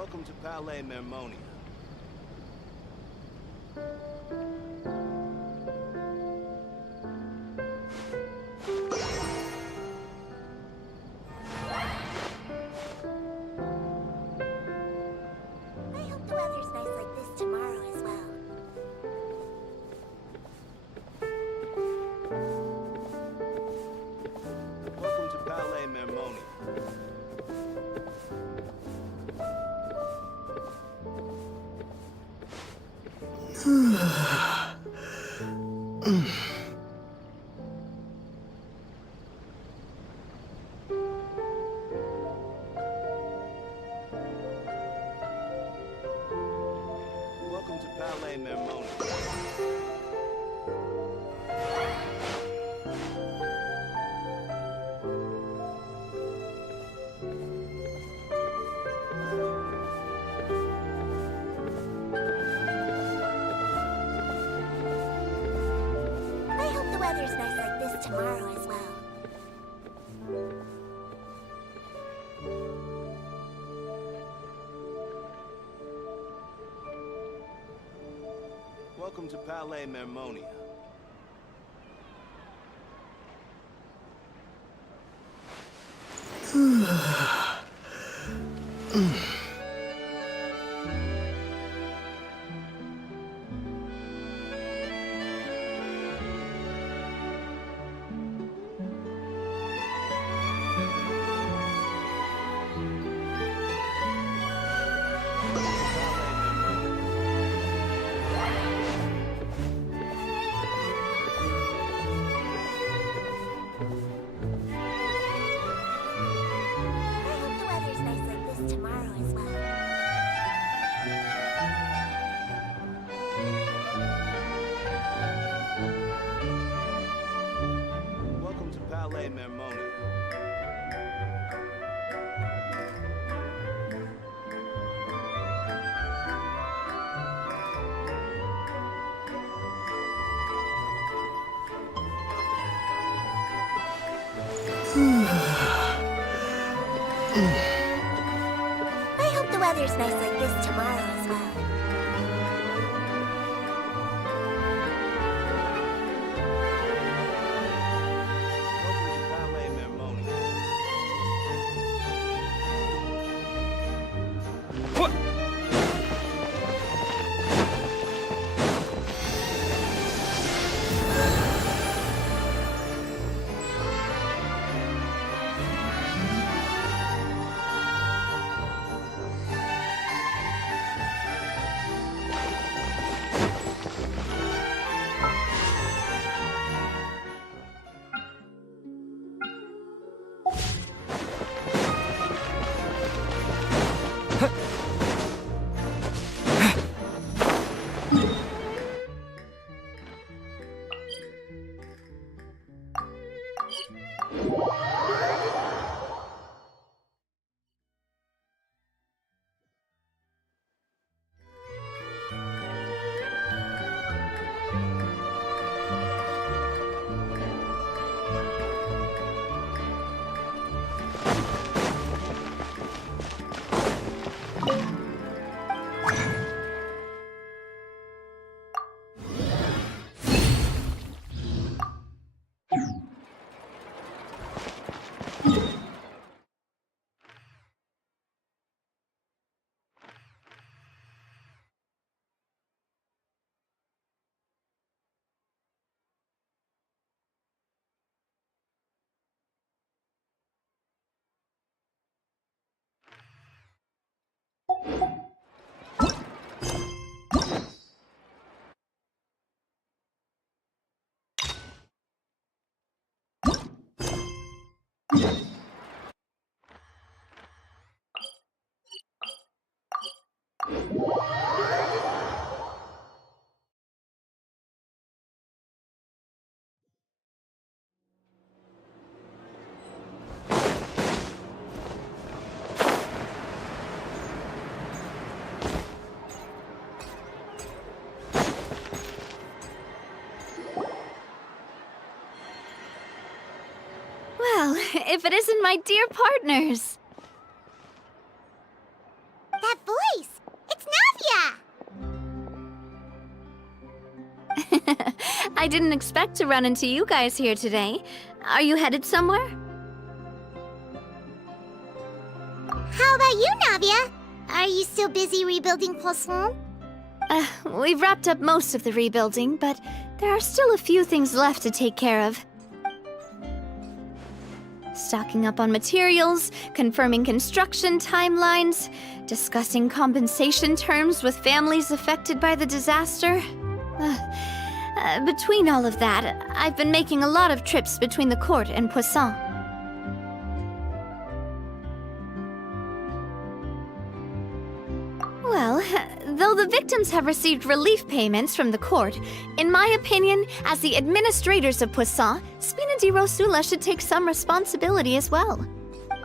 Welcome to Palais Mermonia. I hope the weather's nice like this tomorrow as well. Welcome to Palais Mermonia. Welcome to Palais Mermonia. I hope the weather's nice like this tomorrow as well. Welcome to Palais Mermonia. I hope the weather's nice like this tomorrow as well. Welcome to Palais Mermonia. I hope the weather's nice like this tomorrow as well. Welcome to Palais Mermonia. Well, if it isn't my dear partners. That boy I didn't expect to run into you guys here today. Are you headed somewhere? How about you, Navia? Are you still busy rebuilding Poisson? We've wrapped up most of the rebuilding, but there are still a few things left to take care of. Stocking up on materials, confirming construction timelines, discussing compensation terms with families affected by the disaster. Between all of that, I've been making a lot of trips between the court and Poisson. Well, though the victims have received relief payments from the court, in my opinion, as the administrators of Poisson, Spina di Rosula should take some responsibility as well.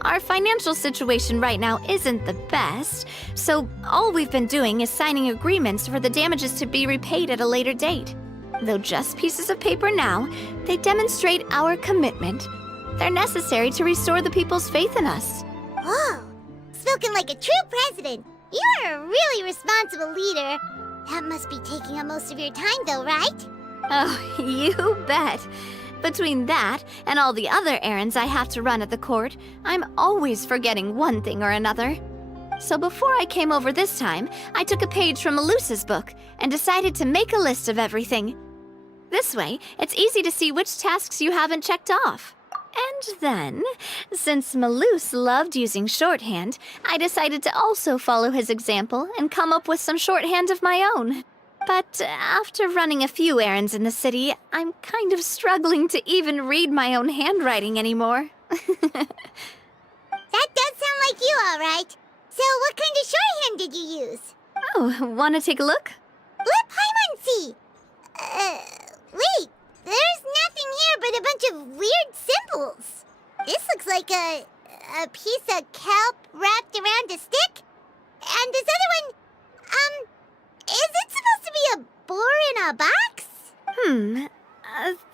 Our financial situation right now isn't the best, so all we've been doing is signing agreements for the damages to be repaid at a later date. Though just pieces of paper now, they demonstrate our commitment. They're necessary to restore the people's faith in us. Oh, spoken like a true president. You're a really responsible leader. That must be taking up most of your time, though, right? Oh, you bet. Between that and all the other errands I have to run at the court, I'm always forgetting one thing or another. So before I came over this time, I took a page from Melusa's book and decided to make a list of everything. This way, it's easy to see which tasks you haven't checked off. And then, since Melus loved using shorthand, I decided to also follow his example and come up with some shorthand of my own. But after running a few errands in the city, I'm kind of struggling to even read my own handwriting anymore. That does sound like you, all right. So what kind of shorthand did you use? Oh, want to take a look? Let Paimon see. Wait. There's nothing here but a bunch of weird symbols. This looks like a piece of kelp wrapped around a stick. And this other one, is it supposed to be a boar in a box?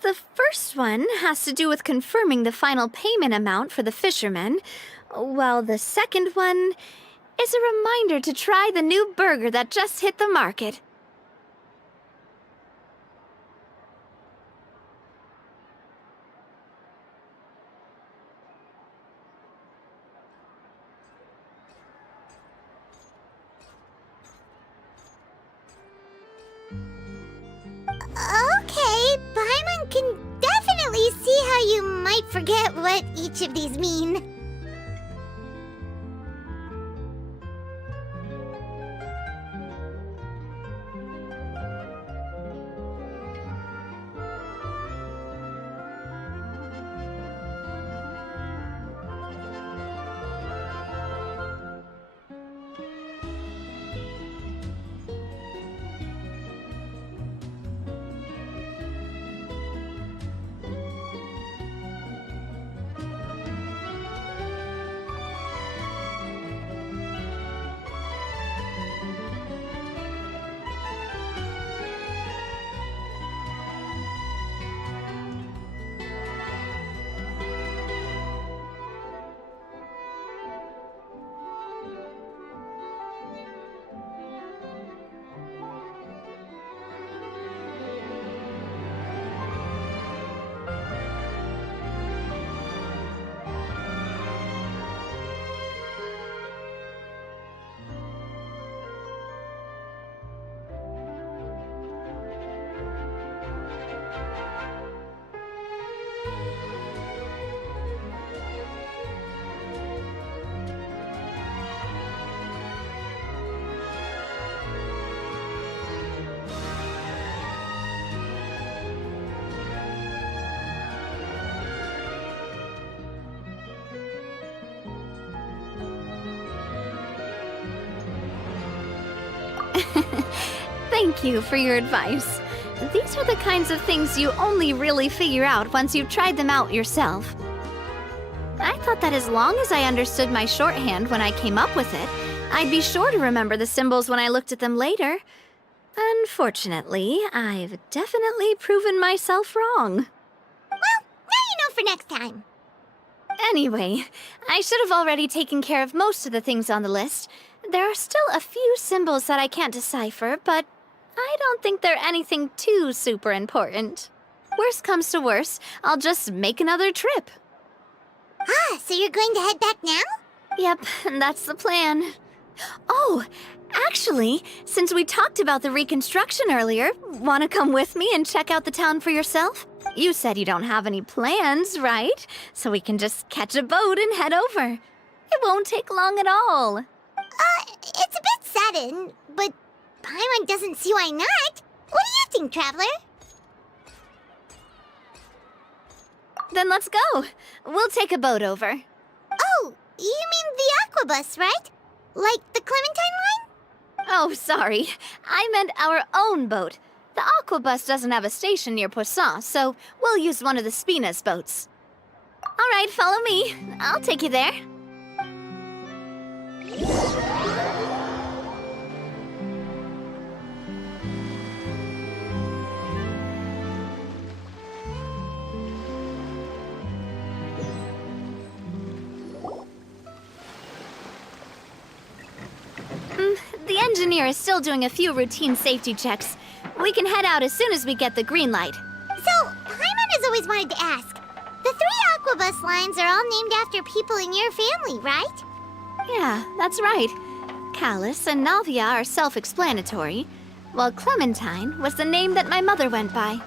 The first one has to do with confirming the final payment amount for the fishermen, while the second one is a reminder to try the new burger that just hit the market. Okay, Paimon can definitely see how you might forget what each of these mean. Thank you for your advice. These are the kinds of things you only really figure out once you've tried them out yourself. I thought that as long as I understood my shorthand when I came up with it, I'd be sure to remember the symbols when I looked at them later. Unfortunately, I've definitely proven myself wrong. Well, now you know for next time. Anyway, I should have already taken care of most of the things on the list. There are still a few symbols that I can't decipher, but I don't think they're anything too super important. Worst comes to worst, I'll just make another trip. Ah, so you're going to head back now? Yep, that's the plan. Oh, actually, since we talked about the reconstruction earlier, want to come with me and check out the town for yourself? You said you don't have any plans, right? So we can just catch a boat and head over. It won't take long at all. It's a bit sudden, but Paimon doesn't see why not. What do you think, Traveler? Then let's go. We'll take a boat over. Oh, you mean the Aquabus, right? Like the Clementine line? Oh, sorry. I meant our own boat. The Aquabus doesn't have a station near Poisson, so we'll use one of the Spina's boats. All right, follow me. I'll take you there. The engineer is still doing a few routine safety checks. We can head out as soon as we get the green light. So, Paimon has always wanted to ask. The 3 Aquabus lines are all named after people in your family, right? Yeah, that's right. Callus and Navia are self-explanatory, while Clementine was the name that my mother went by.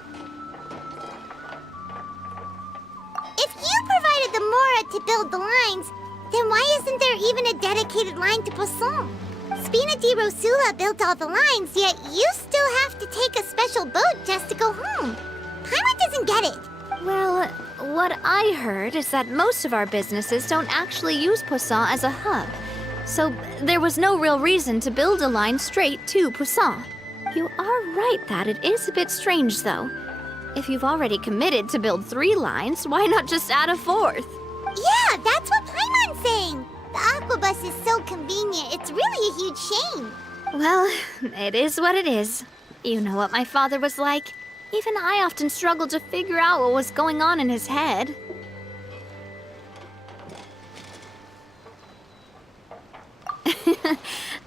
If you provided the Mora to build the lines, then why isn't there even a dedicated line to Poisson? Spina di Rosula built all the lines, yet you still have to take a special boat just to go home. Paimon doesn't get it. Well, what I heard is that most of our businesses don't actually use Poisson as a hub, so there was no real reason to build a line straight to Poisson. You are right that it is a bit strange, though. If you've already committed to build 3 lines, why not just add a 4th? Yeah, that's what Paimon's saying. The Aquabus is so convenient, it's really a huge shame. Well, it is what it is. You know what my father was like. Even I often struggled to figure out what was going on in his head.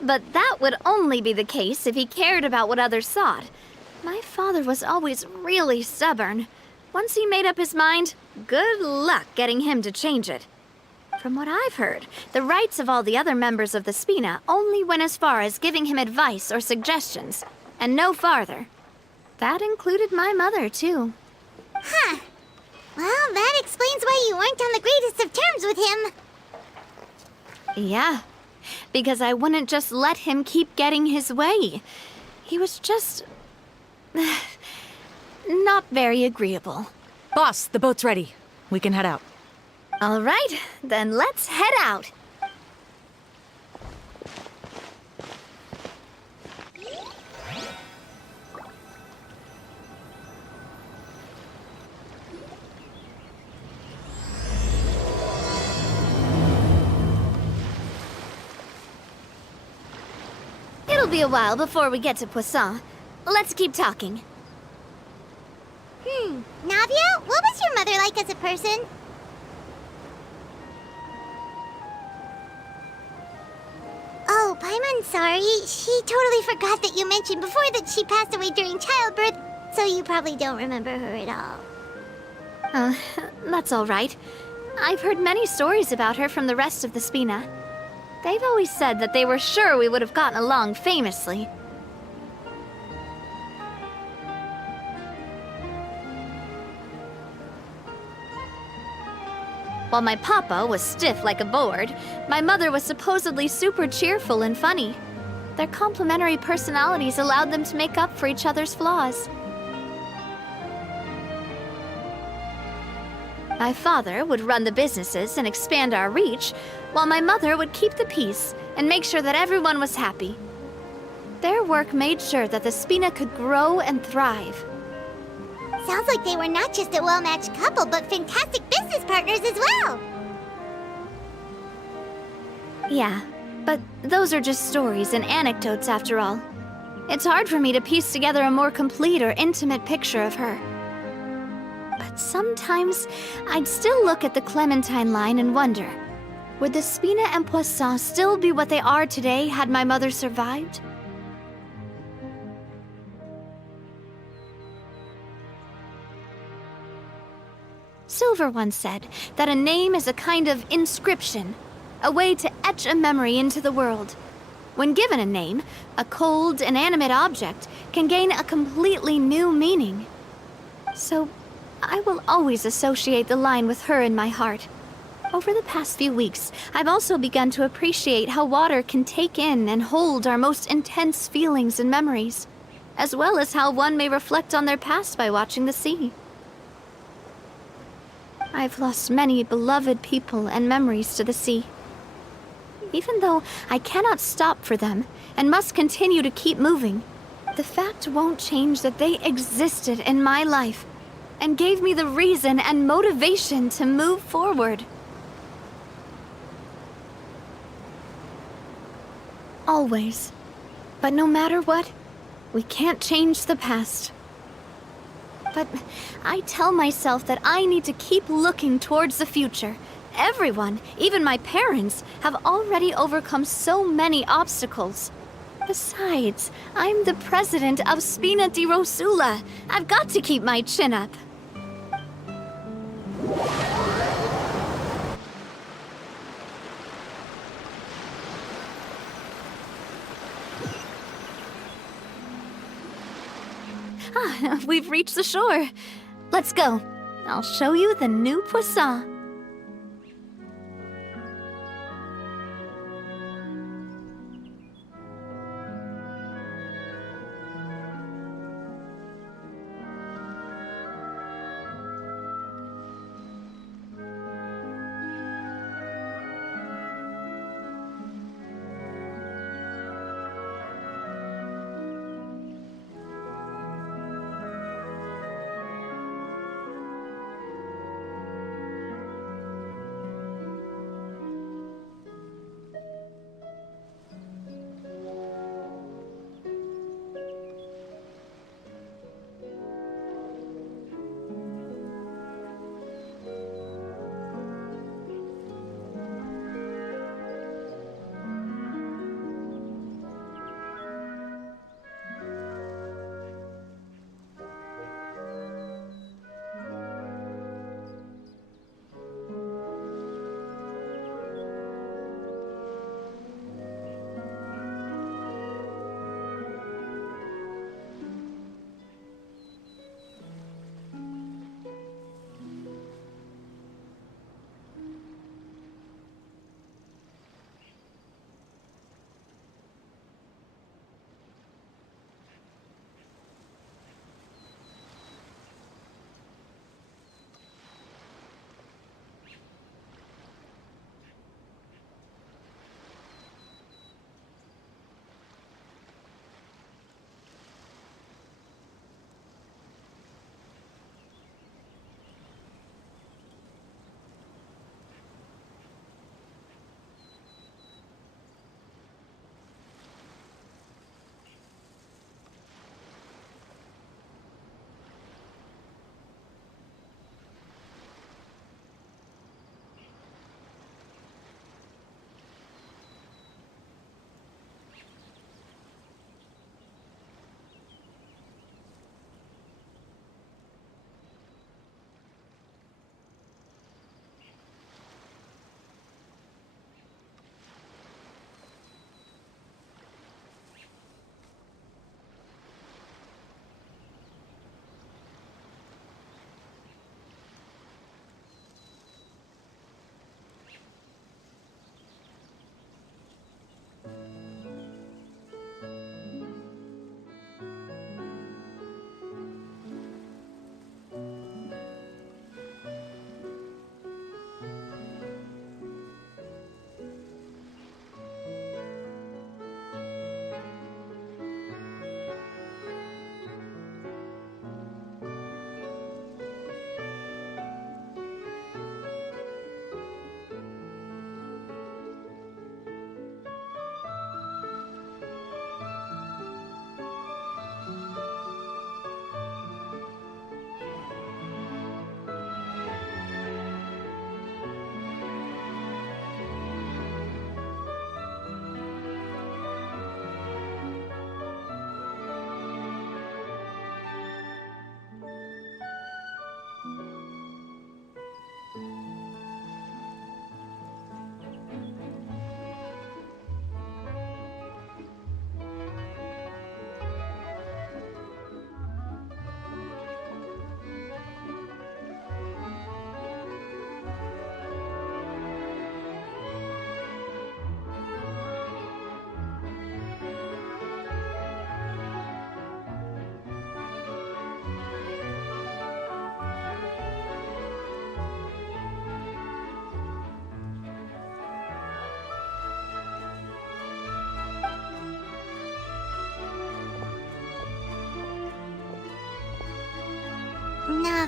But that would only be the case if he cared about what others thought. My father was always really stubborn. Once he made up his mind, good luck getting him to change it. From what I've heard, the rights of all the other members of the Spina only went as far as giving him advice or suggestions, and no farther. That included my mother, too. Huh. Well, that explains why you weren't on the greatest of terms with him. Yeah, because I wouldn't just let him keep getting his way. He was just... not very agreeable. Boss, the boat's ready. We can head out. All right, then let's head out. It'll be a while before we get to Poisson. Let's keep talking. Navia, what was your mother like as a person? Oh, Paimon's sorry. She totally forgot that you mentioned before that she passed away during childbirth, so you probably don't remember her at all. That's all right. I've heard many stories about her from the rest of the Spina. They've always said that they were sure we would have gotten along famously. While my papa was stiff like a board, my mother was supposedly super cheerful and funny. Their complementary personalities allowed them to make up for each other's flaws. My father would run the businesses and expand our reach, while my mother would keep the peace and make sure that everyone was happy. Their work made sure that the Spina could grow and thrive. Sounds like they were not just a well-matched couple, but fantastic business partners as well. Yeah, but those are just stories and anecdotes after all. It's hard for me to piece together a more complete or intimate picture of her. But sometimes I'd still look at the Clementine line and wonder, would the Spina and Poisson still be what they are today had my mother survived? Silver once said that a name is a kind of inscription, a way to etch a memory into the world. When given a name, a cold, inanimate object can gain a completely new meaning. So, I will always associate the line with her in my heart. Over the past few weeks, I've also begun to appreciate how water can take in and hold our most intense feelings and memories, as well as how one may reflect on their past by watching the sea. I've lost many beloved people and memories to the sea. Even though I cannot stop for them and must continue to keep moving, the fact won't change that they existed in my life and gave me the reason and motivation to move forward. Always. But no matter what, we can't change the past. But I tell myself that I need to keep looking towards the future. Everyone, even my parents, have already overcome so many obstacles. Besides, I'm the president of Spina di Rosula. I've got to keep my chin up. Ah, we've reached the shore. Let's go. I'll show you the new poisson.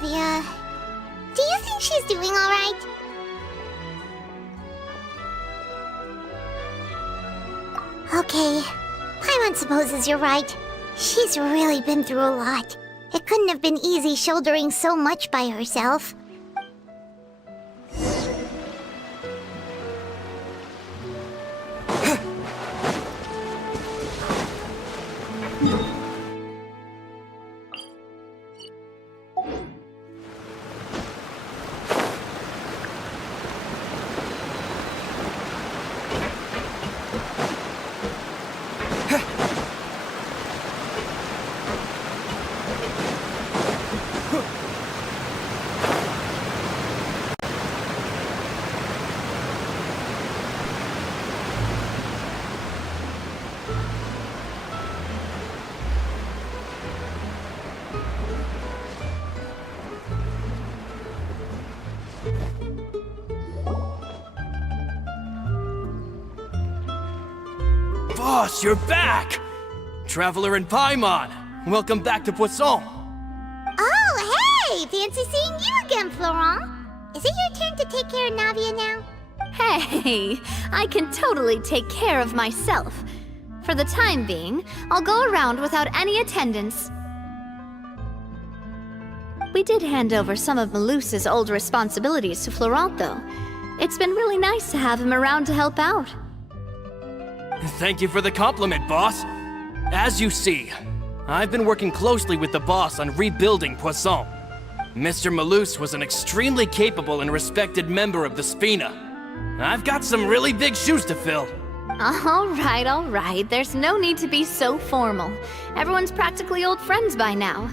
Navia. Do you think she's doing all right? Okay. Paimon supposes you're right. She's really been through a lot. It couldn't have been easy shouldering so much by herself. Boss, you're back! Traveler and Paimon, welcome back to Poisson. Oh, hey! Fancy seeing you again, Florent. Is it your turn to take care of Navia now? Hey, I can totally take care of myself. For the time being, I'll go around without any attendance. We did hand over some of Malus's old responsibilities to Florent, though. It's been really nice to have him around to help out. Thank you for the compliment, boss. As you see, I've been working closely with the boss on rebuilding Poisson. Mr. Malus was an extremely capable and respected member of the Spina. I've got some really big shoes to fill. All right. There's no need to be so formal. Everyone's practically old friends by now.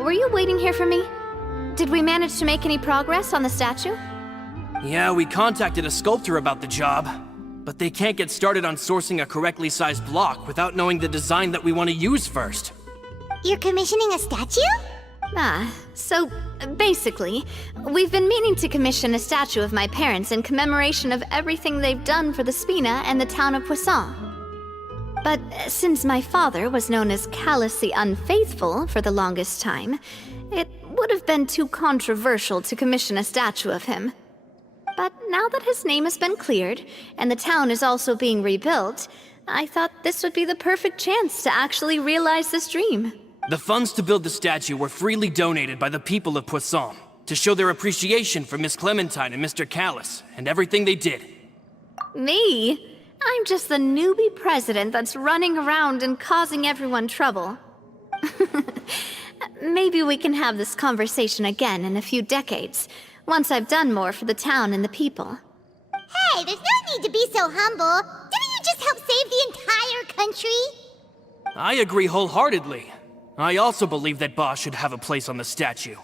Were you waiting here for me? Did we manage to make any progress on the statue? Yeah, we contacted a sculptor about the job, but they can't get started on sourcing a correctly sized block without knowing the design that we want to use first. You're commissioning a statue? So basically, we've been meaning to commission a statue of my parents in commemoration of everything they've done for the Spina and the town of Poisson. But since my father was known as Callus the Unfaithful for the longest time, it would have been too controversial to commission a statue of him. But now that his name has been cleared, and the town is also being rebuilt, I thought this would be the perfect chance to actually realize this dream. The funds to build the statue were freely donated by the people of Poisson to show their appreciation for Miss Clementine and Mr. Callus and everything they did. Me? I'm just the newbie president that's running around and causing everyone trouble. Maybe we can have this conversation again in a few decades, once I've done more for the town and the people. Hey, there's no need to be so humble. Didn't you just help save the entire country? I agree wholeheartedly. I also believe that Boss should have a place on the statue.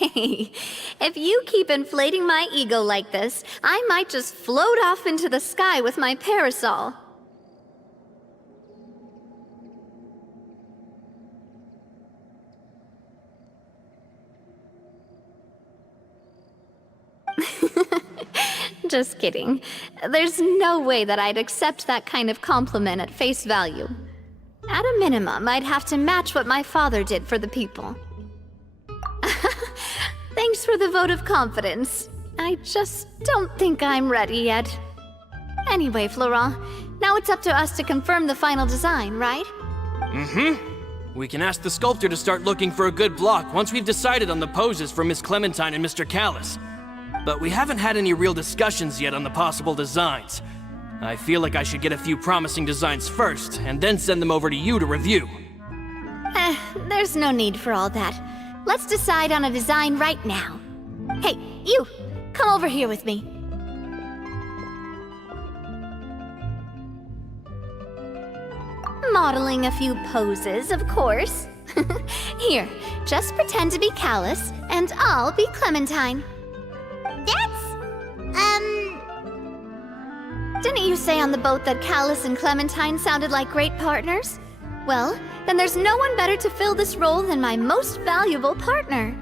Hey, if you keep inflating my ego like this, I might just float off into the sky with my parasol. Just kidding. There's no way that I'd accept that kind of compliment at face value. At a minimum, I'd have to match what my father did for the people. Thanks for the vote of confidence. I just don't think I'm ready yet. Anyway, Florent, now it's up to us to confirm the final design, right? We can ask the sculptor to start looking for a good block once we've decided on the poses for Miss Clementine and Mr. Callis. But we haven't had any real discussions yet on the possible designs. I feel like I should get a few promising designs first, and then send them over to you to review. There's no need for all that. Let's decide on a design right now. Hey, you! Come over here with me. Modeling a few poses, of course. Here, just pretend to be Callis, and I'll be Clementine. Didn't you say on the boat that Callis and Clementine sounded like great partners? Well, then there's no one better to fill this role than my most valuable partner.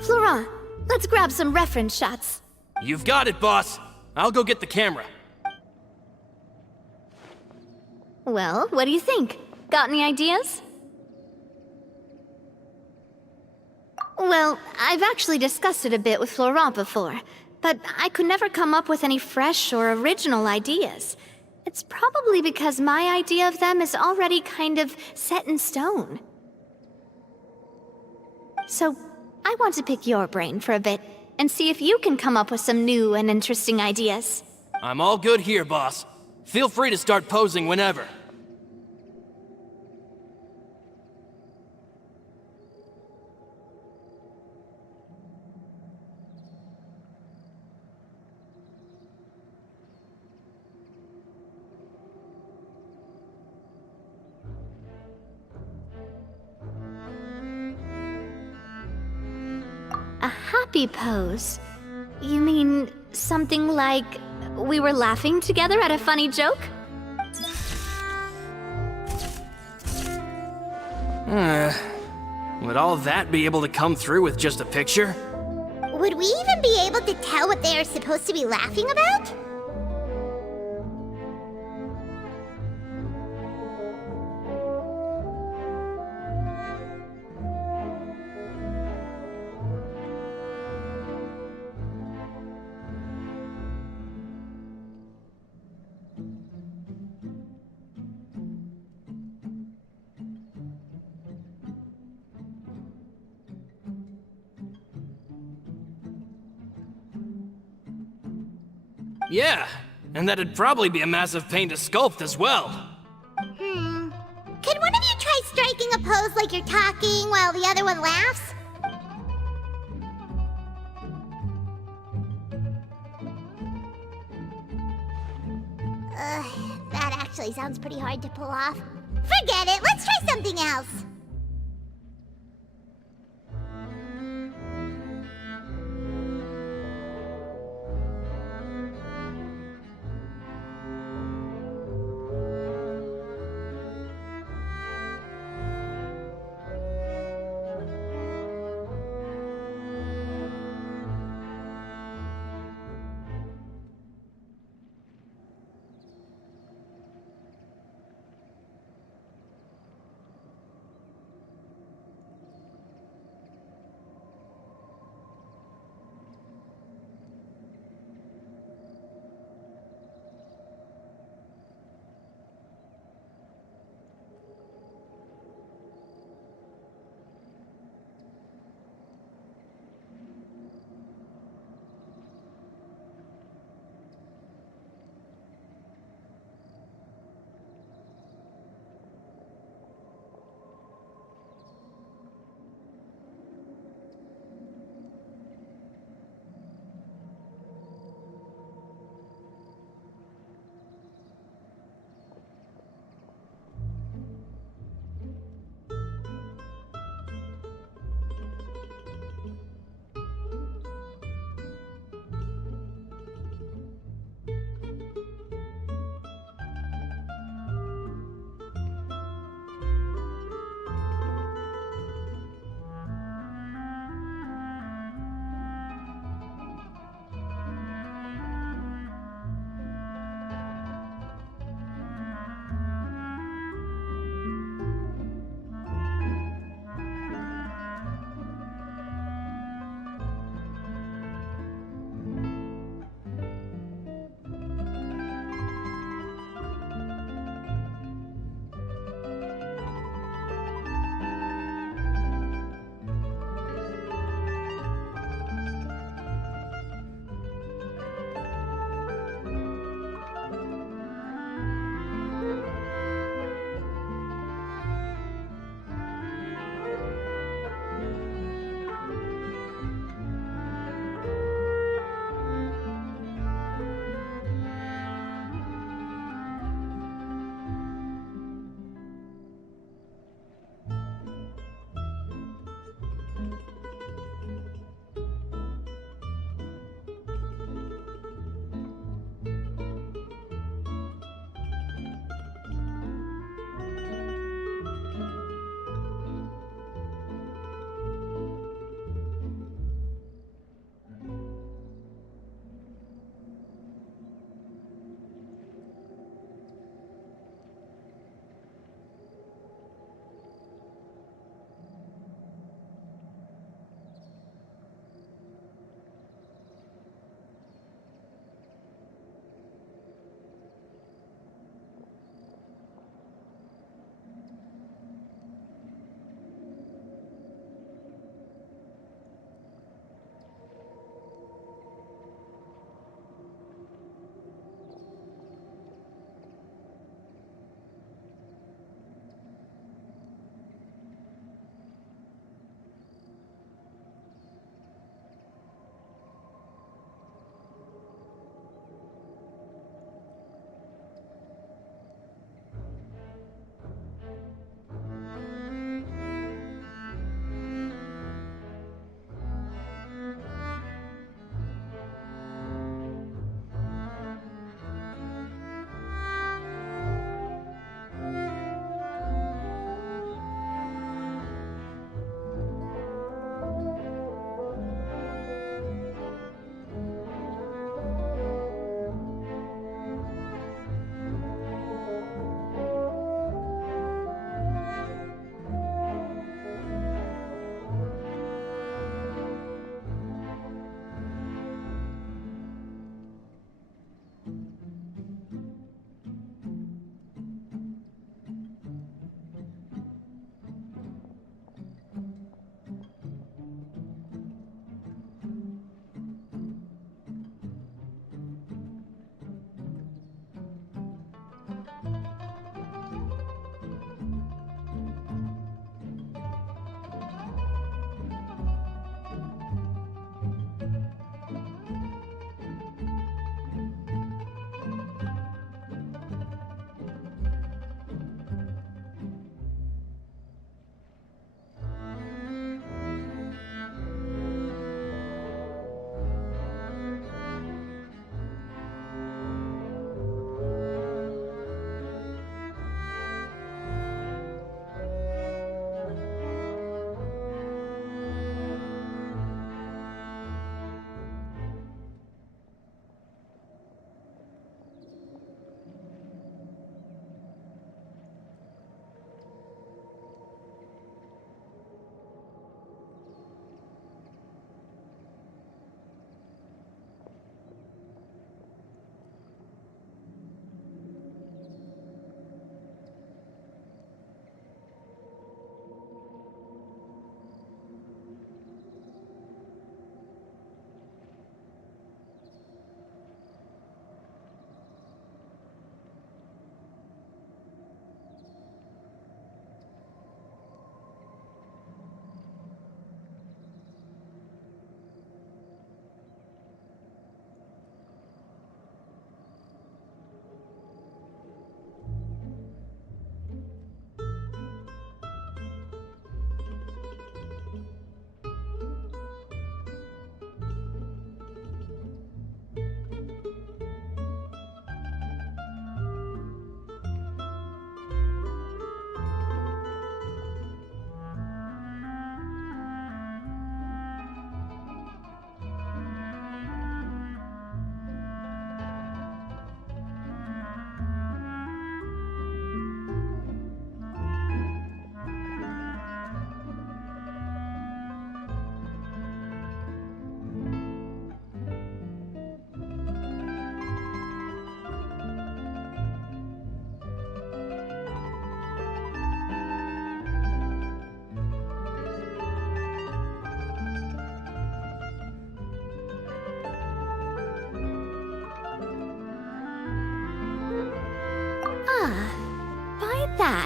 Florent, let's grab some reference shots. You've got it, boss. I'll go get the camera. Well, what do you think? Got any ideas? Well, I've actually discussed it a bit with Florent before, but I could never come up with any fresh or original ideas. It's probably because my idea of them is already kind of set in stone. So, I want to pick your brain for a bit, and see if you can come up with some new and interesting ideas. I'm all good here, boss. Feel free to start posing whenever. A happy pose? You mean something like we were laughing together at a funny joke? Would all that be able to come through with just a picture? Would we even be able to tell what they are supposed to be laughing about? Yeah, and that'd probably be a massive pain to sculpt as well. Can one of you try striking a pose like you're talking while the other one laughs? That actually sounds pretty hard to pull off. Forget it, let's try something else.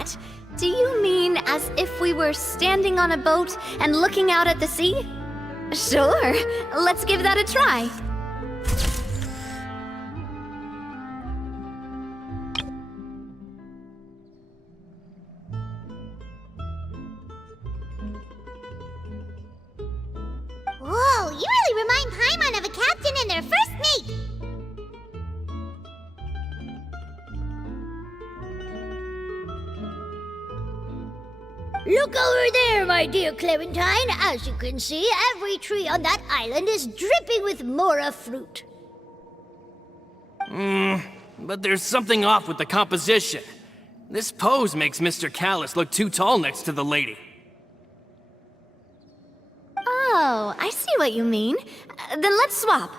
that, do you mean as if we were standing on a boat and looking out at the sea? Sure, let's give that a try. Whoa, you really remind Paimon of a captain and their first mate! Look over there, my dear Clementine. As you can see, every tree on that island is dripping with mora fruit. But there's something off with the composition. This pose makes Mr. Callus look too tall next to the lady. Oh, I see what you mean. Then let's swap.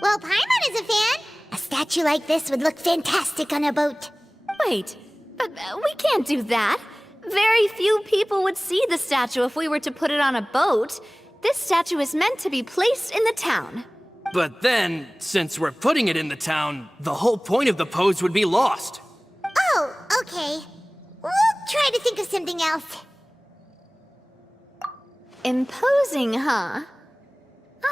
Well, Paimon is a fan. A statue like this would look fantastic on a boat. Wait, but we can't do that. Very few people would see the statue if we were to put it on a boat. This statue is meant to be placed in the town. But then, since we're putting it in the town, the whole point of the pose would be lost. Oh, okay. We'll try to think of something else. Imposing, huh?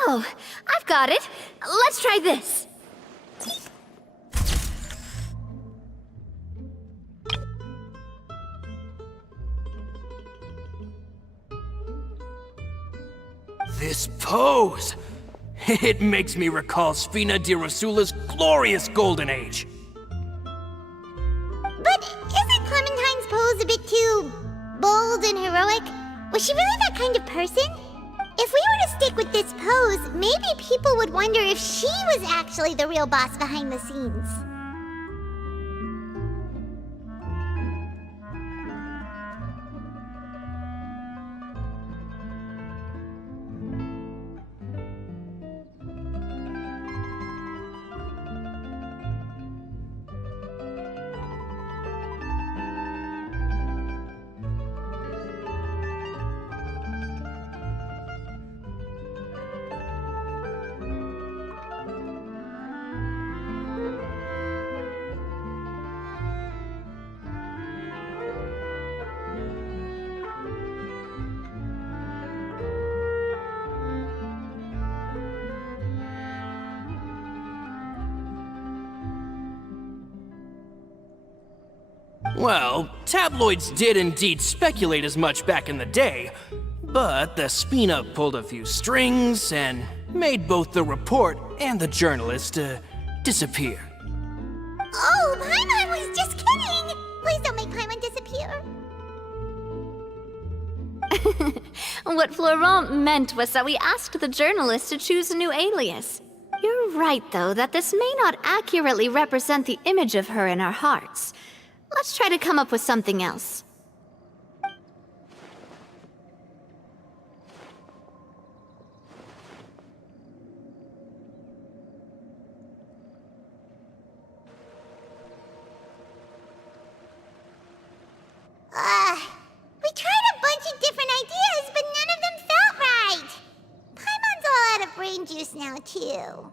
Oh, I've got it. Let's try this. This pose! It makes me recall Sfina di Rosula's glorious golden age. But isn't Clementine's pose a bit too bold and heroic? Was she really that kind of person? If we were to stick with this pose, maybe people would wonder if she was actually the real boss behind the scenes. Well, tabloids did indeed speculate as much back in the day, but the Spina pulled a few strings and made both the report and the journalist disappear. Oh, Paimon was just kidding! Please don't make Paimon disappear. What Florent meant was that we asked the journalist to choose a new alias. You're right, though, that this may not accurately represent the image of her in our hearts. Let's try to come up with something else. We tried a bunch of different ideas, but none of them felt right. Paimon's all out of brain juice now, too.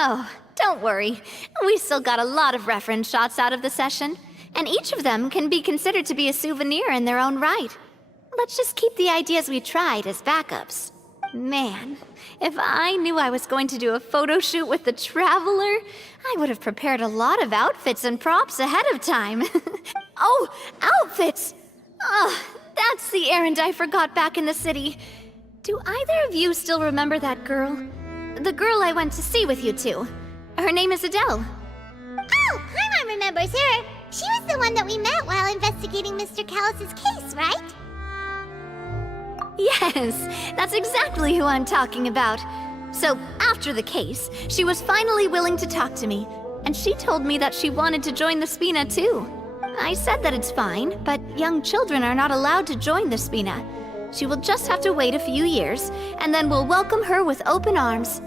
Oh, don't worry. We still got a lot of reference shots out of the session, and each of them can be considered to be a souvenir in their own right. Let's just keep the ideas we tried as backups. Man, if I knew I was going to do a photo shoot with the Traveler, I would have prepared a lot of outfits and props ahead of time. Oh, outfits! Oh, that's the errand I forgot back in the city. Do either of you still remember that girl? The girl I went to see with you two. Her name is Adele. Oh, Paimon remembers her. She was the one that we met while investigating Mr. Callus's case, right? Yes, that's exactly who I'm talking about. So, after the case, she was finally willing to talk to me, and she told me that she wanted to join the Spina too. I said that it's fine, but young children are not allowed to join the Spina. She will just have to wait a few years, and then we'll welcome her with open arms.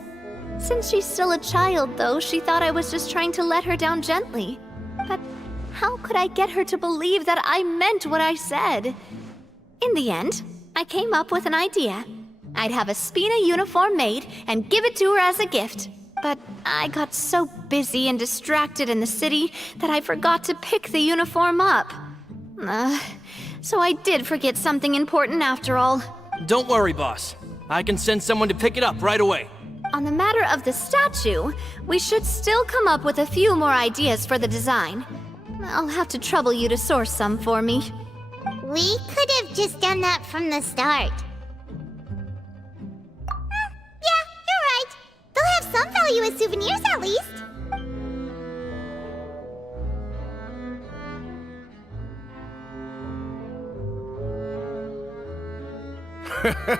Since she's still a child, though, she thought I was just trying to let her down gently. But how could I get her to believe that I meant what I said? In the end, I came up with an idea. I'd have a Spina uniform made and give it to her as a gift. But I got so busy and distracted in the city that I forgot to pick the uniform up. So I did forget something important after all. Don't worry, boss. I can send someone to pick it up right away. On the matter of the statue, we should still come up with a few more ideas for the design. I'll have to trouble you to source some for me. We could have just done that from the start. Yeah, you're right. They'll have some value as souvenirs at least.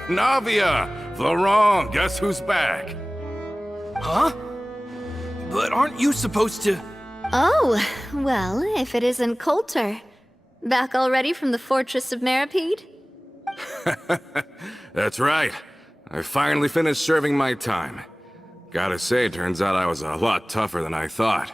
Navia! Florent, guess who's back? Huh? But aren't you supposed to... Oh, well, if it isn't Coulter. Back already from the Fortress of Meripede? That's right. I finally finished serving my time. Gotta say, turns out I was a lot tougher than I thought.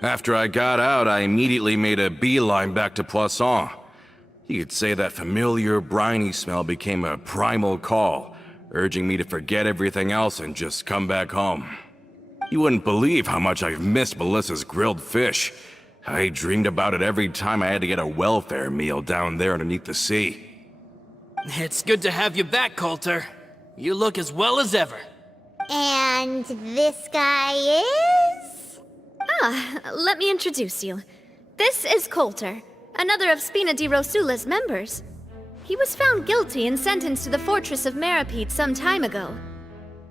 After I got out, I immediately made a beeline back to Poisson. You could say that familiar briny smell became a primal call, urging me to forget everything else and just come back home. You wouldn't believe how much I've missed Melissa's grilled fish. I dreamed about it every time I had to get a welfare meal down there underneath the sea. It's good to have you back, Coulter. You look as well as ever. And this guy is? Let me introduce you. This is Coulter, another of Spina di Rosula's members. He was found guilty and sentenced to the Fortress of Meripede some time ago.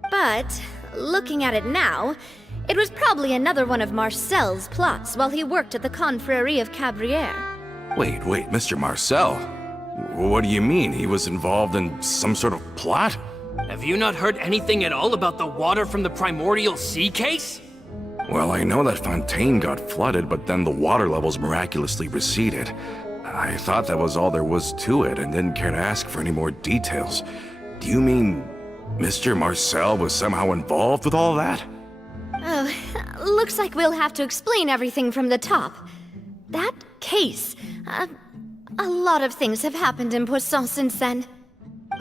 But, looking at it now, it was probably another one of Marcel's plots while he worked at the Confrérie of Cabrières. Wait, Mr. Marcel? What do you mean? He was involved in some sort of plot? Have you not heard anything at all about the water from the primordial sea case? Well, I know that Fontaine got flooded, but then the water levels miraculously receded. I thought that was all there was to it and didn't care to ask for any more details. Do you mean Mr. Marcel was somehow involved with all that? Oh, looks like we'll have to explain everything from the top. That case, a lot of things have happened in Poisson since then.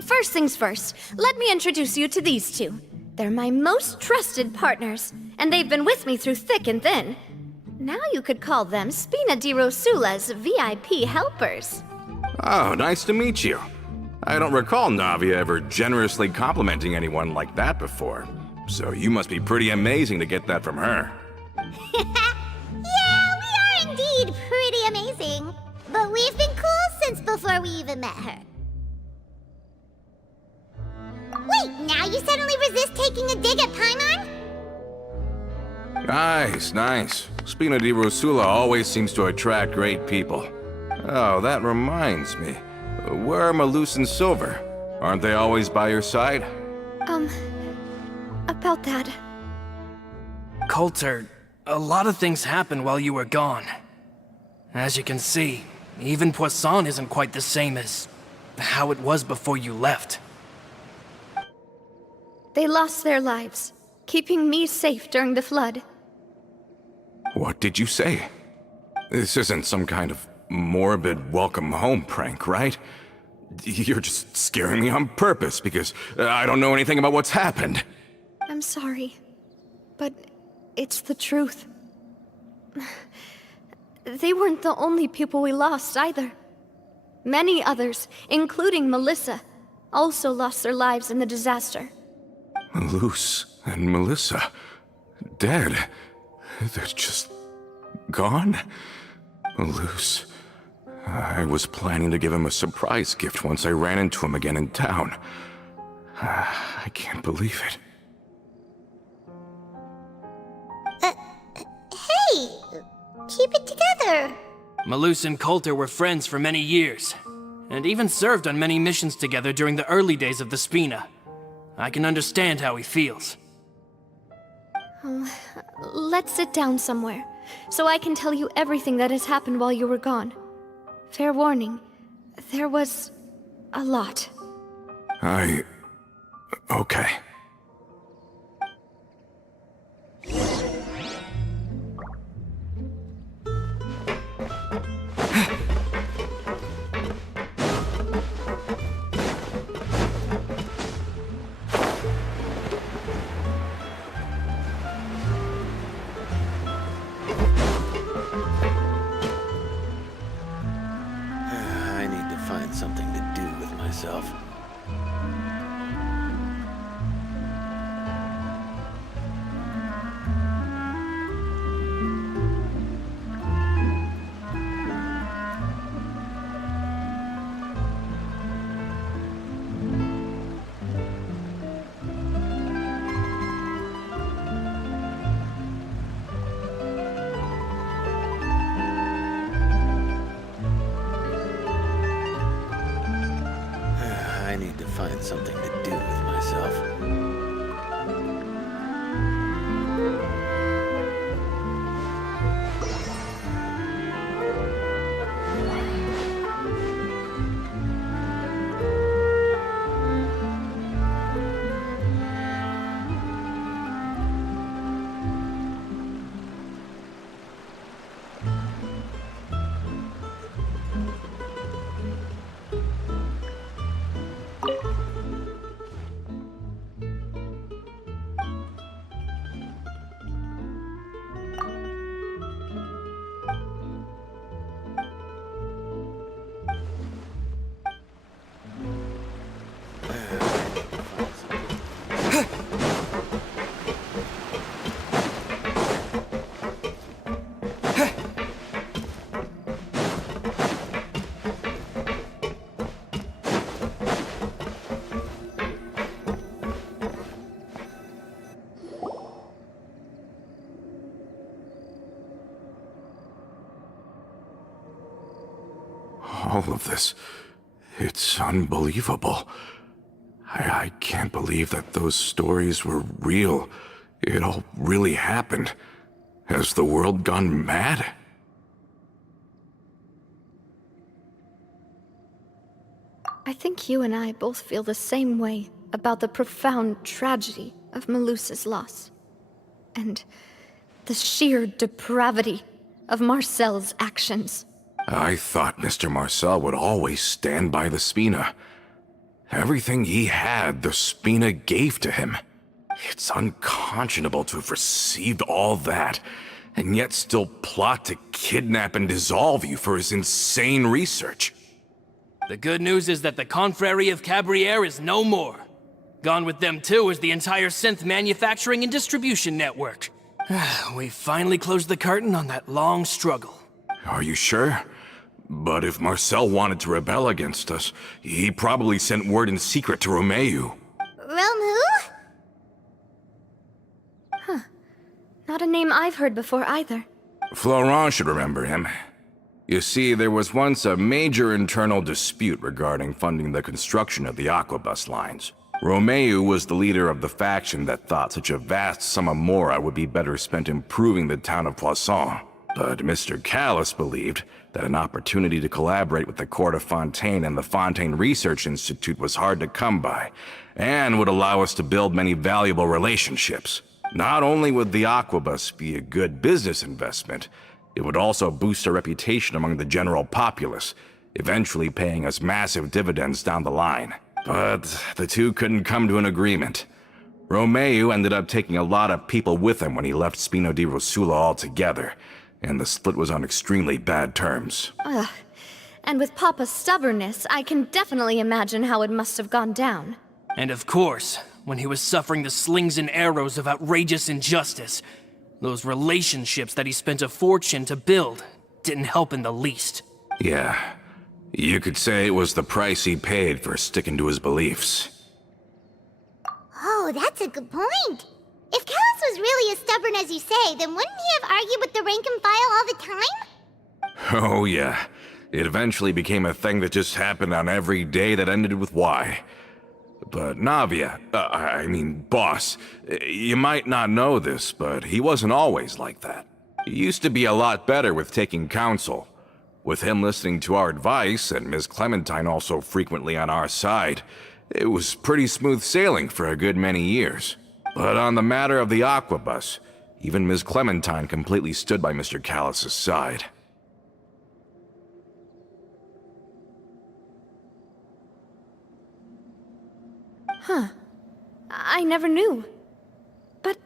First things first, let me introduce you to these two. They're my most trusted partners, and they've been with me through thick and thin. Now you could call them Spina di Rosula's VIP helpers. Oh, nice to meet you. I don't recall Navia ever generously complimenting anyone like that before. So you must be pretty amazing to get that from her. Yeah, we are indeed pretty amazing. But we've been cool since before we even met her. Wait, now you suddenly resist taking a dig at Paimon? Nice. Spina di Rosula always seems to attract great people. Oh, that reminds me. Where are Malus and Silver? Aren't they always by your side? About that. Coulter, a lot of things happened while you were gone. As you can see, even Poisson isn't quite the same as how it was before you left. They lost their lives, keeping me safe during the flood. What did you say? This isn't some kind of morbid welcome home prank, right? You're just scaring me on purpose because I don't know anything about what's happened. I'm sorry, but it's the truth. They weren't the only people we lost either. Many others, including Melissa, also lost their lives in the disaster. Malus and Melissa, dead. They're just gone? Malus. I was planning to give him a surprise gift once I ran into him again in town. I can't believe it. Hey, keep it together. Malus and Coulter were friends for many years, and even served on many missions together during the early days of the Spina. I can understand how he feels. Let's sit down somewhere, so I can tell you everything that has happened while you were gone. Fair warning, there was a lot. Okay. I need to find something to do with myself. I All of this, it's unbelievable. I can't believe that those stories were real. It all really happened. Has the world gone mad? I think you and I both feel the same way about the profound tragedy of Malus's loss. And the sheer depravity of Marcel's actions. I thought Mr. Marcel would always stand by the Spina. Everything he had, the Spina gave to him. It's unconscionable to have received all that, and yet still plot to kidnap and dissolve you for his insane research. The good news is that the Confrérie of Cabriere is no more. Gone with them too is the entire synth manufacturing and distribution network. We finally closed the curtain on that long struggle. Are you sure? But if Marcel wanted to rebel against us, he probably sent word in secret to Romeu. Rome who? Not a name I've heard before either. Florent should remember him. You see, there was once a major internal dispute regarding funding the construction of the Aquabus lines. Romeu was the leader of the faction that thought such a vast sum of mora would be better spent improving the town of Poisson. But Mr. Callis believed that an opportunity to collaborate with the Court of Fontaine and the Fontaine Research Institute was hard to come by, and would allow us to build many valuable relationships. Not only would the Aquabus be a good business investment, it would also boost our reputation among the general populace, eventually paying us massive dividends down the line. But the two couldn't come to an agreement. Romeu ended up taking a lot of people with him when he left Spino di Rosula altogether, and the split was on extremely bad terms. And with Papa's stubbornness, I can definitely imagine how it must have gone down. And of course, when he was suffering the slings and arrows of outrageous injustice, those relationships that he spent a fortune to build didn't help in the least. Yeah, you could say it was the price he paid for sticking to his beliefs. Oh, that's a good point. If Callus was really as stubborn as you say, then wouldn't he have argued with the rank and file all the time? Oh yeah, it eventually became a thing that just happened on every day that ended with Y. But Navia, boss, you might not know this, but he wasn't always like that. He used to be a lot better with taking counsel. With him listening to our advice, and Ms. Clementine also frequently on our side, it was pretty smooth sailing for a good many years. But on the matter of the Aquabus, even Ms. Clementine completely stood by Mr. Callus's side. I never knew. But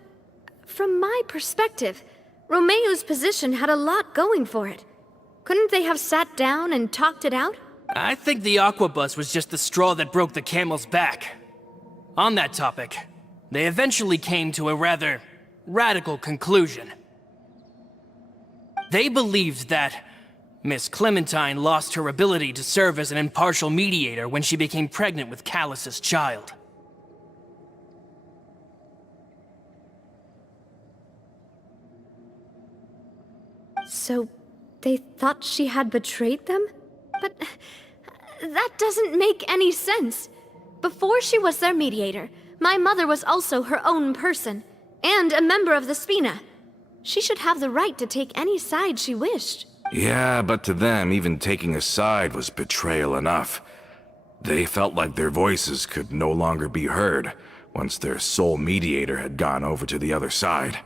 from my perspective, Romeu's position had a lot going for it. Couldn't they have sat down and talked it out? I think the Aquabus was just the straw that broke the camel's back. On that topic, they eventually came to a rather radical conclusion. They believed that Miss Clementine lost her ability to serve as an impartial mediator when she became pregnant with Callus's child. So, they thought she had betrayed them? But that doesn't make any sense. Before she was their mediator, my mother was also her own person, and a member of the Spina. She should have the right to take any side she wished. Yeah, but to them, even taking a side was betrayal enough. They felt like their voices could no longer be heard once their sole mediator had gone over to the other side.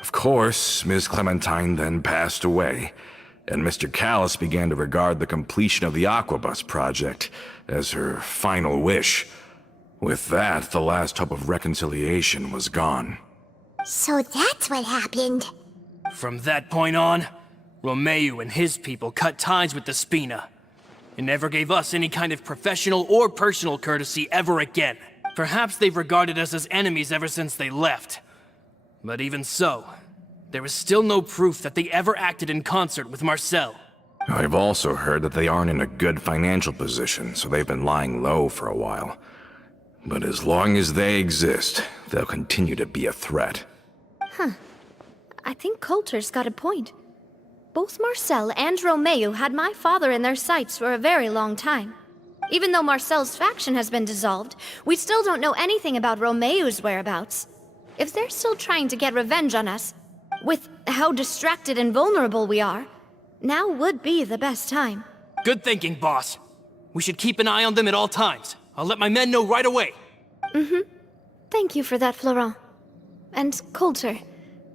Of course, Ms. Clementine then passed away, and Mr. Callus began to regard the completion of the Aquabus project as her final wish. With that, the last hope of reconciliation was gone. So that's what happened. From that point on, Romeu and his people cut ties with the Spina, and never gave us any kind of professional or personal courtesy ever again. Perhaps they've regarded us as enemies ever since they left. But even so, there is still no proof that they ever acted in concert with Marcel. I've also heard that they aren't in a good financial position, so they've been lying low for a while. But as long as they exist, they'll continue to be a threat. I think Coulter's got a point. Both Marcel and Romeo had my father in their sights for a very long time. Even though Marcel's faction has been dissolved, we still don't know anything about Romeo's whereabouts. If they're still trying to get revenge on us, with how distracted and vulnerable we are, now would be the best time. Good thinking, boss. We should keep an eye on them at all times. I'll let my men know right away. Thank you for that, Florent. And Coulter,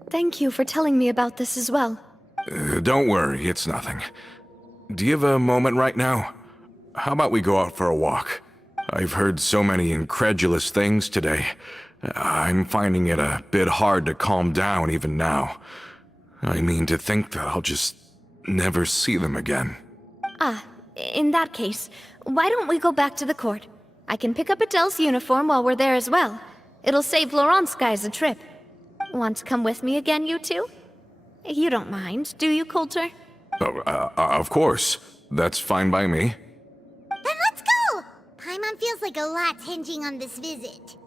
thank you for telling me about this as well. Don't worry, it's nothing. Do you have a moment right now? How about we go out for a walk? I've heard so many incredulous things today. I'm finding it a bit hard to calm down even now. I mean, to think that I'll just never see them again. In that case, why don't we go back to the court? I can pick up Adele's uniform while we're there as well. It'll save Laurent's guys a trip. Want to come with me again, you two? You don't mind, do you, Coulter? Of course. That's fine by me. Then let's go! Paimon feels like a lot's hinging on this visit.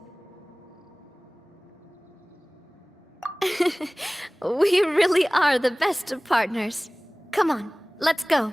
We really are the best of partners. Come on, let's go.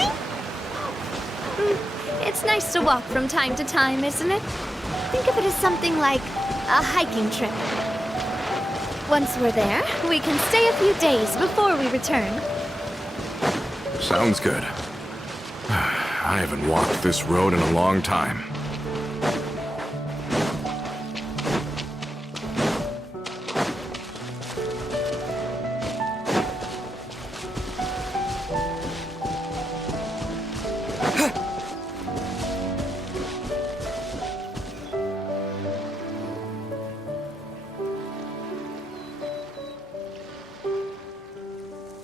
time? It's nice to walk from time to time, isn't it? Think of it as something like a hiking trip. Once we're there, we can stay a few days before we return. Sounds good. I haven't walked this road in a long time.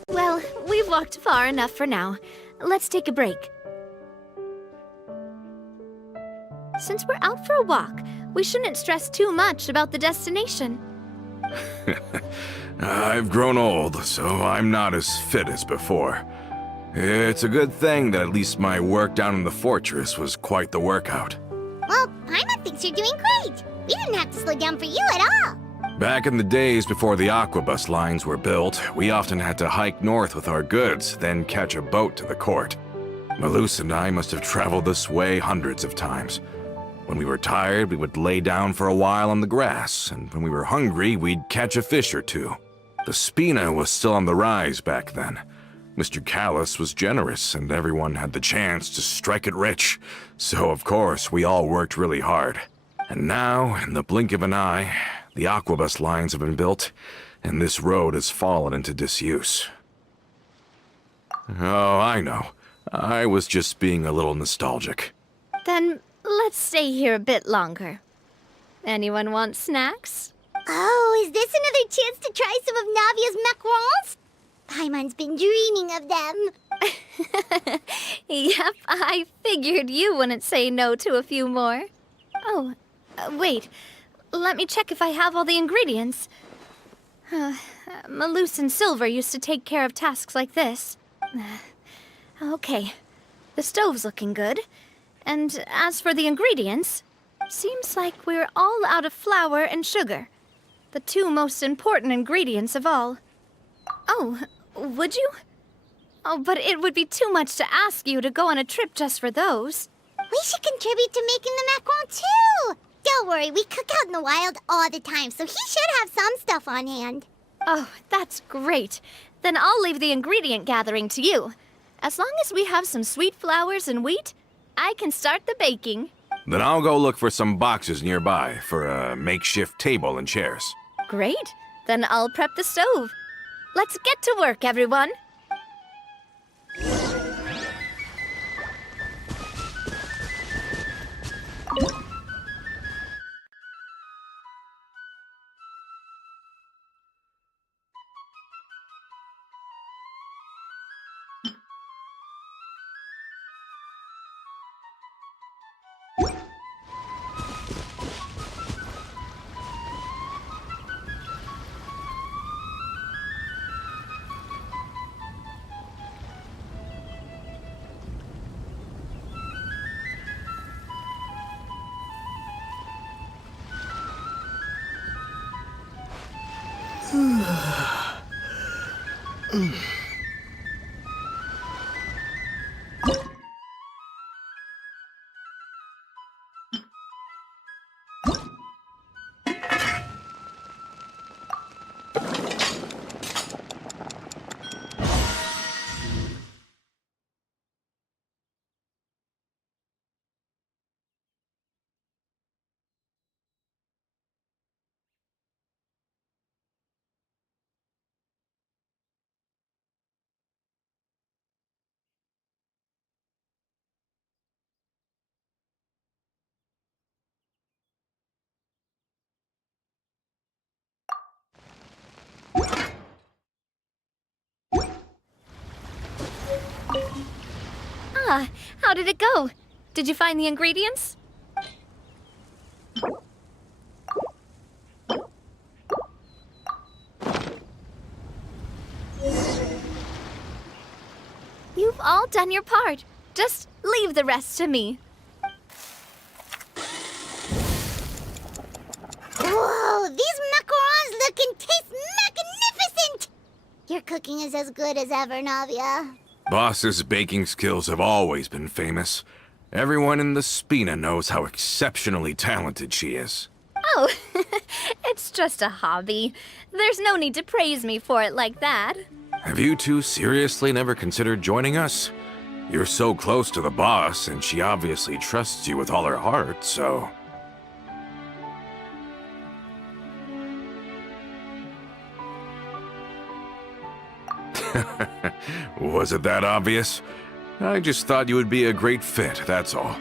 Well, we've walked far enough for now. Let's take a break. Since we're out for a walk, we shouldn't stress too much about the destination. I've grown old, so I'm not as fit as before. It's a good thing that at least my work down in the fortress was quite the workout. Well, Paimon thinks you're doing great. We didn't have to slow down for you at all. Back in the days before the aquabus lines were built, we often had to hike north with our goods, then catch a boat to the court. Malus and I must have traveled this way hundreds of times. When we were tired, we would lay down for a while on the grass, and when we were hungry, we'd catch a fish or two. The spina was still on the rise back then. Mr. Callus was generous, and everyone had the chance to strike it rich. So, of course, we all worked really hard. And now, in the blink of an eye, the aquabus lines have been built, and this road has fallen into disuse. Oh, I know. I was just being a little nostalgic. Then let's stay here a bit longer. Anyone want snacks? Oh, is this another chance to try some of Navia's macarons? Paimon's been dreaming of them. Yep, I figured you wouldn't say no to a few more. Oh, wait. Let me check if I have all the ingredients. Malus and Silver used to take care of tasks like this. Okay, the stove's looking good. And as for the ingredients, seems like we're all out of flour and sugar. The two most important ingredients of all. Oh, would you? Oh, but it would be too much to ask you to go on a trip just for those. We should contribute to making the macaron too. Don't worry, we cook out in the wild all the time, so he should have some stuff on hand. Oh, that's great. Then I'll leave the ingredient gathering to you. As long as we have some sweet flours and wheat, I can start the baking. Then I'll go look for some boxes nearby for a makeshift table and chairs. Great. Then I'll prep the stove. Let's get to work, everyone. Ah, how did it go? Did you find the ingredients? You've all done your part. Just leave the rest to me. Whoa, these macarons look and taste magnificent! Your cooking is as good as ever, Navia. Boss's baking skills have always been famous. Everyone in the Spina knows how exceptionally talented she is. Oh, it's just a hobby. There's no need to praise me for it like that. Have you two seriously never considered joining us? You're so close to the boss, and she obviously trusts you with all her heart, so... Was it that obvious? I just thought you would be a great fit, that's all.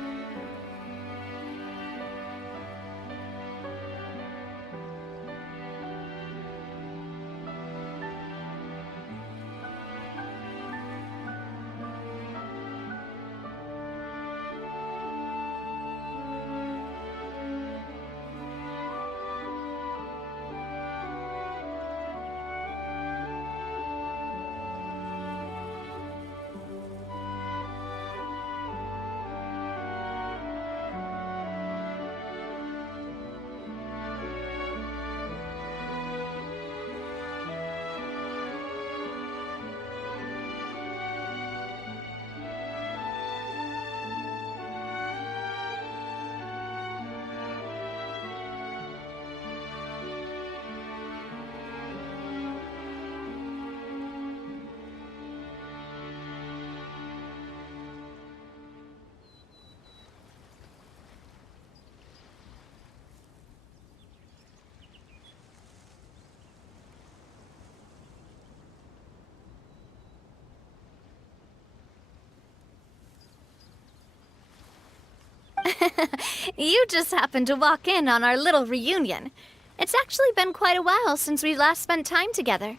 You just happened to walk in on our little reunion. It's actually been quite a while since we last spent time together.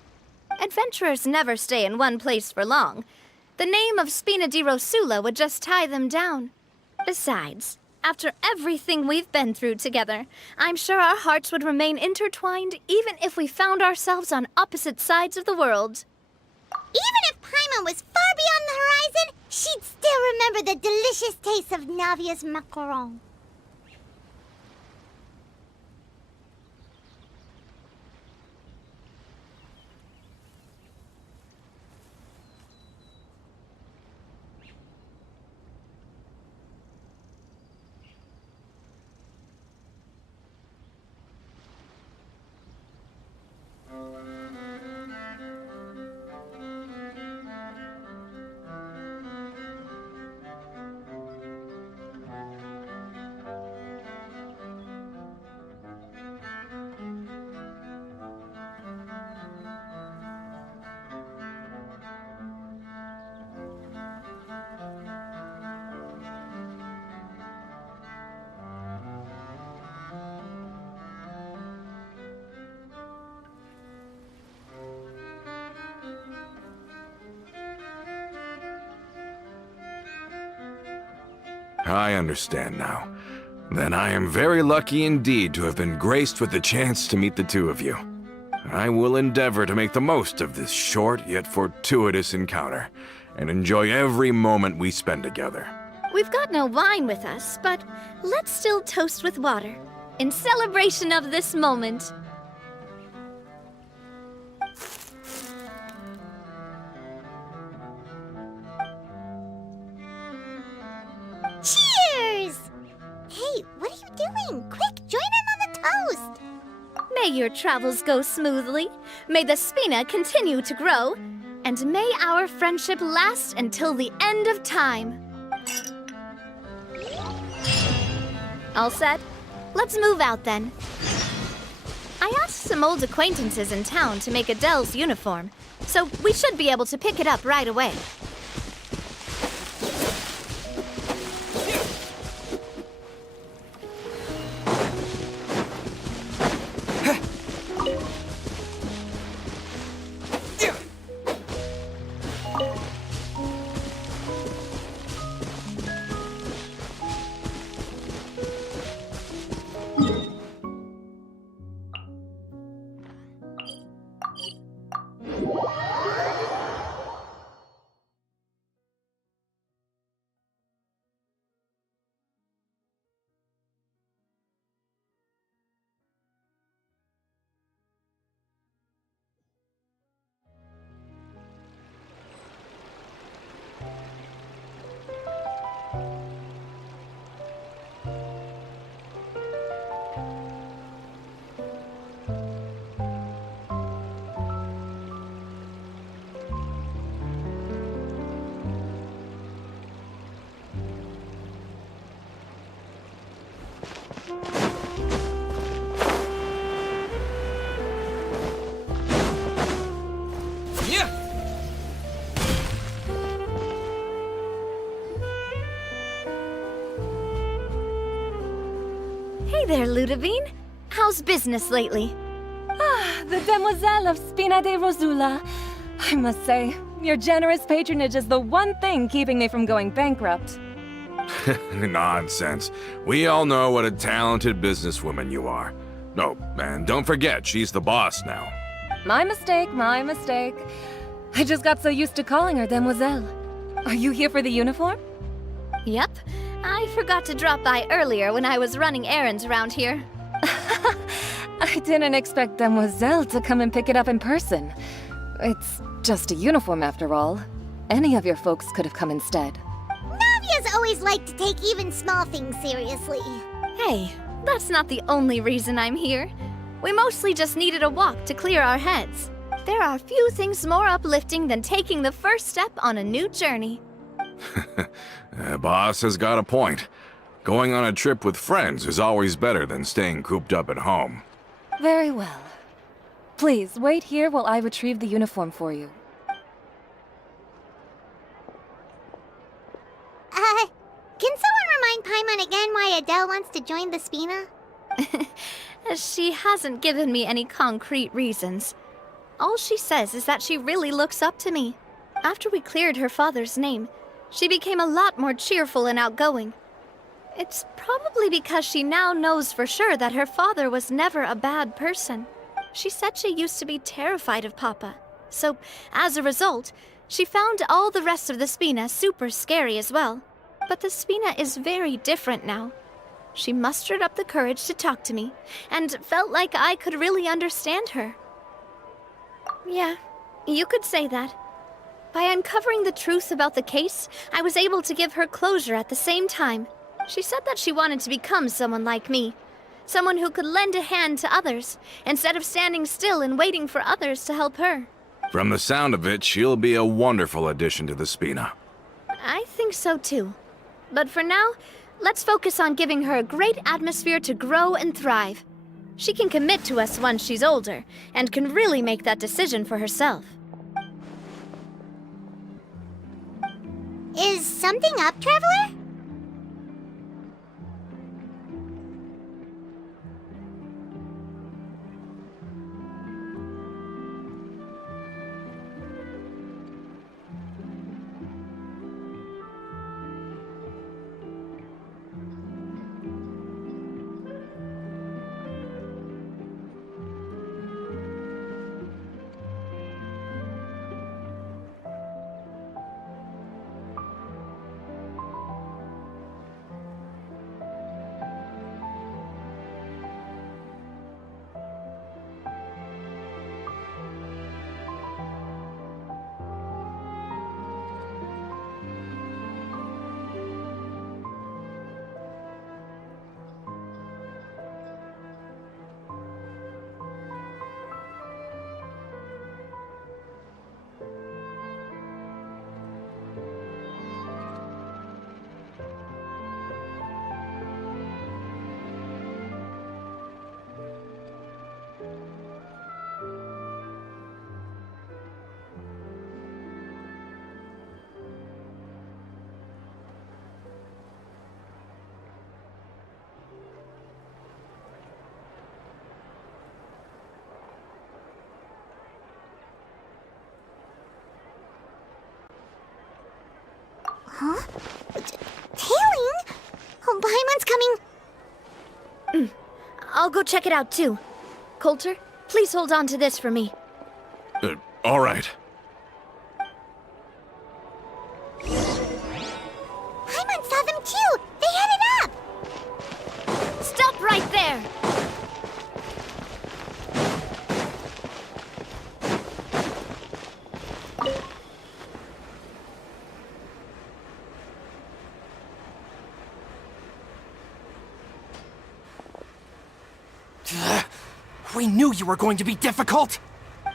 Adventurers never stay in one place for long. The name of Spina di Rosula would just tie them down. Besides, after everything we've been through together, I'm sure our hearts would remain intertwined even if we found ourselves on opposite sides of the world. Even if Paimon was far beyond the horizon, she'd still remember the delicious taste of Navia's macaron. I understand now. Then I am very lucky indeed to have been graced with the chance to meet the two of you. I will endeavor to make the most of this short yet fortuitous encounter, and enjoy every moment we spend together. We've got no wine with us, but let's still toast with water, in celebration of this moment. Cheers! Hey, what are you doing? Quick, join in on the toast! May your travels go smoothly, may the Spina continue to grow, and may our friendship last until the end of time. All set? Let's move out then. I asked some old acquaintances in town to make Adele's uniform, so we should be able to pick it up right away. Hey there, Ludovine. How's business lately? The Demoiselle of Spina de Rosula. I must say, your generous patronage is the one thing keeping me from going bankrupt. Nonsense. We all know what a talented businesswoman you are. No, and don't forget, she's the boss now. My mistake, my mistake. I just got so used to calling her Demoiselle. Are you here for the uniform? Yep. I forgot to drop by earlier when I was running errands around here. I didn't expect Demoiselle to come and pick it up in person. It's just a uniform after all. Any of your folks could have come instead. Navia's always liked to take even small things seriously. Hey, that's not the only reason I'm here. We mostly just needed a walk to clear our heads. There are few things more uplifting than taking the first step on a new journey. Boss has got a point. Going on a trip with friends is always better than staying cooped up at home. Very well. Please, wait here while I retrieve the uniform for you. Can someone remind Paimon again why Adele wants to join the Spina? She hasn't given me any concrete reasons. All she says is that she really looks up to me. After we cleared her father's name, she became a lot more cheerful and outgoing. It's probably because she now knows for sure that her father was never a bad person. She said she used to be terrified of Papa. So, as a result, she found all the rest of the Spina super scary as well. But the Spina is very different now. She mustered up the courage to talk to me, and felt like I could really understand her. Yeah, you could say that. By uncovering the truth about the case, I was able to give her closure at the same time. She said that she wanted to become someone like me. Someone who could lend a hand to others, instead of standing still and waiting for others to help her. From the sound of it, she'll be a wonderful addition to the Spina. I think so too. But for now, let's focus on giving her a great atmosphere to grow and thrive. She can commit to us once she's older, and can really make that decision for herself. Is something up, Traveler? Huh? Tailing? Oh, Paimon's coming. I'll go check it out too. Coulter, please hold on to this for me. All right. Paimon saw them too. They headed up. Stop right there! We knew you were going to be difficult!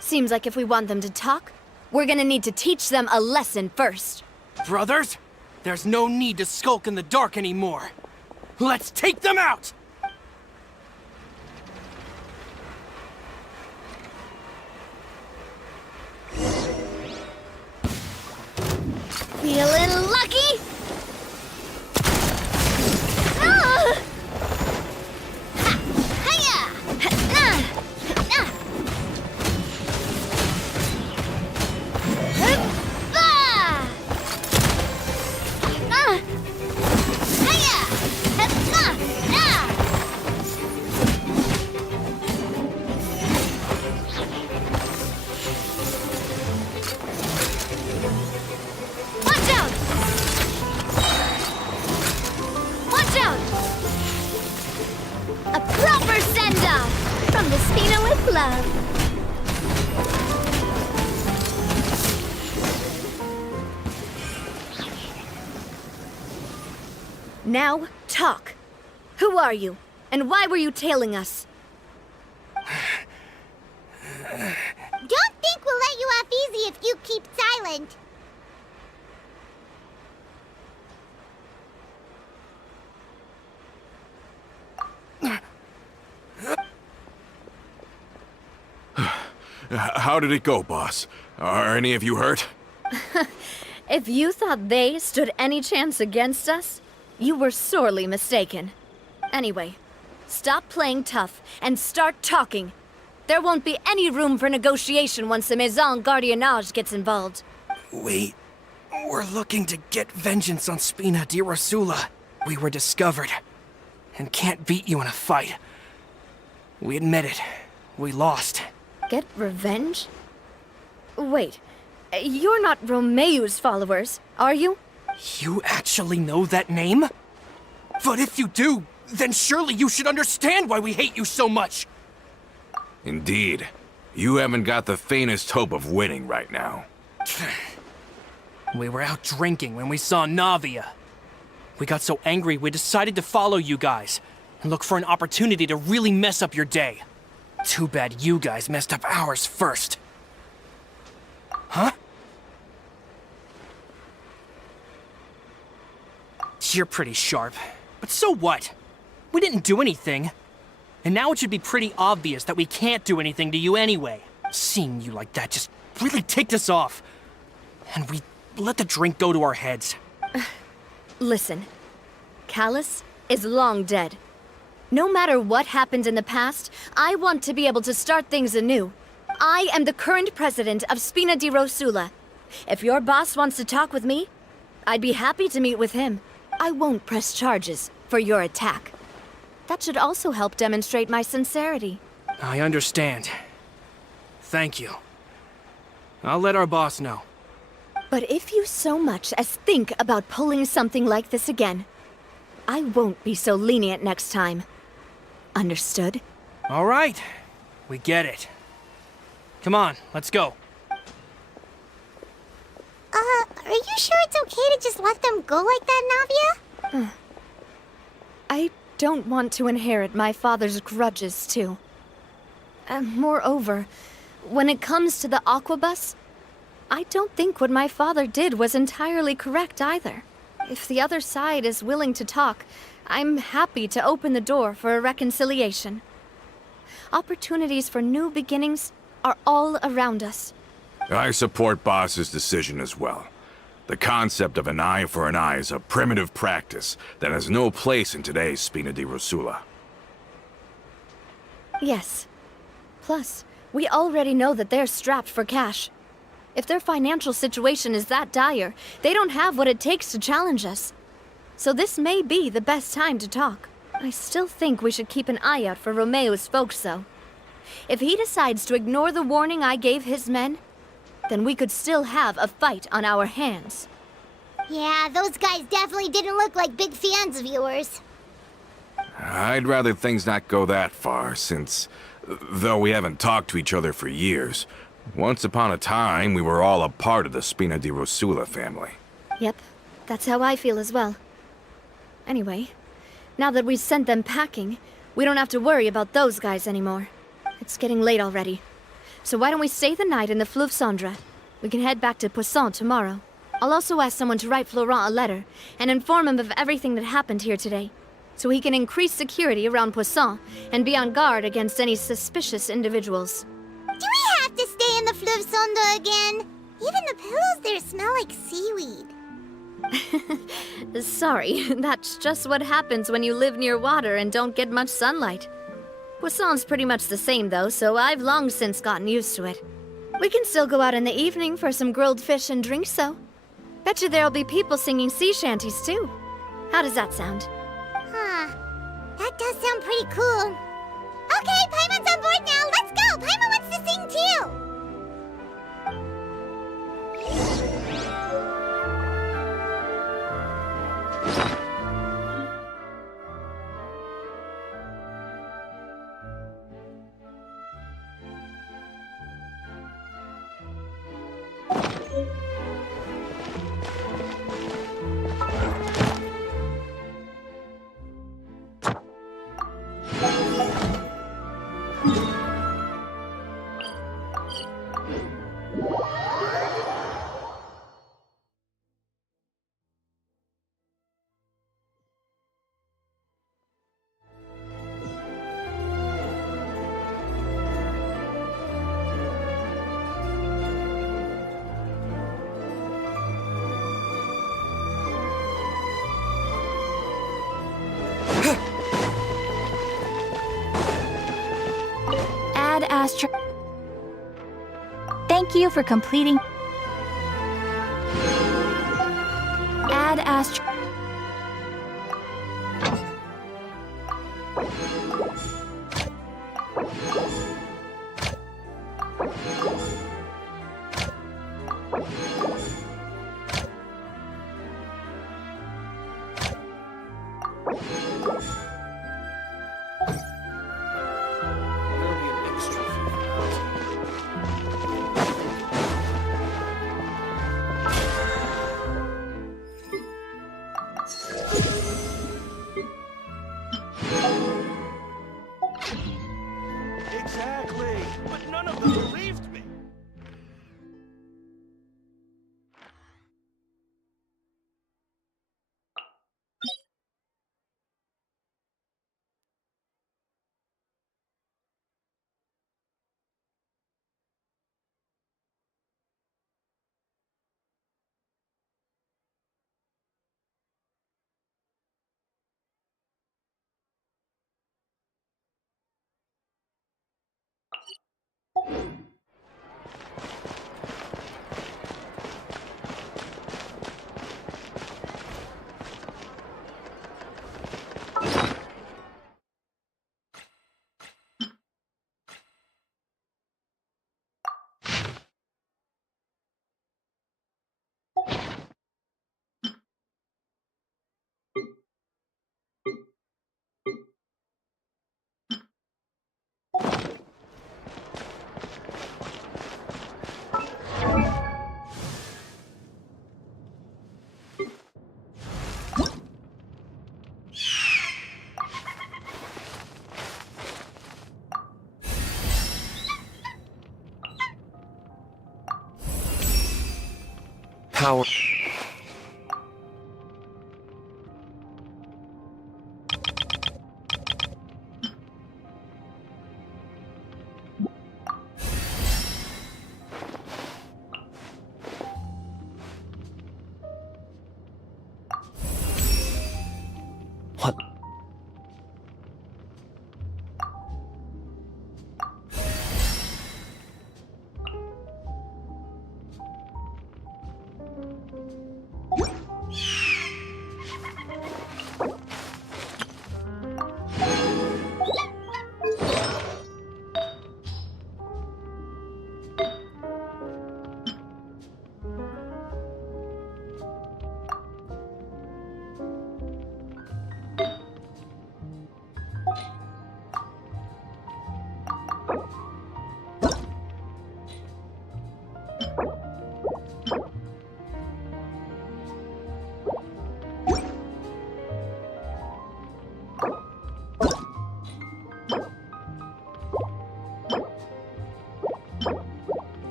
Seems like if we want them to talk, we're gonna need to teach them a lesson first. Brothers, there's no need to skulk in the dark anymore. Let's take them out! Feeling lucky? Ah! from the Spina with love. Now, talk. Who are you? And why were you tailing us? Don't think we'll let you off easy if you keep silent. How did it go, boss? Are any of you hurt? If you thought they stood any chance against us, you were sorely mistaken. Anyway, stop playing tough and start talking. There won't be any room for negotiation once the Maison Gardiennage gets involved. We're looking to get vengeance on Spina di Rosula. We were discovered, and can't beat you in a fight. We admit it. We lost. Get revenge? Wait, you're not Romeu's followers, are you? You actually know that name? But if you do, then surely you should understand why we hate you so much! Indeed. You haven't got the faintest hope of winning right now. We were out drinking when we saw Navia. We got so angry we decided to follow you guys and look for an opportunity to really mess up your day. Too bad you guys messed up ours first. Huh? You're pretty sharp, but so what? We didn't do anything. And now it should be pretty obvious that we can't do anything to you anyway. Seeing you like that just really ticked us off. And we let the drink go to our heads. Listen, Callus is long dead. No matter what happened in the past, I want to be able to start things anew. I am the current president of Spina di Rosula. If your boss wants to talk with me, I'd be happy to meet with him. I won't press charges for your attack. That should also help demonstrate my sincerity. I understand. Thank you. I'll let our boss know. But if you so much as think about pulling something like this again, I won't be so lenient next time. Understood? All right. We get it. Come on, let's go. Are you sure it's okay to just let them go like that, Navia? I don't want to inherit my father's grudges, too. Moreover, when it comes to the Aquabus, I don't think what my father did was entirely correct either. If the other side is willing to talk, I'm happy to open the door for a reconciliation. Opportunities for new beginnings are all around us. I support Boss's decision as well. The concept of an eye for an eye is a primitive practice that has no place in today's Spina di Rosula. Yes. Plus, we already know that they're strapped for cash. If their financial situation is that dire, they don't have what it takes to challenge us. So this may be the best time to talk. I still think we should keep an eye out for Romeu's folks, though. If he decides to ignore the warning I gave his men, then we could still have a fight on our hands. Yeah, those guys definitely didn't look like big fans of yours. I'd rather things not go that far, since, though we haven't talked to each other for years, once upon a time we were all a part of the Spina di Rosula family. Yep, that's how I feel as well. Anyway, now that we've sent them packing, we don't have to worry about those guys anymore. It's getting late already. So why don't we stay the night in the Fleuve Cendre? We can head back to Poisson tomorrow. I'll also ask someone to write Florent a letter and inform him of everything that happened here today, so he can increase security around Poisson and be on guard against any suspicious individuals. Do we have to stay in the Fleuve Cendre again? Even the pillows there smell like seaweed. Sorry, that's just what happens when you live near water and don't get much sunlight. Poisson's pretty much the same though, so I've long since gotten used to it. We can still go out in the evening for some grilled fish and drinks though. Bet you there'll be people singing sea shanties too. How does that sound? Huh. That does sound pretty cool. Okay, Paimon's on board now. Let's go. Paimon wants to sing too. Add Astra. Thank you for completing. Add Astra. There'll be an extra few. Exactly, but none of them believed me. Power. What?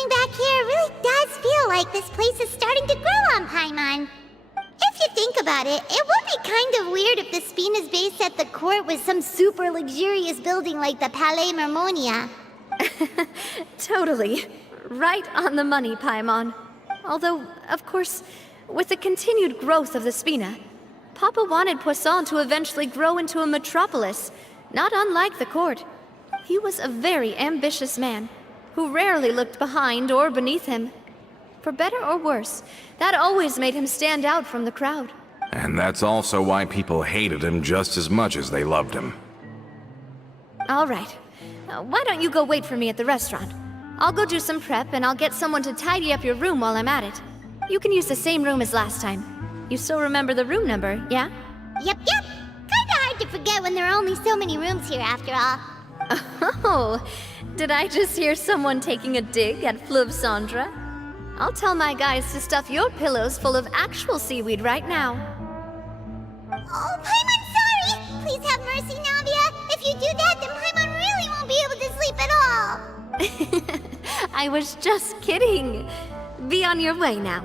coming back here, it really does feel like this place is starting to grow on Paimon. If you think about it, it would be kind of weird if the Spina's base at the court was some super luxurious building like the Palais Mermonia. Totally. Right on the money, Paimon. Although, of course, with the continued growth of the Spina, Papa wanted Poisson to eventually grow into a metropolis, not unlike the court. He was a very ambitious man, who rarely looked behind or beneath him. For better or worse, that always made him stand out from the crowd. And that's also why people hated him just as much as they loved him. All right. Why don't you go wait for me at the restaurant? I'll go do some prep, and I'll get someone to tidy up your room while I'm at it. You can use the same room as last time. You still remember the room number, yeah? Yep. Kinda hard to forget when there are only so many rooms here after all. Oh, did I just hear someone taking a dig at Fleuve Cendre? I'll tell my guys to stuff your pillows full of actual seaweed right now. Oh, Paimon, sorry! Please have mercy, Navia. If you do that, then Paimon really won't be able to sleep at all. I was just kidding. Be on your way now.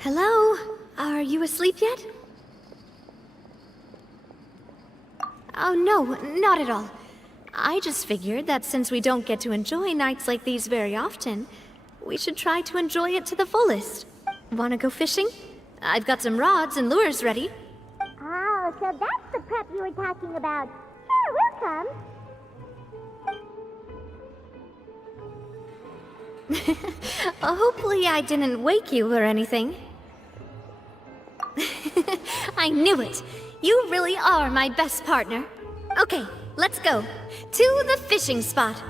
Hello? Are you asleep yet? Oh, no, not at all. I just figured that since we don't get to enjoy nights like these very often, we should try to enjoy it to the fullest. Wanna go fishing? I've got some rods and lures ready. Oh, so that's the prep you were talking about. Sure, we'll come. Hopefully I didn't wake you or anything. I knew it! You really are my best partner. Okay, let's go. To the fishing spot.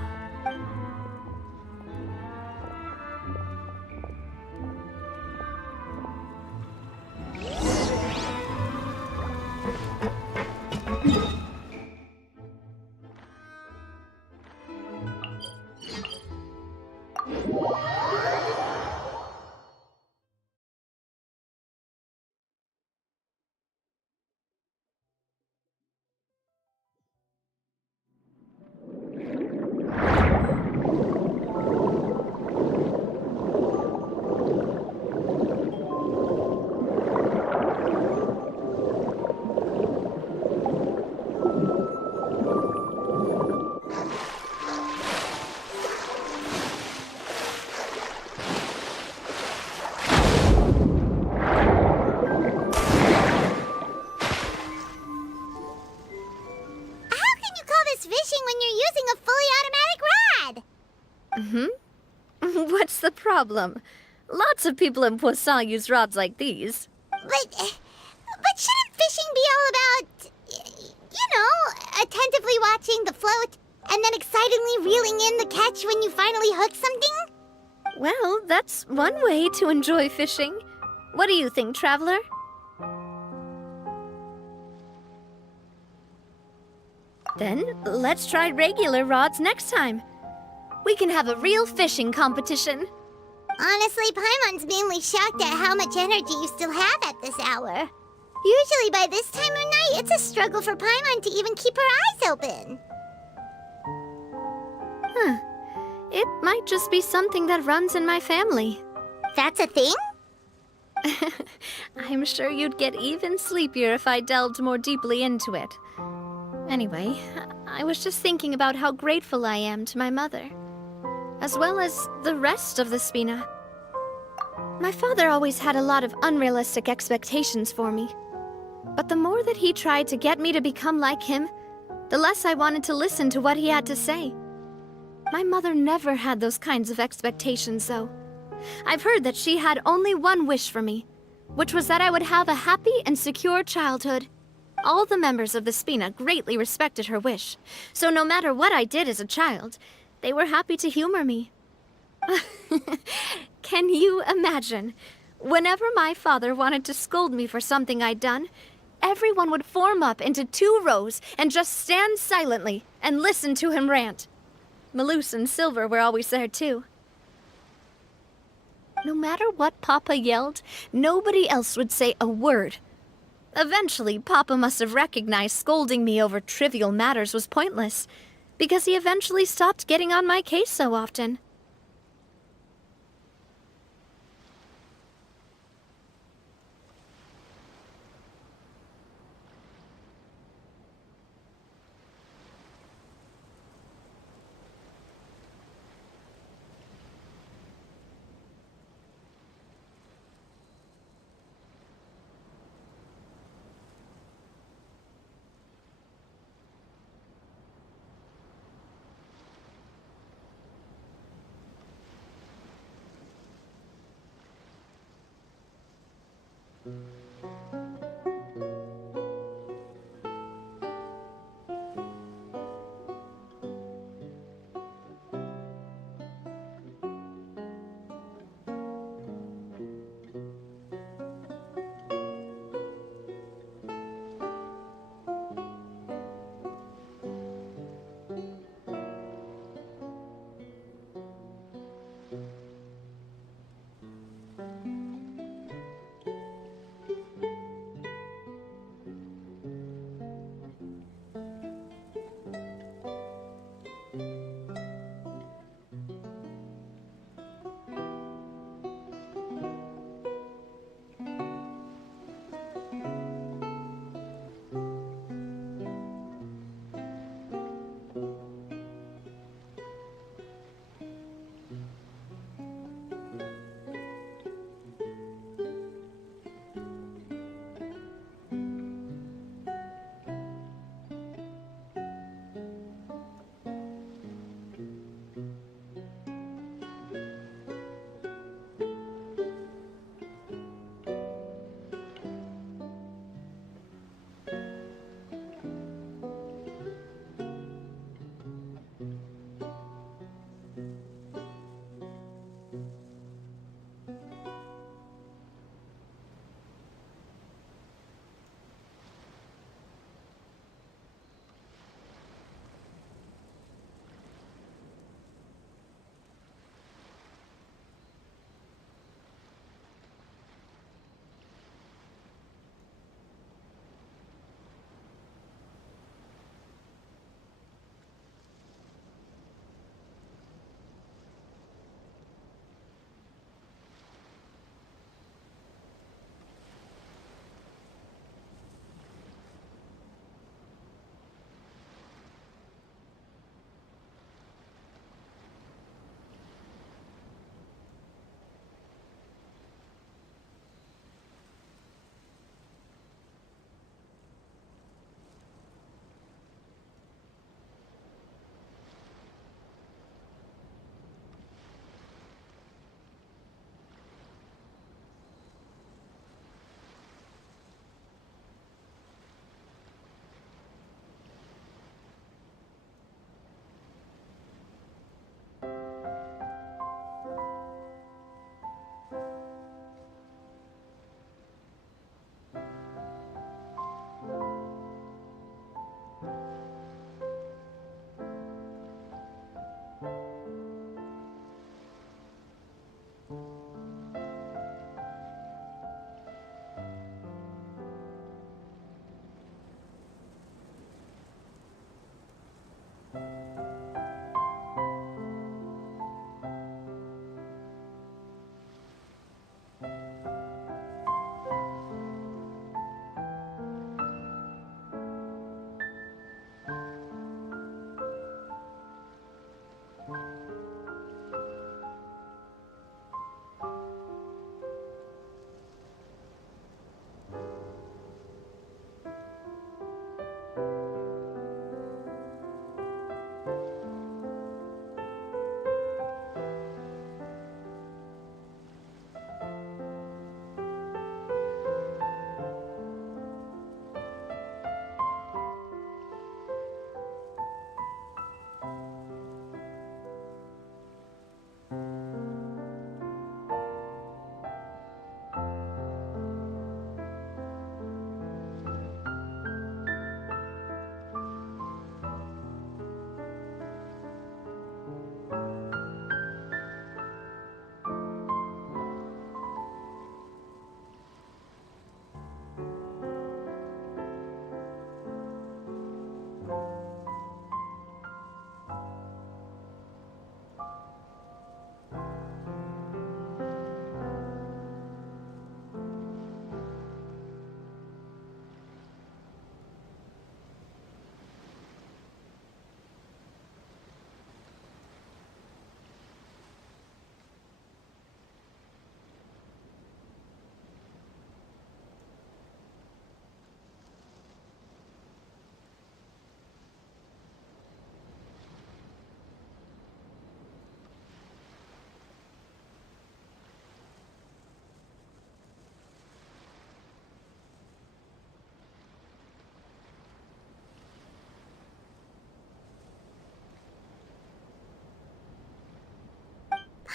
What's the problem? Lots of people in Poisson use rods like these. But shouldn't fishing be all about, attentively watching the float and then excitedly reeling in the catch when you finally hook something? Well, that's one way to enjoy fishing. What do you think, Traveler? Then, let's try regular rods next time. We can have a real fishing competition. Honestly, Paimon's mainly shocked at how much energy you still have at this hour. Usually by this time of night, it's a struggle for Paimon to even keep her eyes open. Huh. It might just be something that runs in my family. That's a thing? I'm sure you'd get even sleepier if I delved more deeply into it. Anyway, I was just thinking about how grateful I am to my mother, as well as the rest of the Spina. My father always had a lot of unrealistic expectations for me. But the more that he tried to get me to become like him, the less I wanted to listen to what he had to say. My mother never had those kinds of expectations, though. I've heard that she had only one wish for me, which was that I would have a happy and secure childhood. All the members of the Spina greatly respected her wish, so no matter what I did as a child, they were happy to humor me. Can you imagine? Whenever my father wanted to scold me for something I'd done, everyone would form up into 2 rows and just stand silently and listen to him rant. Maloose and Silver were always there too. No matter what Papa yelled, nobody else would say a word. Eventually, Papa must have recognized scolding me over trivial matters was pointless, because he eventually stopped getting on my case so often.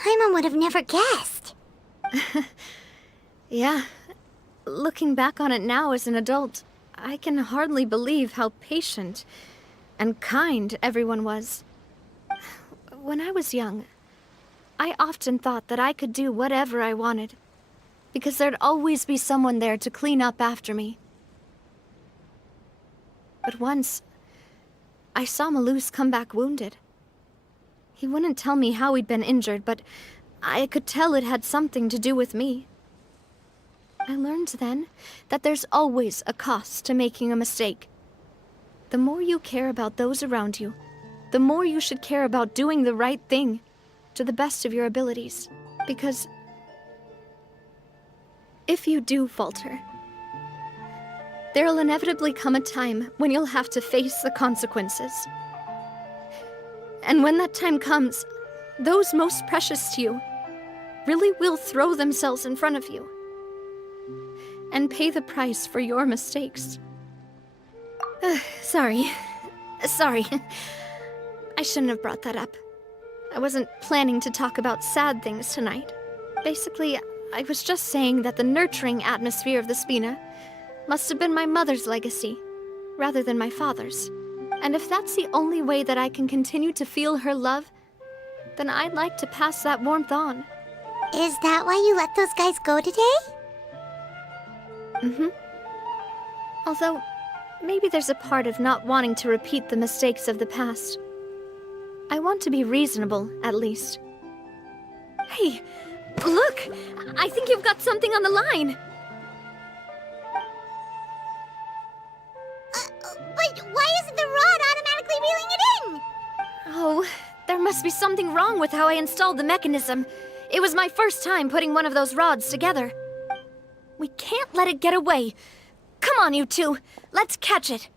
Paimon would have never guessed. Yeah. Looking back on it now as an adult, I can hardly believe how patient and kind everyone was. When I was young, I often thought that I could do whatever I wanted, because there'd always be someone there to clean up after me. But once, I saw Malus come back wounded. He wouldn't tell me how he'd been injured, but I could tell it had something to do with me. I learned then that there's always a cost to making a mistake. The more you care about those around you, the more you should care about doing the right thing to the best of your abilities. Because if you do falter, there'll inevitably come a time when you'll have to face the consequences. And when that time comes, those most precious to you really will throw themselves in front of you and pay the price for your mistakes. Sorry. I shouldn't have brought that up. I wasn't planning to talk about sad things tonight. Basically, I was just saying that the nurturing atmosphere of the Spina must have been my mother's legacy, rather than my father's. And if that's the only way that I can continue to feel her love, then I'd like to pass that warmth on. Is that why you let those guys go today? Mm-hmm. Although, maybe there's a part of not wanting to repeat the mistakes of the past. I want to be reasonable, at least. Hey, look! I think you've got something on the line! But why isn't the rod automatically reeling it in? Oh, there must be something wrong with how I installed the mechanism. It was my first time putting one of those rods together. We can't let it get away. Come on, you two. Let's catch it.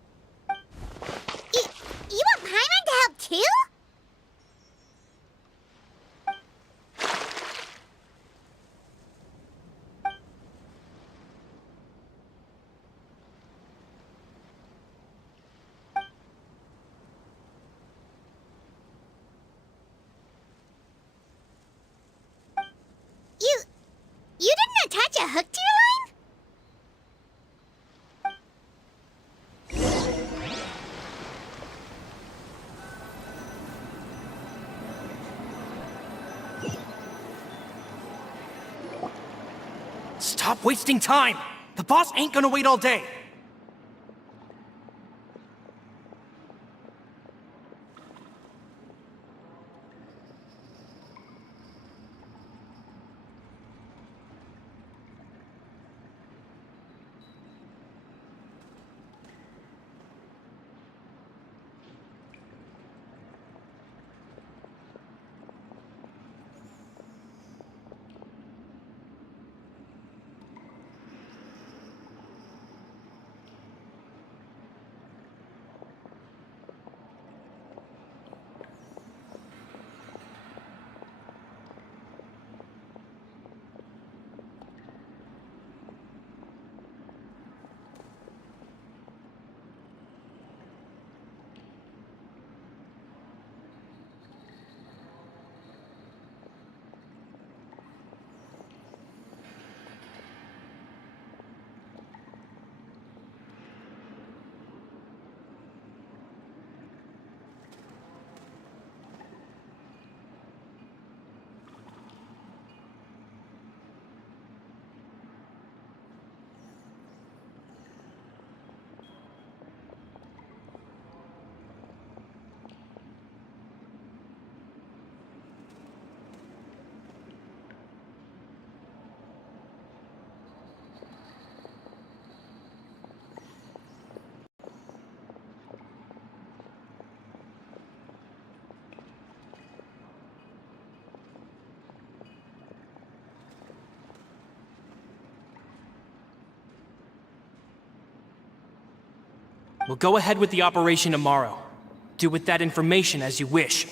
You want Paimon to help too? You didn't attach a hook to your line? Stop wasting time! The boss ain't gonna wait all day! We'll go ahead with the operation tomorrow. Do with that information as you wish.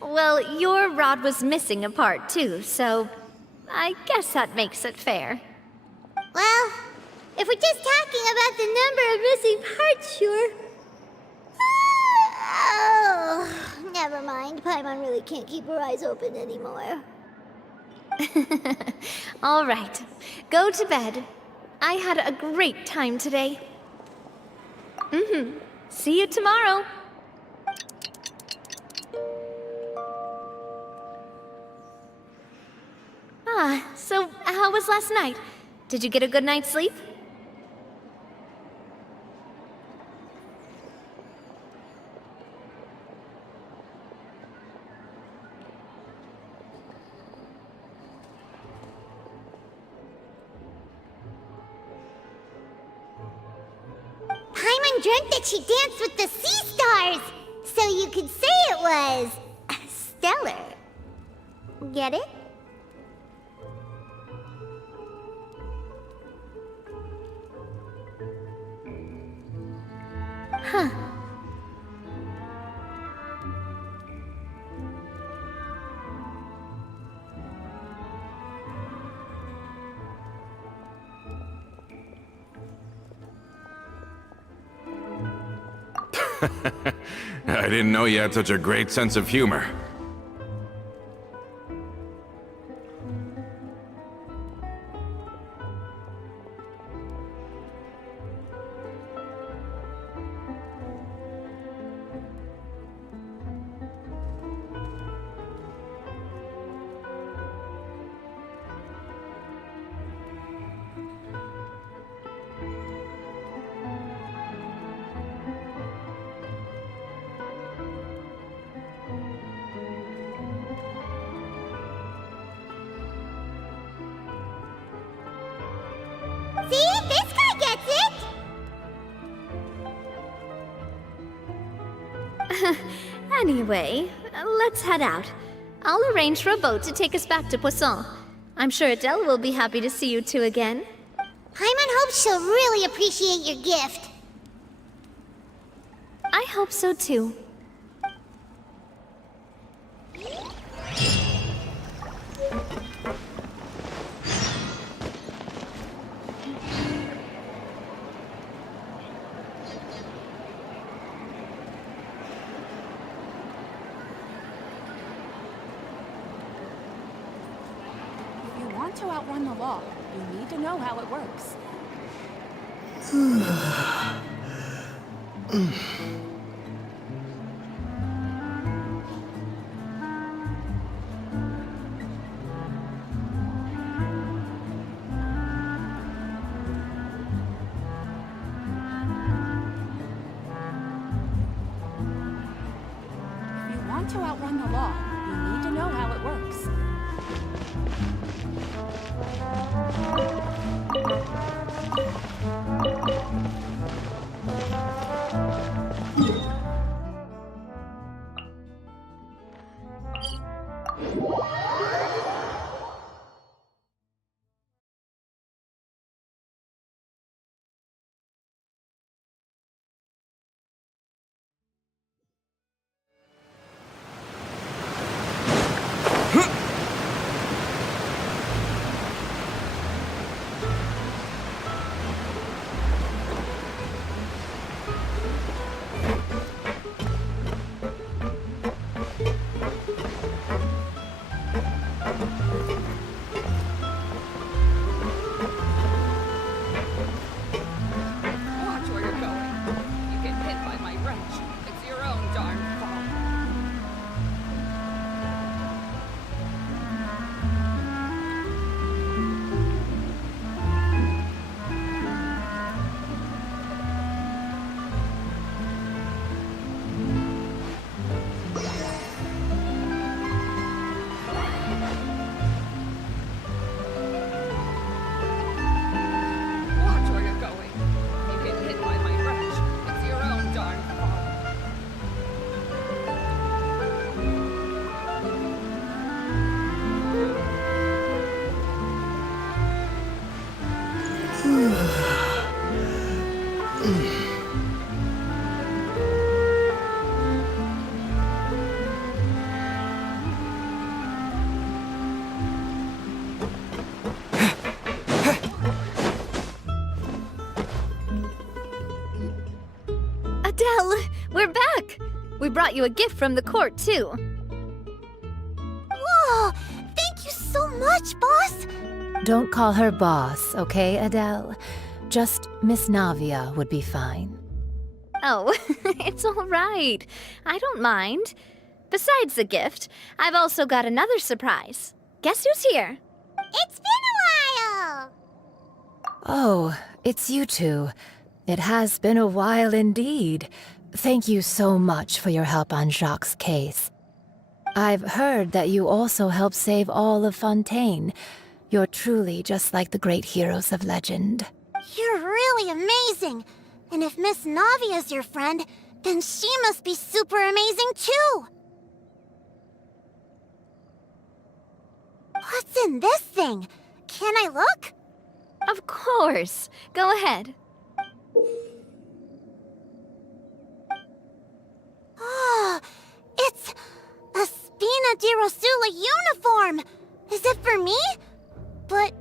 Well, your rod was missing a part too, so I guess that makes it fair. Well, If we're just talking about the number of missing parts, sure. Oh, never mind. Paimon really can't keep her eyes open anymore. All right, go to bed. I had a great time today. See you tomorrow. So how was last night? Did you get a good night's sleep? Paimon dreamt that she danced with the sea stars, so you could say it was stellar. Get it? Huh. I didn't know you had such a great sense of humor. See? This guy gets it! Anyway, let's head out. I'll arrange for a boat to take us back to Poisson. I'm sure Adele will be happy to see you two again. Paimon hopes she'll really appreciate your gift. I hope so too. If you want to outrun the law, you need to know how it works. If you want to outrun the law, you need to know how it works. Adele, we're back! We brought you a gift from the court, too. Whoa! Thank you so much, boss! Don't call her boss, okay, Adele? Just Miss Navia would be fine. Oh, it's all right. I don't mind. Besides the gift, I've also got another surprise. Guess who's here? It's been a while! Oh, it's you two. It has been a while indeed. Thank you so much for your help on Jacques' case. I've heard that you also helped save all of Fontaine. You're truly just like the great heroes of legend. You're really amazing! And if Miss Navia's your friend, then she must be super amazing too! What's in this thing? Can I look? Of course. Go ahead. Oh, it's a Spina di Rosula uniform! Is it for me? But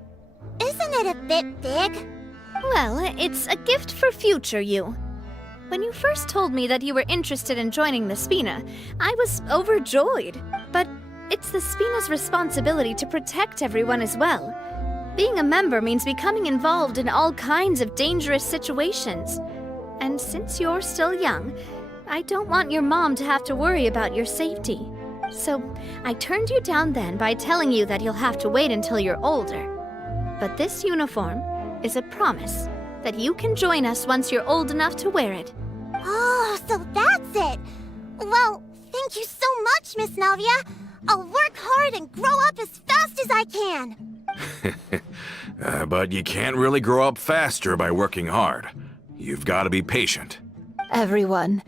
isn't it a bit big? Well, it's a gift for future you. When you first told me that you were interested in joining the Spina, I was overjoyed. But it's the Spina's responsibility to protect everyone as well. Being a member means becoming involved in all kinds of dangerous situations. And since you're still young, I don't want your mom to have to worry about your safety. So I turned you down then by telling you that you'll have to wait until you're older. But this uniform is a promise that you can join us once you're old enough to wear it. Oh, so that's it! Well, thank you so much, Miss Navia! I'll work hard and grow up as fast as I can! But you can't really grow up faster by working hard. You've got to be patient. Everyone,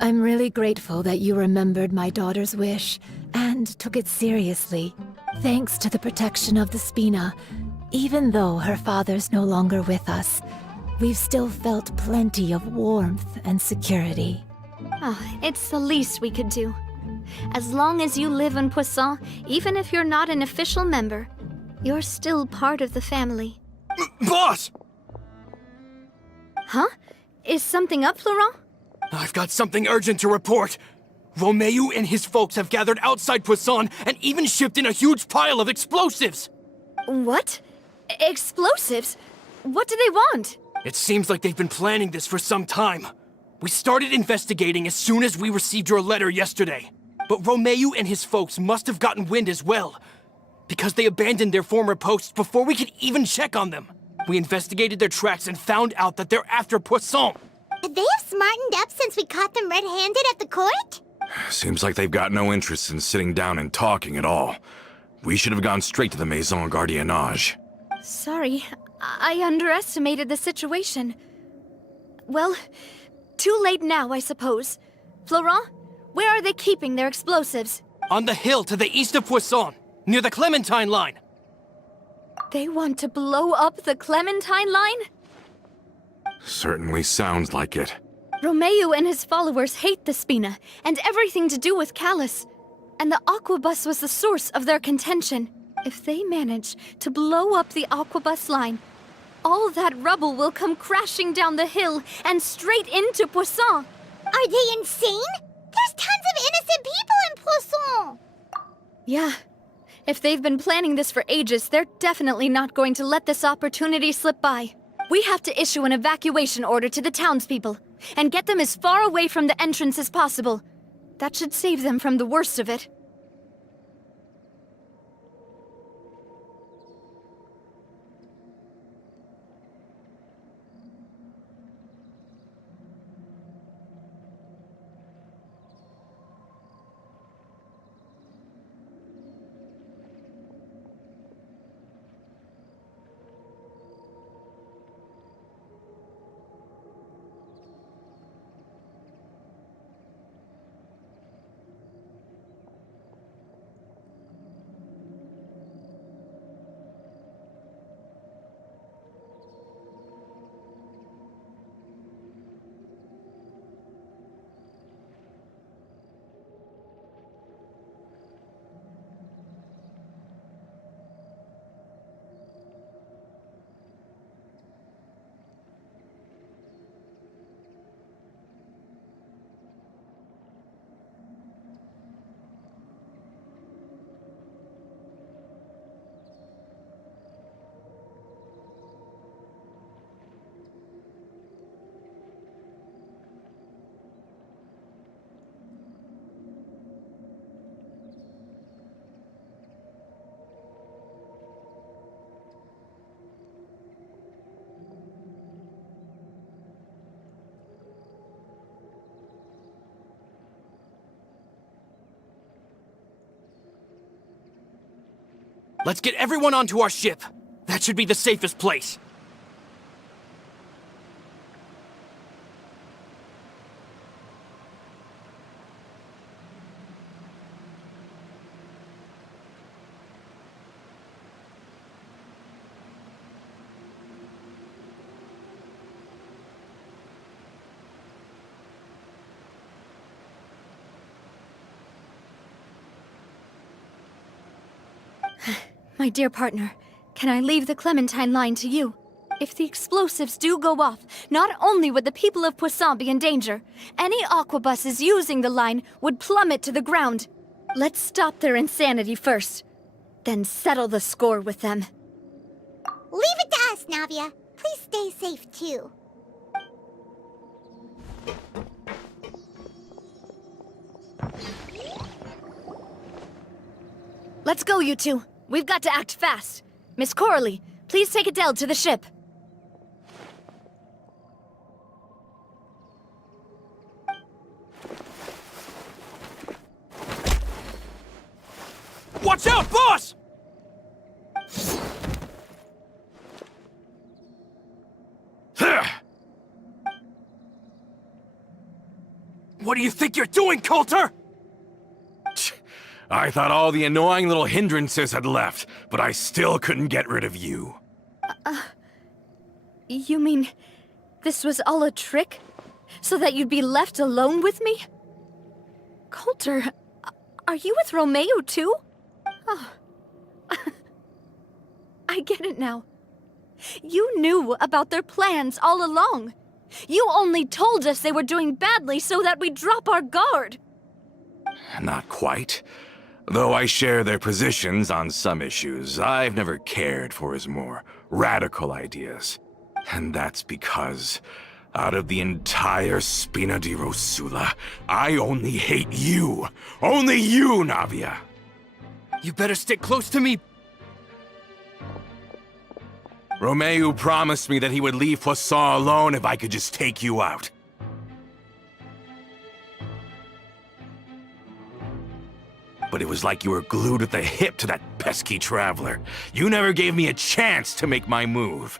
I'm really grateful that you remembered my daughter's wish and took it seriously. Thanks to the protection of the Spina, even though her father's no longer with us, we've still felt plenty of warmth and security. Oh, it's the least we could do. As long as you live in Poisson, even if you're not an official member, you're still part of the family. Boss! Huh? Is something up, Florent? I've got something urgent to report. Romeo and his folks have gathered outside Poisson and even shipped in a huge pile of explosives! What? Explosives? What do they want? It seems like they've been planning this for some time. We started investigating as soon as we received your letter yesterday. But Romeo and his folks must have gotten wind as well, because they abandoned their former posts before we could even check on them. We investigated their tracks and found out that they're after Poisson. Could they have smartened up since we caught them red-handed at the court? Seems like they've got no interest in sitting down and talking at all. We should have gone straight to the Maison Gardiennage. Sorry, I underestimated the situation. Well, too late now, I suppose. Florent, where are they keeping their explosives? On the hill to the east of Poisson, near the Clementine line. They want to blow up the Clementine line? Certainly sounds like it. Romeo and his followers hate the Spina and everything to do with Callus. And the Aquabus was the source of their contention. If they manage to blow up the Aquabus line, all that rubble will come crashing down the hill and straight into Poisson. Are they insane? There's tons of innocent people in Poisson! Yeah. If they've been planning this for ages, they're definitely not going to let this opportunity slip by. We have to issue an evacuation order to the townspeople and get them as far away from the entrance as possible. That should save them from the worst of it. Let's get everyone onto our ship. That should be the safest place. My dear partner, can I leave the Clementine line to you? If the explosives do go off, not only would the people of Poisson be in danger, any aquabuses using the line would plummet to the ground. Let's stop their insanity first, then settle the score with them. Leave it to us, Navia. Please stay safe, too. Let's go, you two. We've got to act fast. Miss Coralie, please take Adele to the ship. Watch out, boss! What do you think you're doing, Coulter? I thought all the annoying little hindrances had left, but I still couldn't get rid of you. You mean this was all a trick? So that you'd be left alone with me? Coulter, are you with Romeo too? Oh. I get it now. You knew about their plans all along. You only told us they were doing badly so that we'd drop our guard. Not quite. Though I share their positions on some issues, I've never cared for his more radical ideas. And that's because, out of the entire Spina di Rosula, I only hate you. Only you, Navia. You better stick close to me. Romeo promised me that he would leave Poisson alone if I could just take you out. But it was like you were glued at the hip to that pesky traveler. You never gave me a chance to make my move.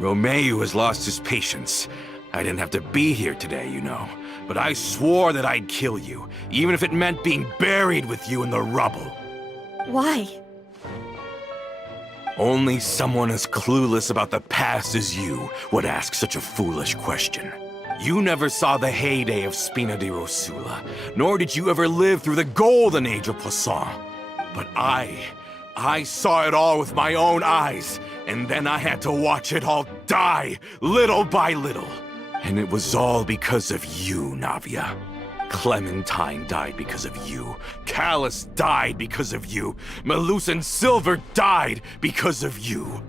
Romeo has lost his patience. I didn't have to be here today, you know. But I swore that I'd kill you, even if it meant being buried with you in the rubble. Why? Only someone as clueless about the past as you would ask such a foolish question. You never saw the heyday of Spina di Rosula, nor did you ever live through the golden age of Poisson. But I saw it all with my own eyes, and then I had to watch it all die, little by little. And it was all because of you, Navia. Clementine died because of you. Callus died because of you. Malus and Silver died because of you.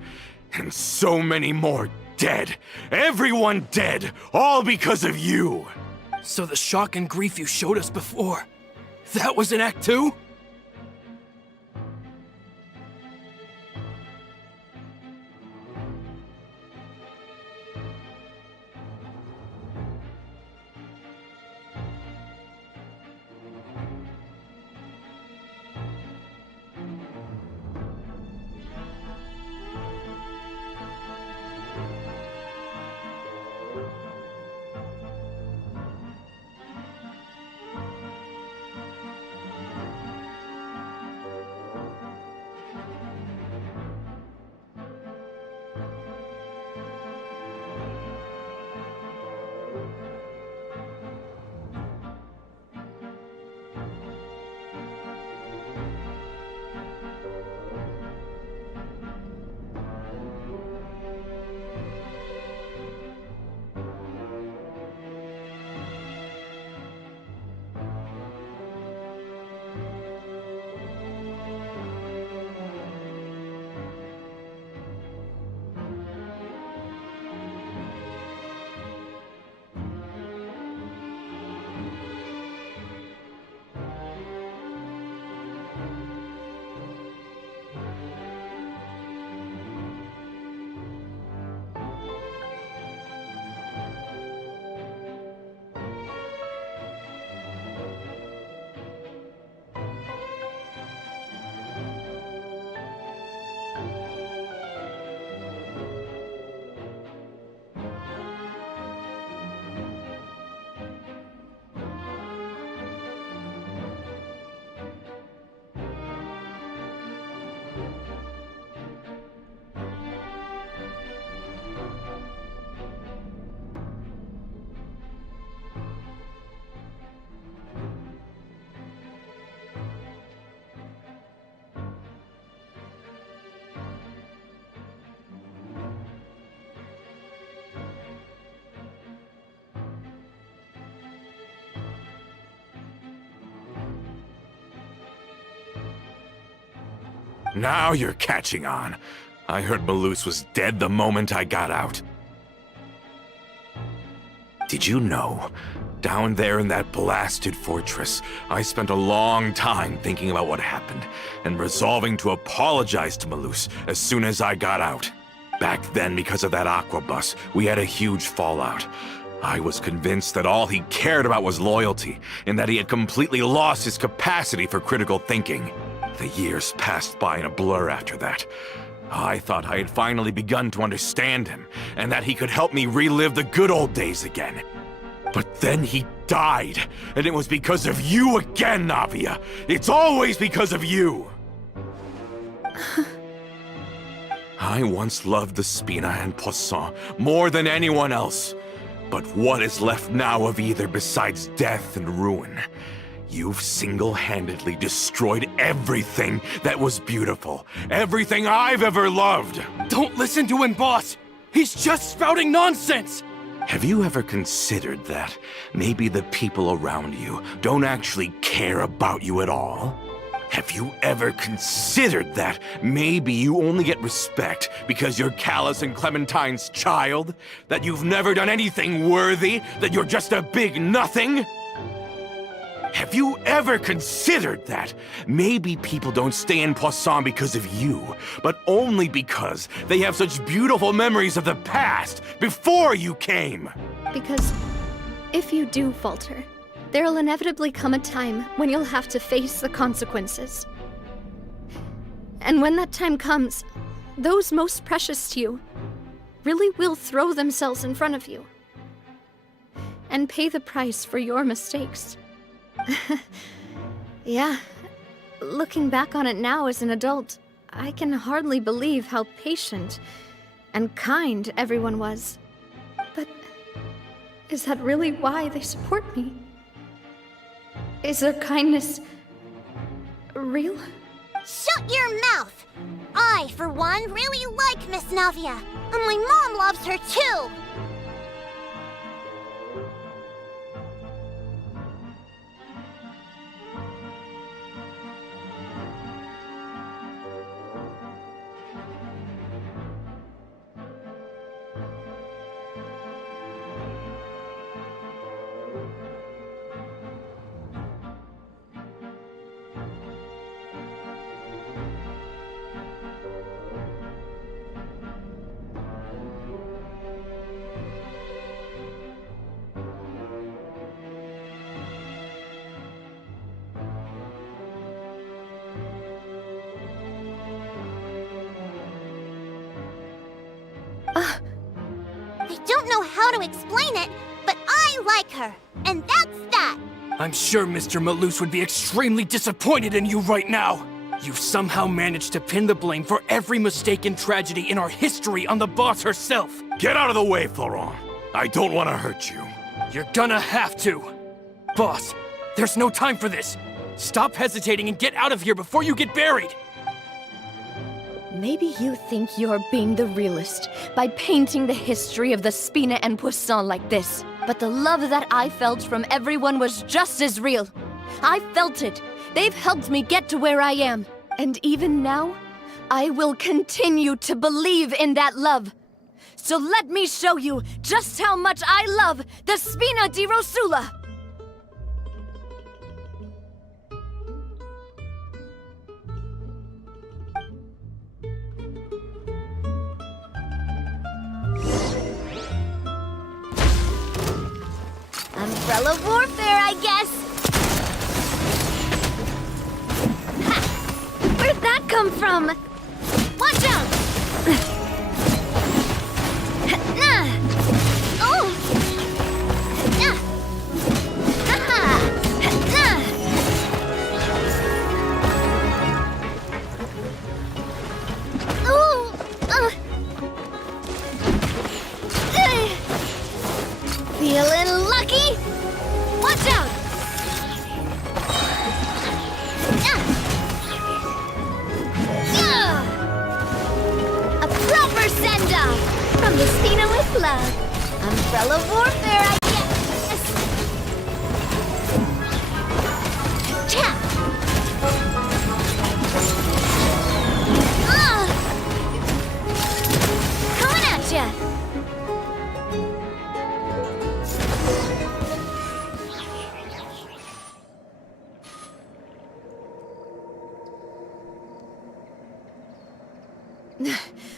And so many more dead. Everyone dead, all because of you. So the shock and grief you showed us before, that was in Act 2? Now you're catching on. I heard Malus was dead the moment I got out. Did you know? Down there in that blasted fortress, I spent a long time thinking about what happened and resolving to apologize to Malus as soon as I got out. Back then, because of that aqua bus, we had a huge fallout. I was convinced that all he cared about was loyalty, and that he had completely lost his capacity for critical thinking. The years passed by in a blur after that. I thought I had finally begun to understand him, and that he could help me relive the good old days again. But then he died, and it was because of you again, Navia. It's always because of you. I once loved the Spina and Poisson more than anyone else. But what is left now of either besides death and ruin? You've single-handedly destroyed everything that was beautiful. Everything I've ever loved. Don't listen to him, boss! He's just spouting nonsense! Have you ever considered that maybe the people around you don't actually care about you at all? Have you ever considered that maybe you only get respect because you're Callus and Clementine's child? That you've never done anything worthy? That you're just a big nothing? Have you ever considered that maybe people don't stay in Poisson because of you, but only because they have such beautiful memories of the past before you came? Because if you do falter, there'll inevitably come a time when you'll have to face the consequences. And when that time comes, those most precious to you really will throw themselves in front of you and pay the price for your mistakes. Yeah, looking back on it now as an adult, I can hardly believe how patient and kind everyone was. But is that really why they support me? Is their kindness real? Shut your mouth! I, for one, really like Miss Navia, and my mom loves her too! I don't know how to explain it, but I like her, and that's that! I'm sure Mr. Malus would be extremely disappointed in you right now. You've somehow managed to pin the blame for every mistake and tragedy in our history on the boss herself. Get out of the way, Florent. I don't want to hurt you. You're gonna have to. Boss, there's no time for this. Stop hesitating and get out of here before you get buried. Maybe you think you're being the realist by painting the history of the Spina and Poisson like this. But the love that I felt from everyone was just as real. I felt it. They've helped me get to where I am. And even now, I will continue to believe in that love. So let me show you just how much I love the Spina di Rosula. Umbrella warfare, I guess! Ha! Where'd that come from? Watch out! Oh! Feeling lucky? Watch out! A proper send-off from the Spina with love. Umbrella warfare, I guess. Cha!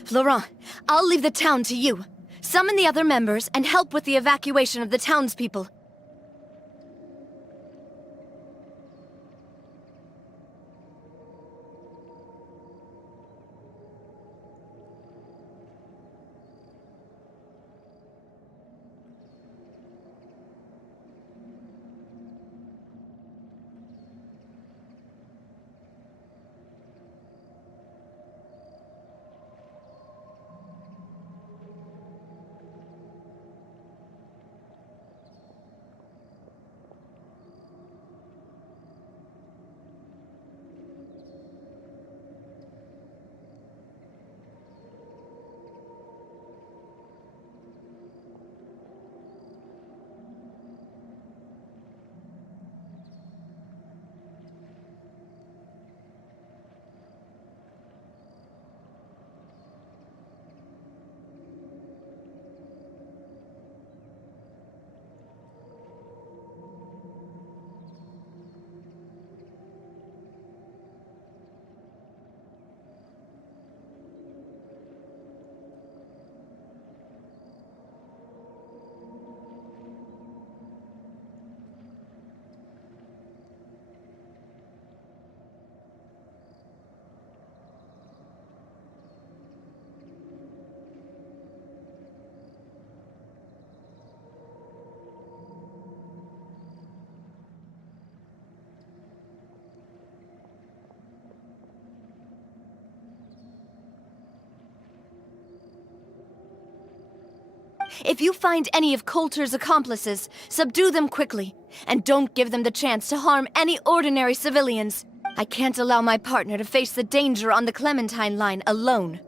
Florent, I'll leave the town to you. Summon the other members and help with the evacuation of the townspeople. If you find any of Coulter's accomplices, subdue them quickly, and don't give them the chance to harm any ordinary civilians. I can't allow my partner to face the danger on the Clementine line alone.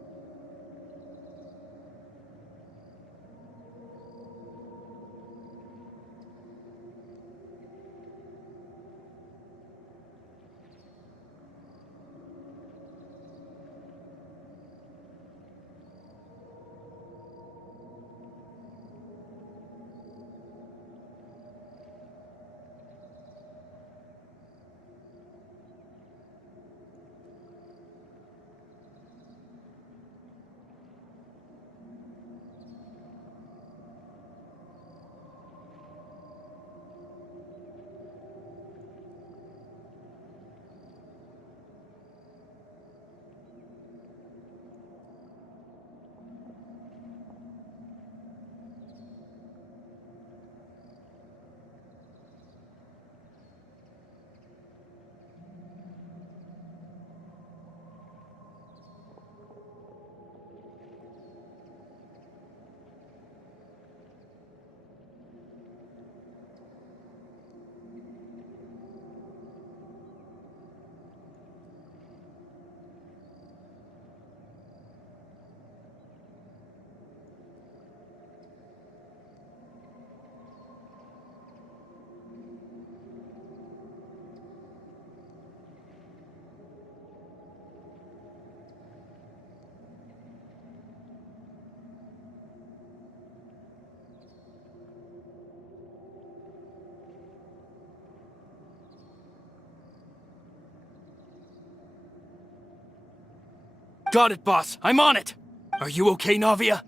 Got it, boss. I'm on it. Are you okay, Navia?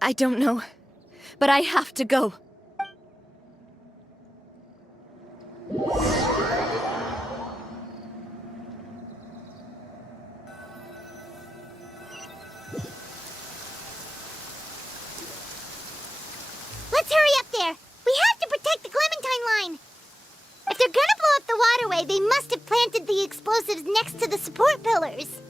I don't know, but I have to go. Let's hurry up there. We have to protect the Clementine line. If they're gonna blow up the waterway, they must have planted the explosives next to the support pillars.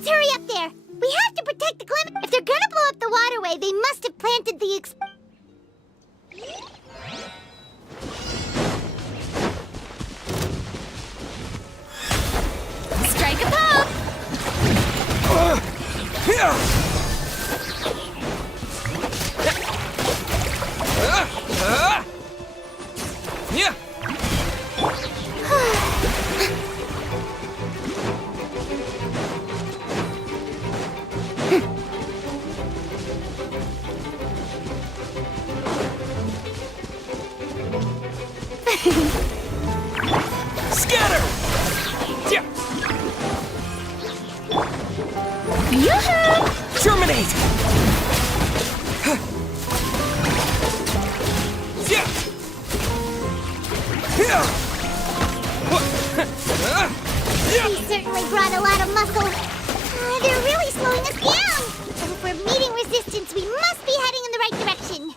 Let's hurry up there. We have to protect the climate. If they're gonna blow up the waterway, they must have planted the Strike a pop! Scatter! Yeah. Yoo-hoo! Terminate! Yeah. He certainly brought a lot of muscle. They're really slowing us down. But if we're meeting resistance, we must be heading in the right direction.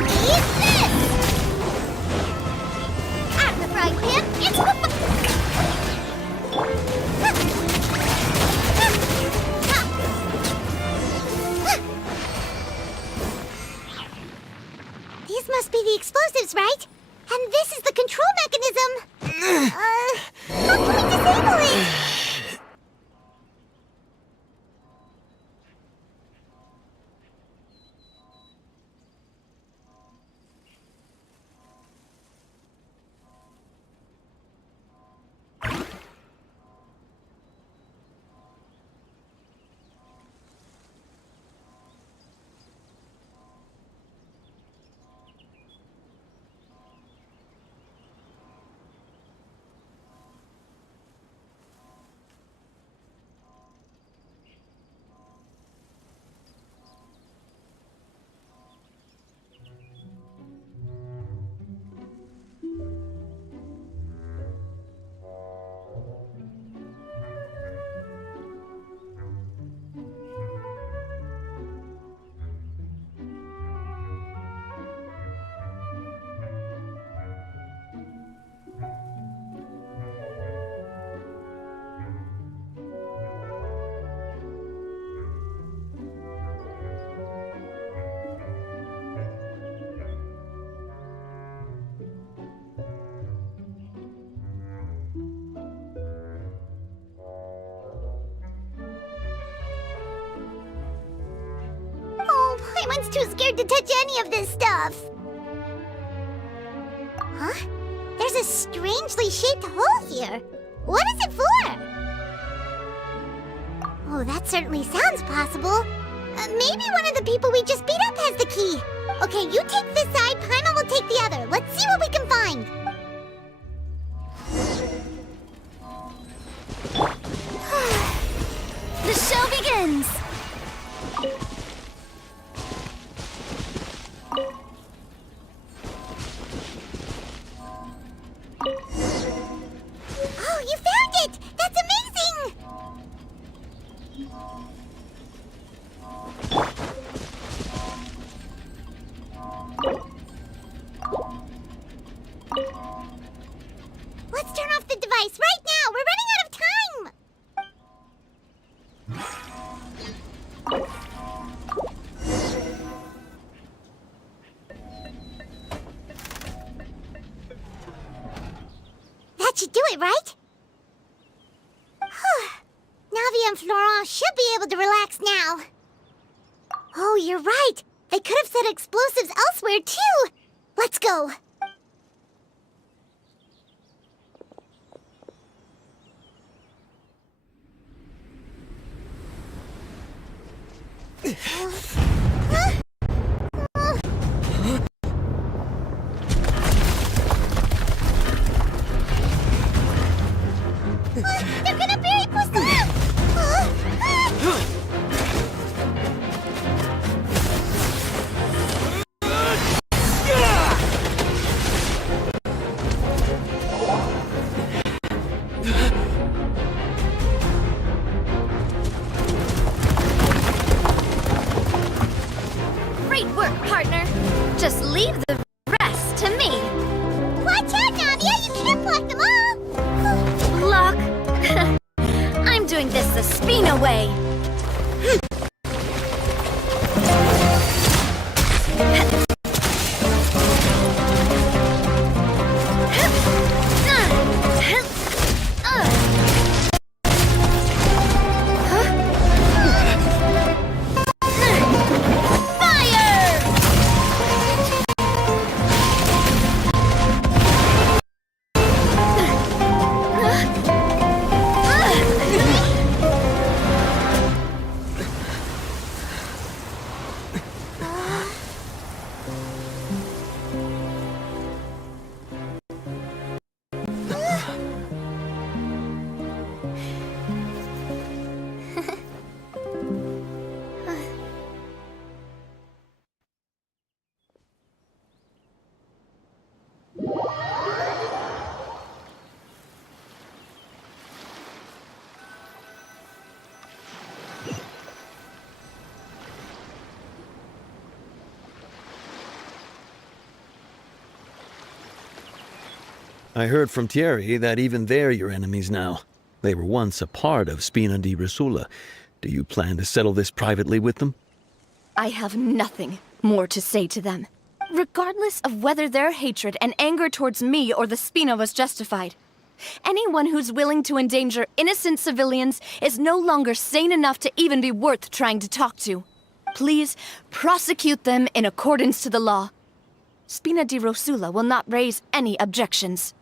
Eat this! Out of the frying pan, into the These must be the explosives, right? And this is the control mechanism. How can we disable it? Paimon's too scared to touch any of this stuff. Huh? There's a strangely shaped hole here. What is it for? Oh, that certainly sounds possible. Maybe one of the people we just beat up has the key. Okay, you take this side, Paimon will take the other. Let's see what we can find. The show begins! Oh, you found it! That's amazing! Let's turn off the device right now! We're running out of time! That should do it, right? Navi and Florent should be able to relax now. Oh, you're right. They could have set explosives elsewhere, too. Let's go. They're gonna bury Poisson! I heard from Thierry that even they're your enemies now. They were once a part of Spina di Rosula. Do you plan to settle this privately with them? I have nothing more to say to them. Regardless of whether their hatred and anger towards me or the Spina was justified, anyone who's willing to endanger innocent civilians is no longer sane enough to even be worth trying to talk to. Please prosecute them in accordance to the law. Spina di Rosula will not raise any objections.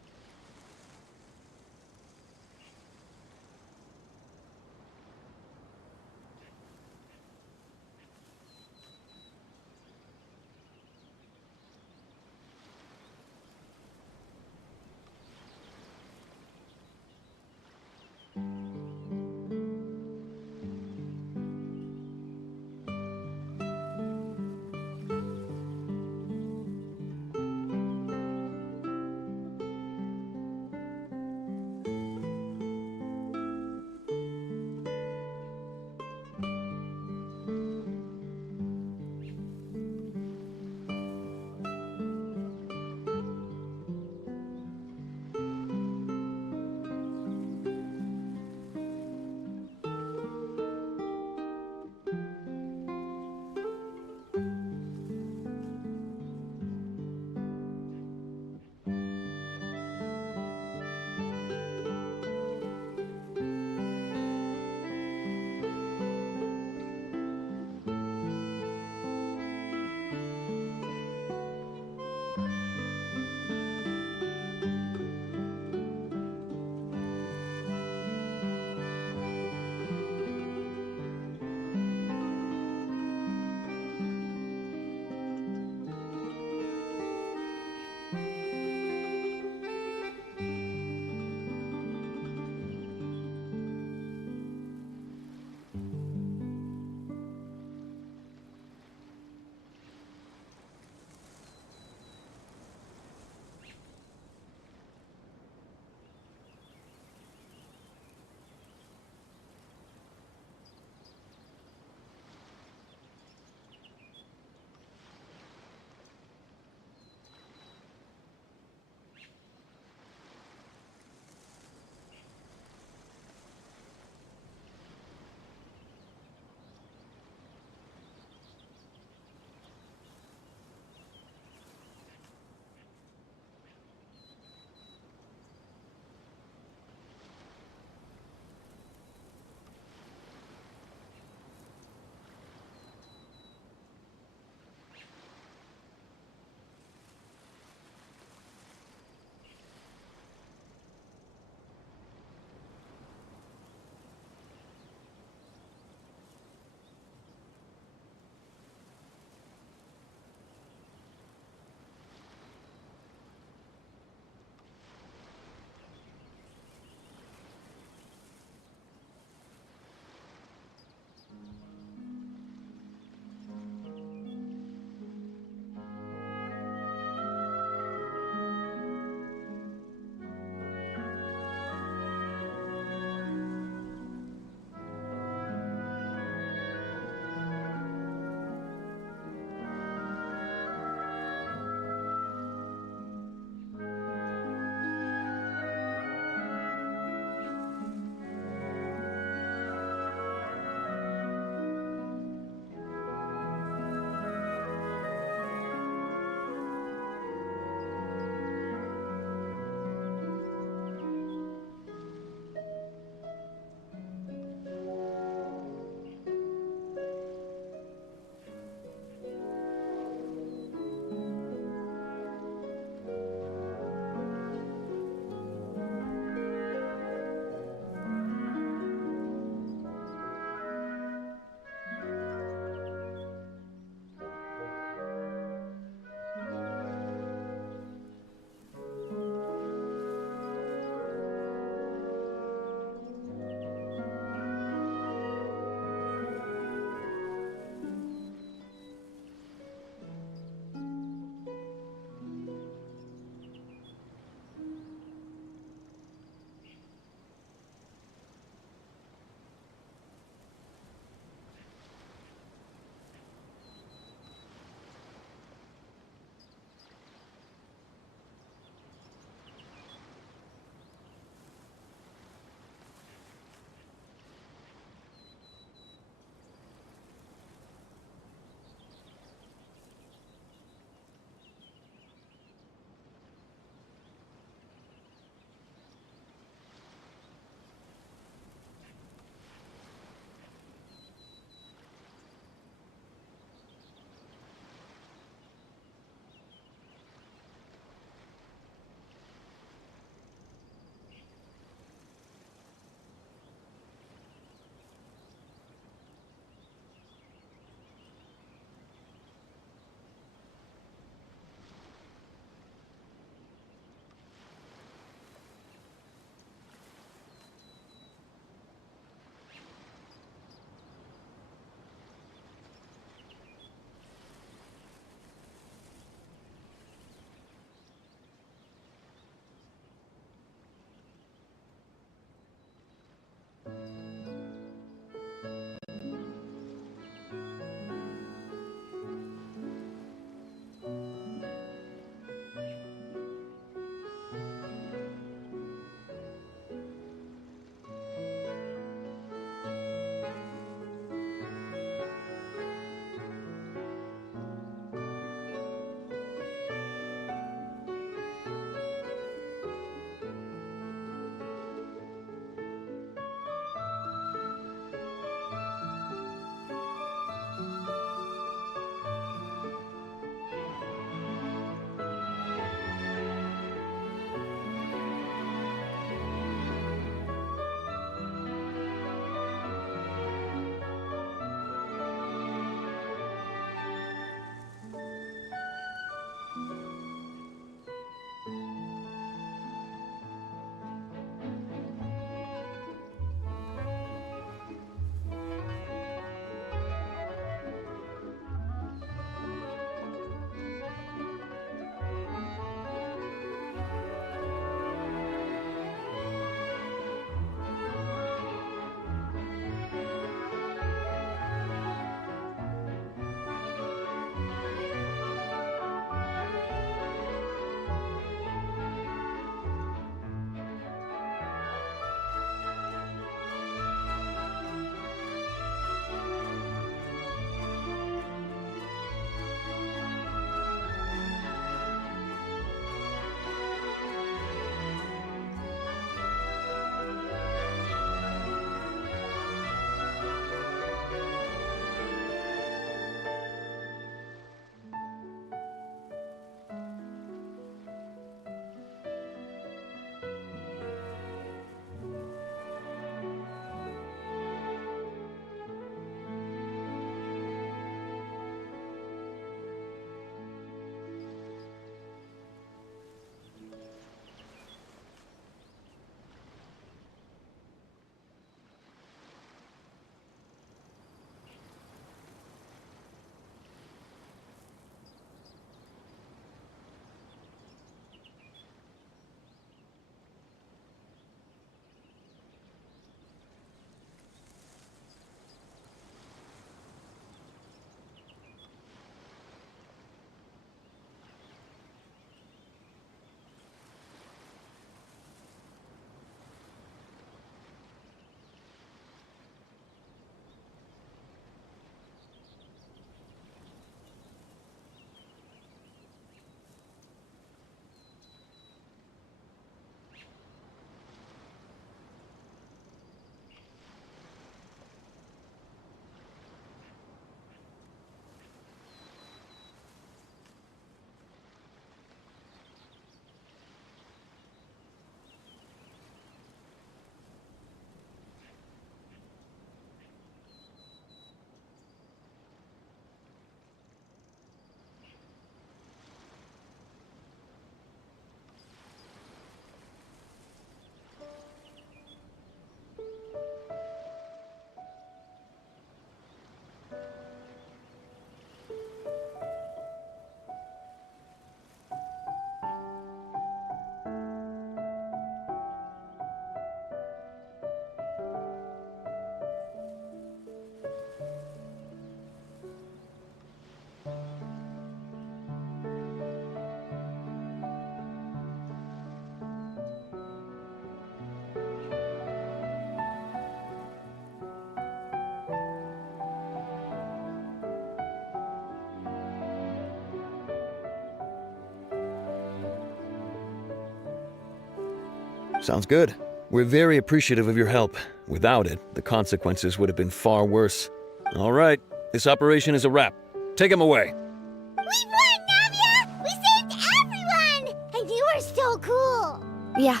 Sounds good. We're very appreciative of your help. Without it, the consequences would have been far worse. All right, this operation is a wrap. Take him away. We won, Navia! We saved everyone! And you were so cool! Yeah.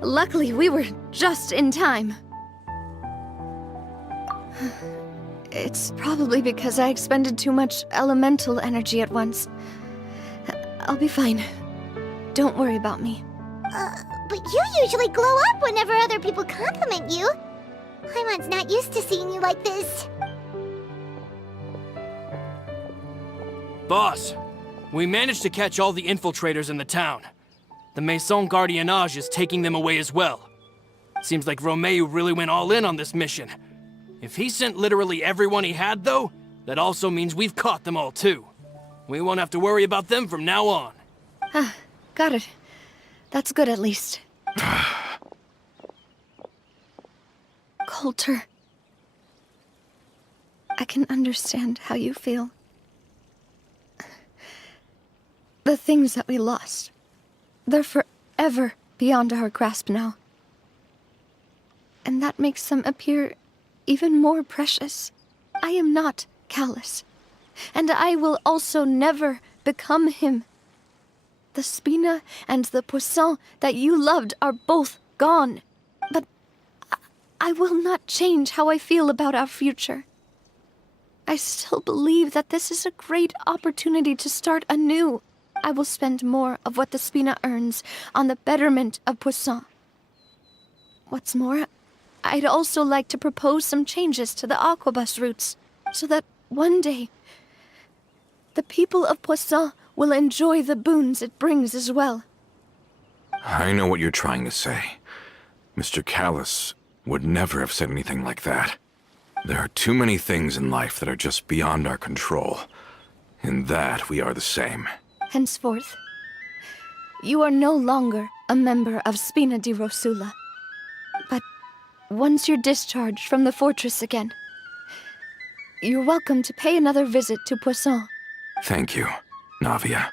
Luckily, we were just in time. It's probably because I expended too much elemental energy at once. I'll be fine. Don't worry about me. But you usually glow up whenever other people compliment you. Paimon's not used to seeing you like this. Boss, we managed to catch all the infiltrators in the town. The Maison Gardiennage is taking them away as well. Seems like Romeo really went all in on this mission. If he sent literally everyone he had, though, that also means we've caught them all, too. We won't have to worry about them from now on. Got it. That's good, at least. Coulter. I can understand how you feel. The things that we lost, they're forever beyond our grasp now. And that makes them appear even more precious. I am not callous, and I will also never become him. The Spina and the Poisson that you loved are both gone. But I will not change how I feel about our future. I still believe that this is a great opportunity to start anew. I will spend more of what the Spina earns on the betterment of Poisson. What's more, I'd also like to propose some changes to the Aquabus routes, so that one day, the people of Poisson will enjoy the boons it brings as well. I know what you're trying to say. Mr. Callus would never have said anything like that. There are too many things in life that are just beyond our control. In that, we are the same. Henceforth, you are no longer a member of Spina di Rosula. But once you're discharged from the fortress again, you're welcome to pay another visit to Poisson. Thank you, Navia.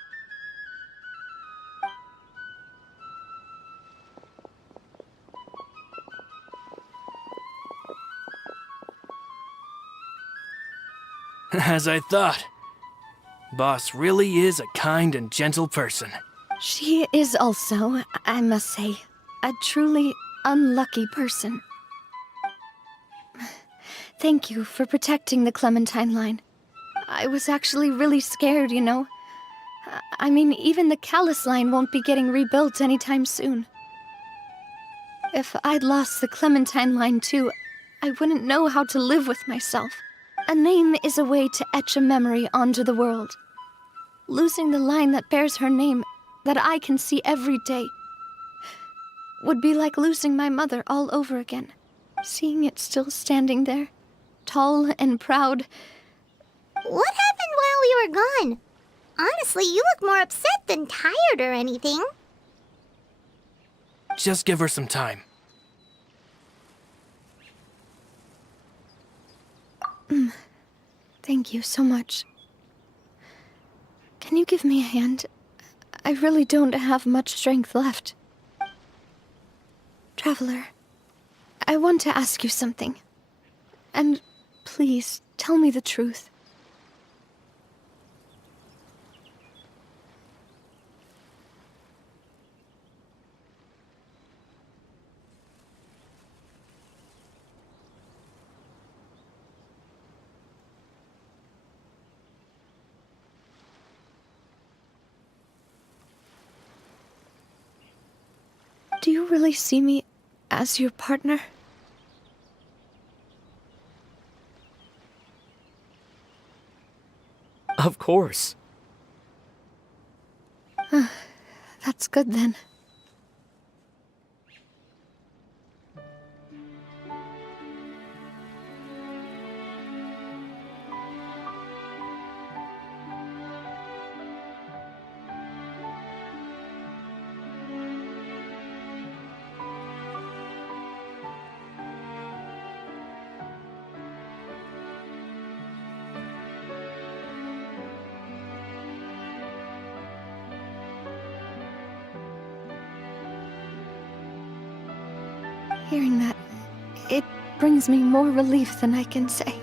As I thought. Boss really is a kind and gentle person. She is also, I must say, a truly unlucky person. Thank you for protecting the Clementine line. I was actually really scared, you know. I mean, even the Callus line won't be getting rebuilt anytime soon. If I'd lost the Clementine line too, I wouldn't know how to live with myself. A name is a way to etch a memory onto the world. Losing the line that bears her name, that I can see every day, would be like losing my mother all over again. Seeing it still standing there, tall and proud. What happened while we were gone? Honestly, you look more upset than tired or anything. Just give her some time. Thank you so much. Can you give me a hand? I really don't have much strength left. Traveler, I want to ask you something. And please, tell me the truth. Do you really see me as your partner? Of course. That's good then. Hearing that, it brings me more relief than I can say.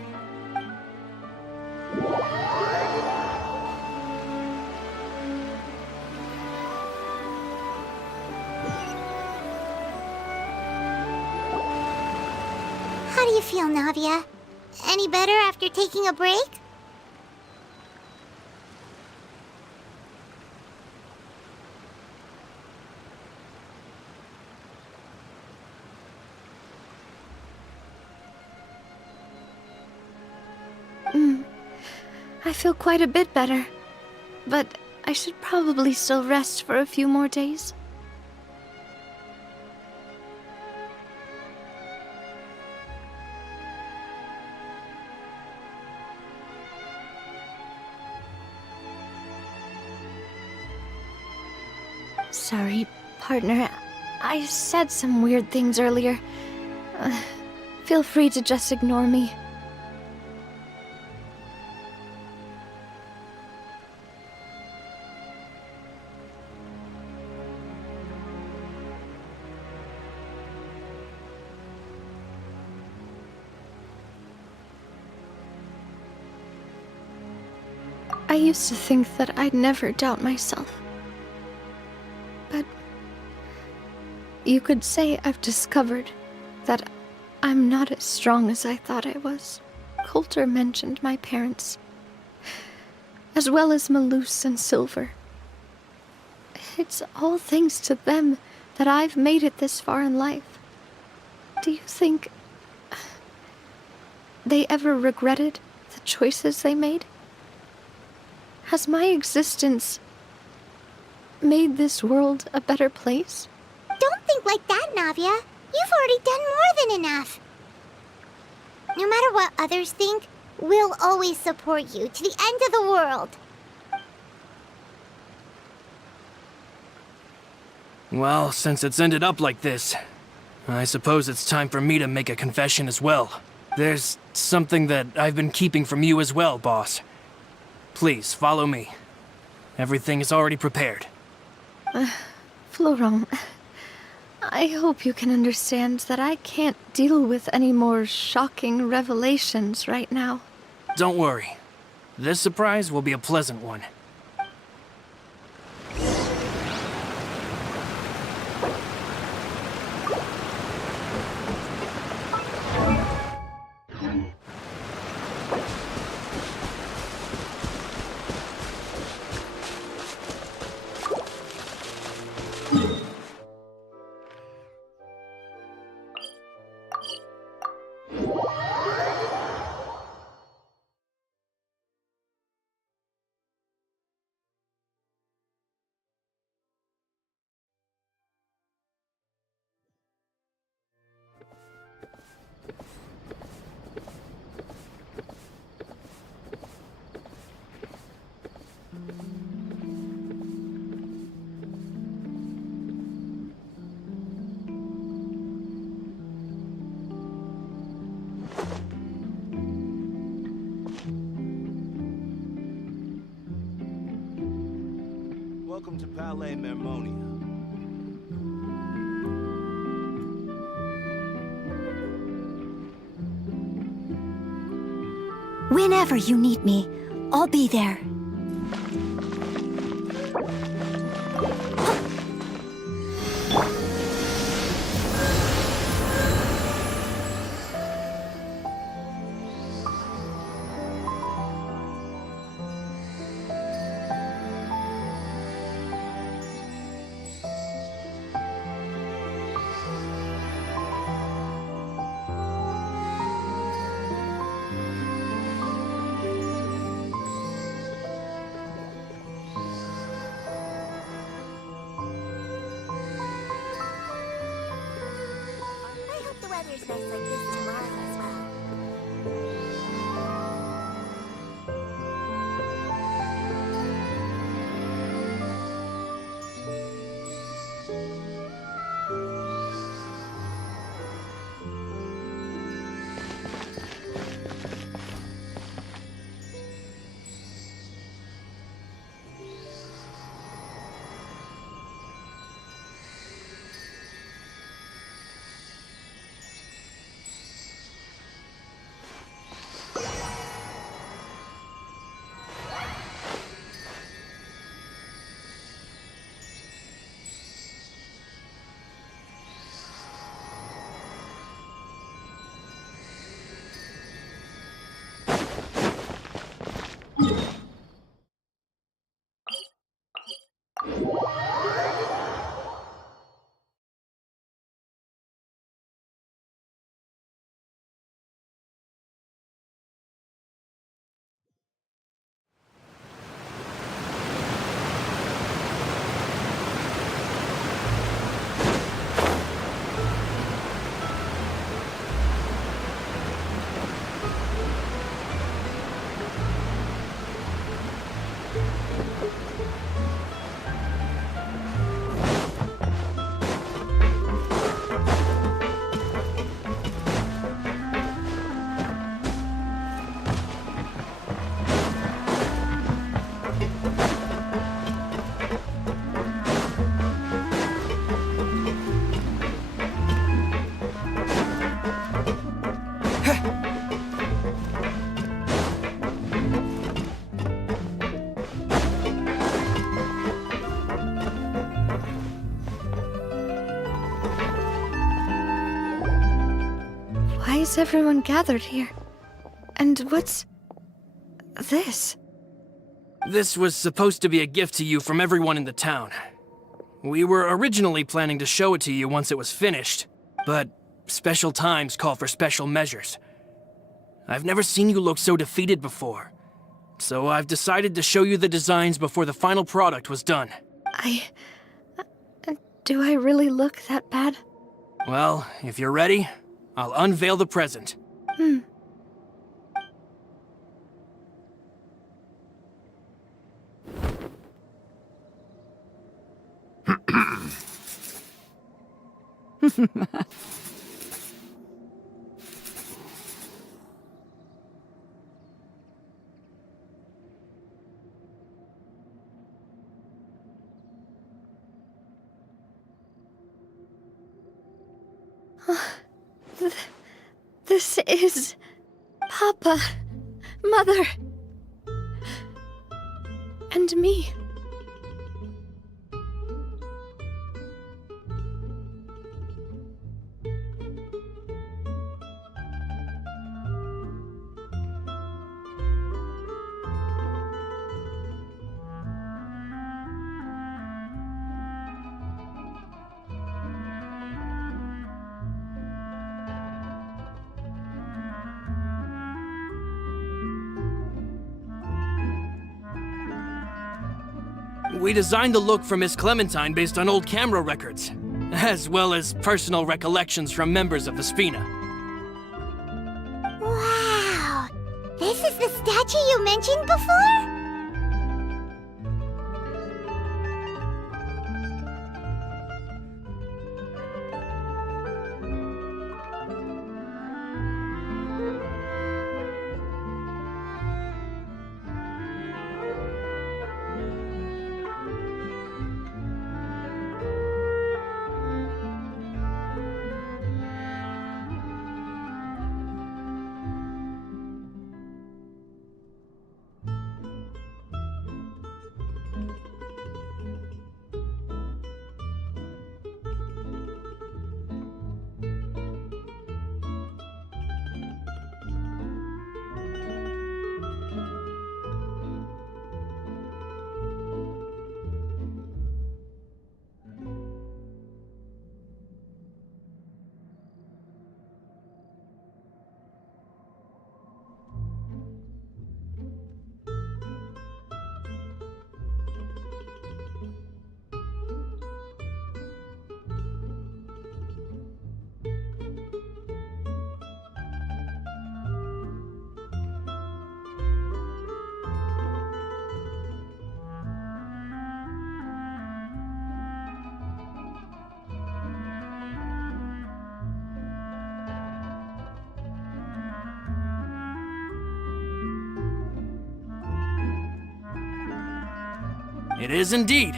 How do you feel, Navia? Any better after taking a break? I feel quite a bit better, but I should probably still rest for a few more days. Sorry, partner. I said some weird things earlier. Feel free to just ignore me. I used to think that I'd never doubt myself. But you could say I've discovered that I'm not as strong as I thought I was. Coulter mentioned my parents, as well as Malus and Silver. It's all thanks to them that I've made it this far in life. Do you think they ever regretted the choices they made? Has my existence made this world a better place? Don't think like that, Navia. You've already done more than enough. No matter what others think, we'll always support you to the end of the world. Well, since it's ended up like this, I suppose it's time for me to make a confession as well. There's something that I've been keeping from you as well, boss. Please, follow me. Everything is already prepared. Florent, I hope you can understand that I can't deal with any more shocking revelations right now. Don't worry. This surprise will be a pleasant one. Welcome to Palais Mermonia. Whenever you need me, I'll be there. I hope the weather's nice like this tomorrow as well. is everyone gathered here? And what's this? This was supposed to be a gift to you from everyone in the town. We were originally planning to show it to you once it was finished, but special times call for special measures. I've never seen you look so defeated before, so I've decided to show you the designs before the final product was done. Do I really look that bad? Well, if you're ready, I'll unveil the present. This is... Papa, Mother, and me. We designed the look for Miss Clementine based on old camera records, as well as personal recollections from members of the Spina. Wow! This is the statue you mentioned before? It is indeed.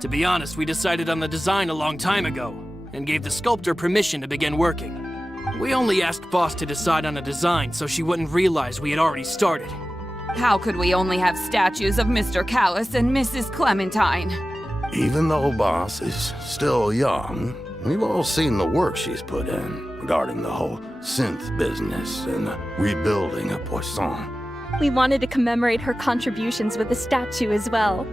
To be honest, we decided on the design a long time ago, and gave the sculptor permission to begin working. We only asked Boss to decide on a design so she wouldn't realize we had already started. How could we only have statues of Mr. Callus and Mrs. Clementine? Even though Boss is still young, we've all seen the work she's put in regarding the whole synth business and the rebuilding of Poisson. We wanted to commemorate her contributions with a statue as well.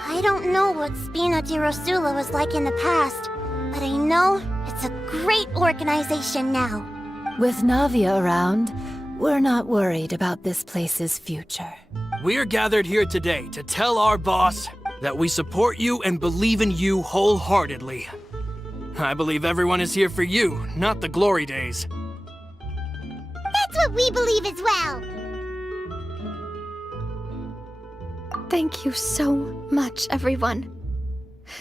I don't know what Spina di Rosula was like in the past, but I know it's a great organization now. With Navia around, we're not worried about this place's future. We're gathered here today to tell our boss that we support you and believe in you wholeheartedly. I believe everyone is here for you, not the glory days. That's what we believe as well. Thank you so much, everyone.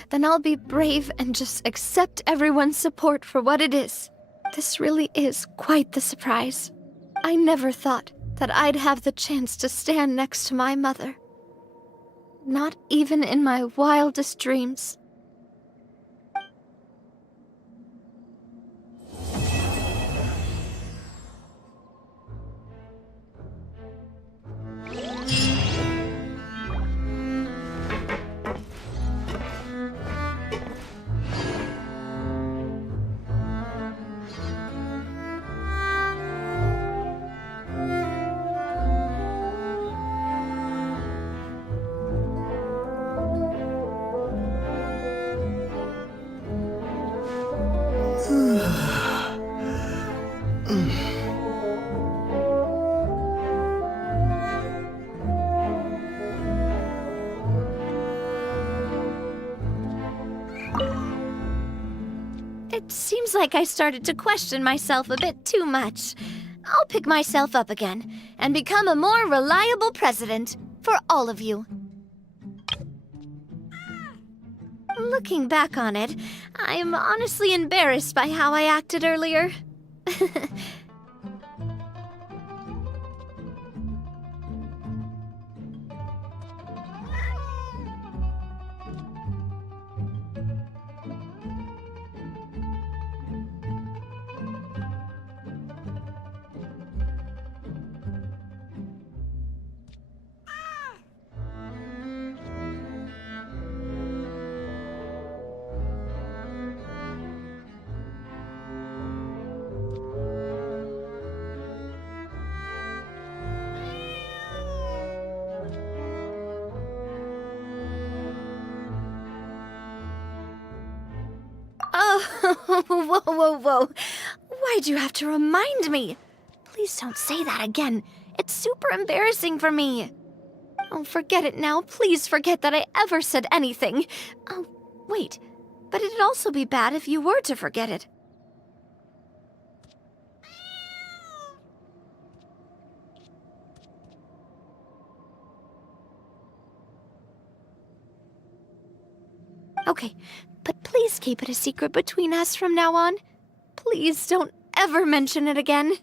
Then I'll be brave and just accept everyone's support for what it is. This really is quite the surprise. I never thought that I'd have the chance to stand next to my mother. Not even in my wildest dreams. seems like I started to question myself a bit too much. I'll pick myself up again and become a more reliable president for all of you. Looking back on it, I'm honestly embarrassed by how I acted earlier. Oh, whoa. Why'd you have to remind me? Please don't say that again. It's super embarrassing for me. Oh, forget it now. Please forget that I ever said anything. Oh, wait. But it'd also be bad if you were to forget it. Okay, but please keep it a secret between us from now on. Please don't ever mention it again.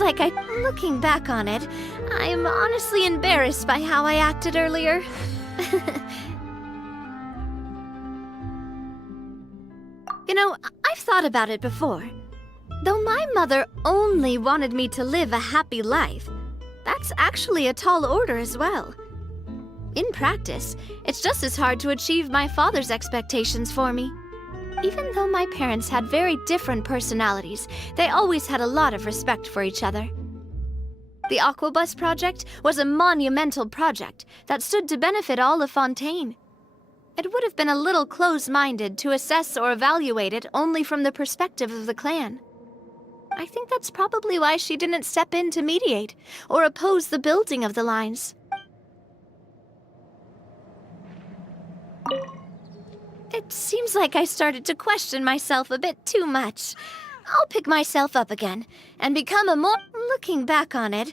seems like looking back on it, I'm honestly embarrassed by how I acted earlier. You know, I've thought about it before. Though my mother only wanted me to live a happy life, that's actually a tall order as well. In practice, it's just as hard to achieve my father's expectations for me. Even though my parents had very different personalities, they always had a lot of respect for each other. The Aquabus project was a monumental project that stood to benefit all of Fontaine. It would have been a little close-minded to assess or evaluate it only from the perspective of the clan. I think that's probably why she didn't step in to mediate or oppose the building of the lines. It seems like I started to question myself a bit too much. I'll pick myself up again and become a more... Looking back on it,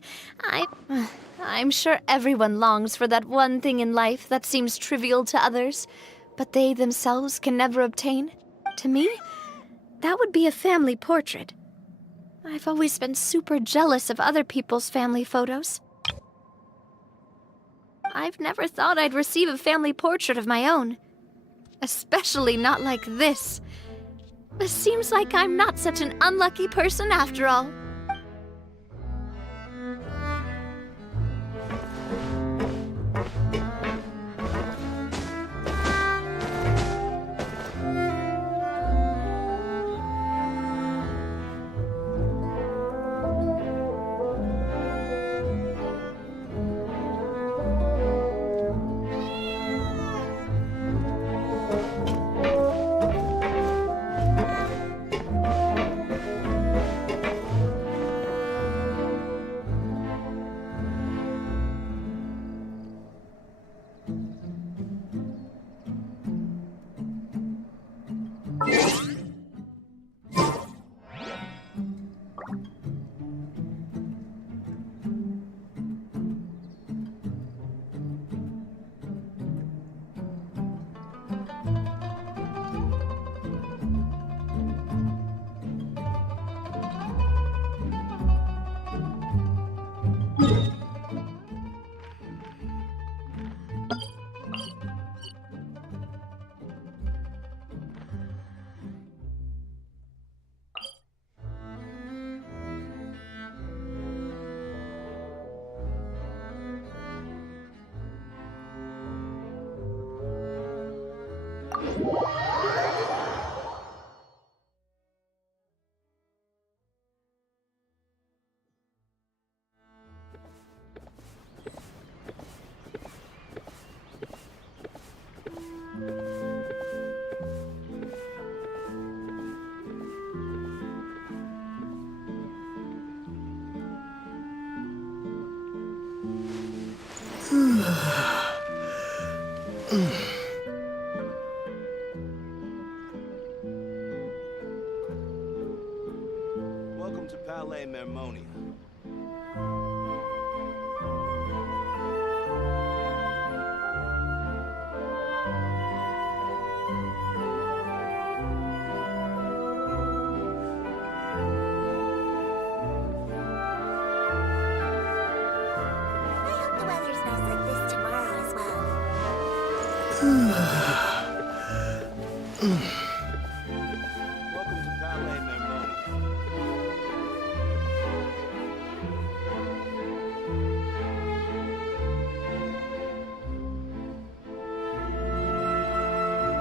I'm sure everyone longs for that one thing in life that seems trivial to others, but they themselves can never obtain. To me, that would be a family portrait. I've always been super jealous of other people's family photos. I've never thought I'd receive a family portrait of my own. Especially not like this. It seems like I'm not such an unlucky person after all. Welcome to Palais Mermonia. I hope the weather's nice like this tomorrow as well. Welcome to Palais Mermonia. I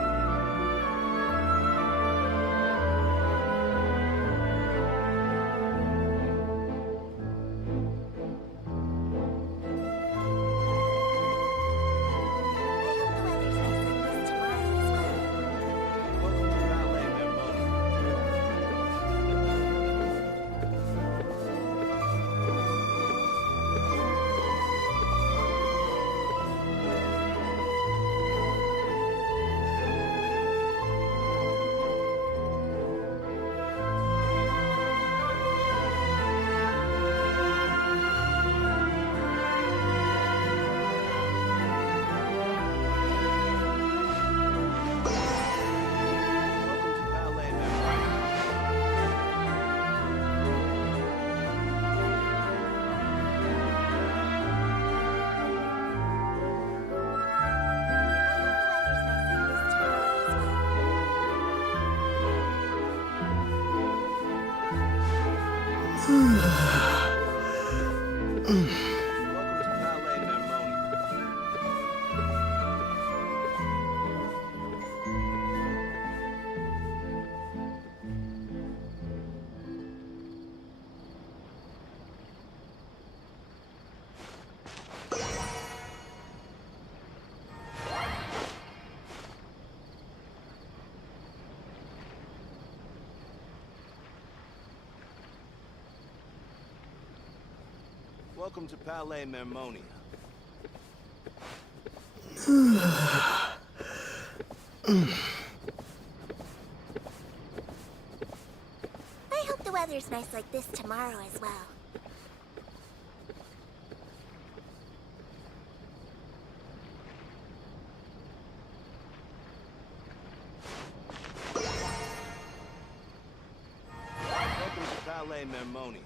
hope the weather's nice like this tomorrow. Welcome to Palais Mermonia. I hope the weather's nice like this tomorrow as well. Welcome to Palais Mermonia.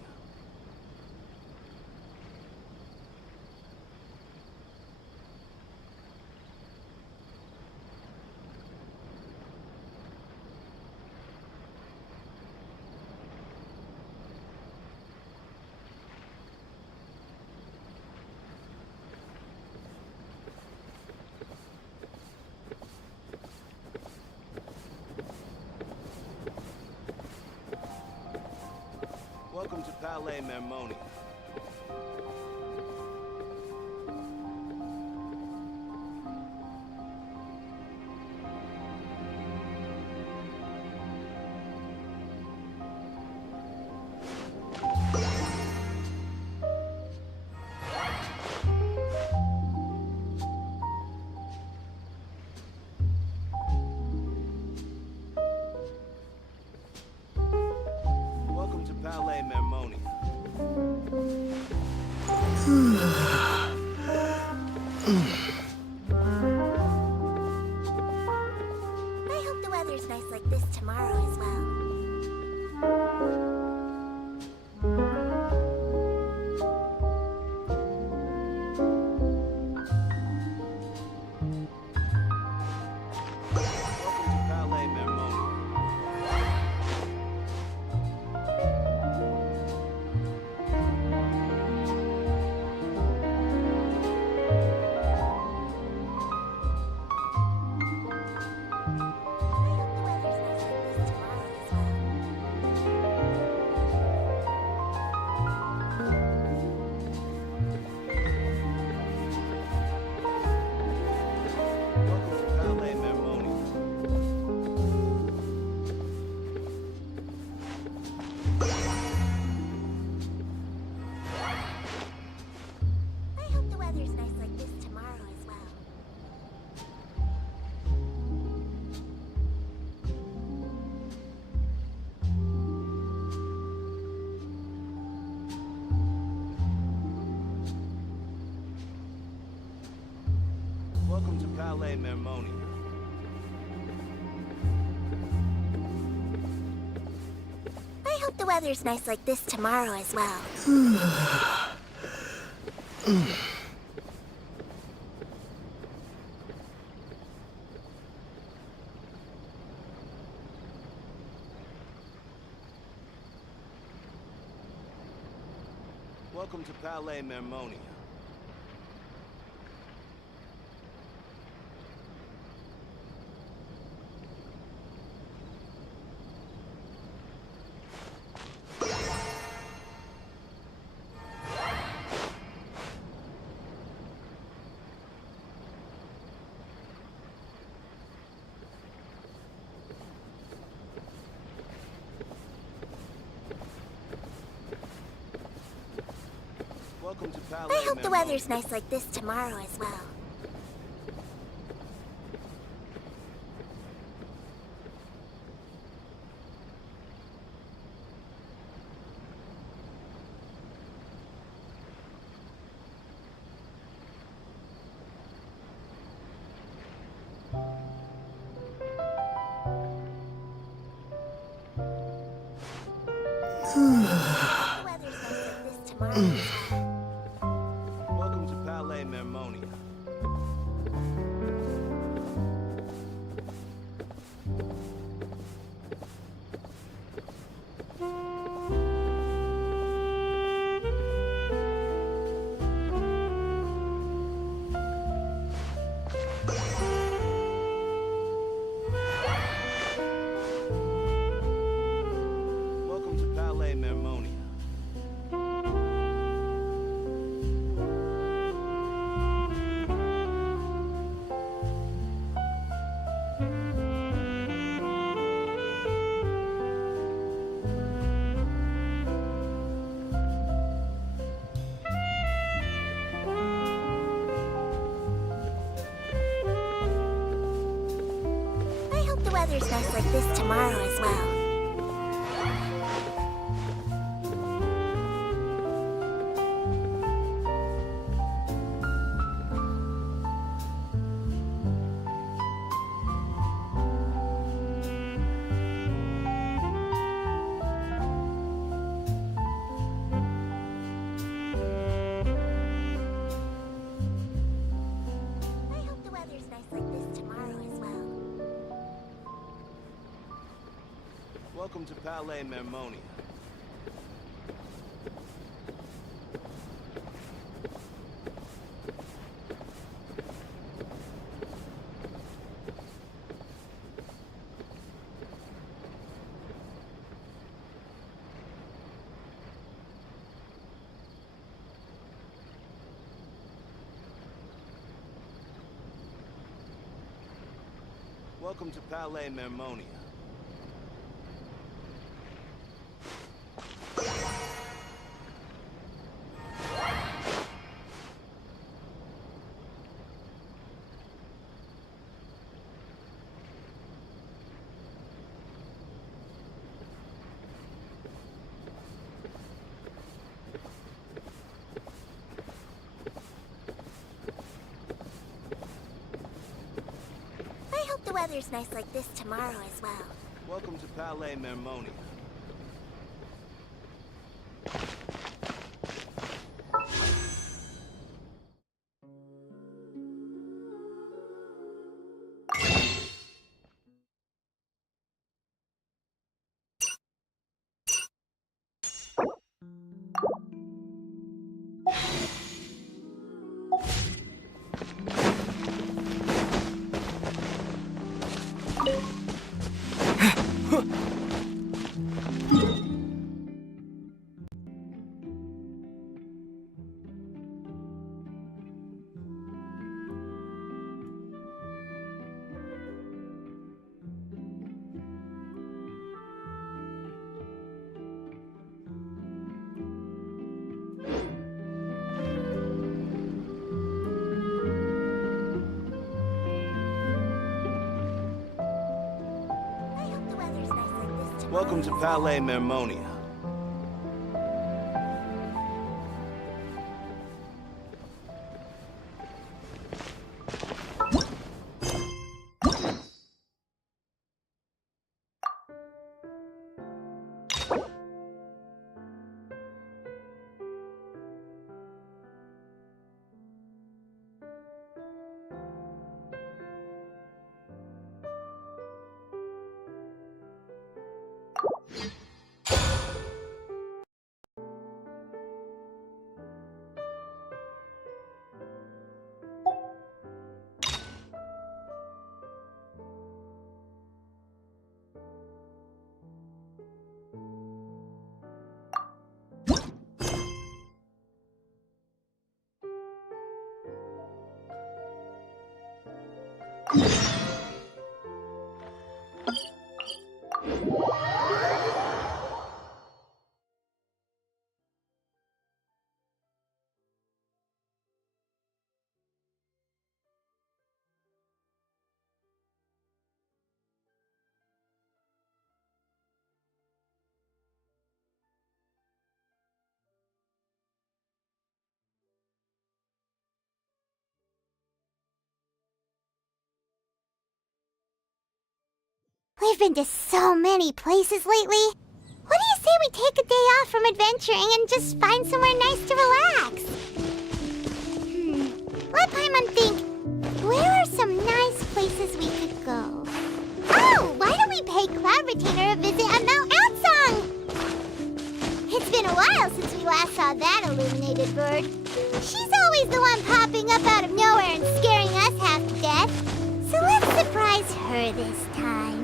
Welcome to Palais Mermonia. Welcome to Palais Mermonia. I hope the weather's nice like this tomorrow as well. Welcome to Palais Mermonia. I hope the weather's nice like this tomorrow as well. Welcome to Palais Mermonia. I hope the weather's nice like this tomorrow as well. Welcome to Palais Mermonia. I hope the weather's nice like this tomorrow as well. Welcome to Palais Mermonia. Welcome to Palais I hope the Mermonia. weather's nice like this tomorrow as well. The weather's nice like this tomorrow as well. Welcome to Palais Mermonia. weather's nice like this tomorrow as well. Welcome to Palais Mermonia. Welcome to Palais Mermonia. The weather's nice like this tomorrow as well. Welcome to Palais Mermonia. Welcome to Palais Mermonia. We've been to so many places lately. What do you say we take a day off from adventuring and just find somewhere nice to relax? Let Paimon think. Where are some nice places we could go? Oh, why don't we pay Cloud Retainer a visit at Mount Outsong? It's been a while since we last saw that illuminated bird. She's always the one popping up out of nowhere and scaring us half to death. So let's surprise her this time.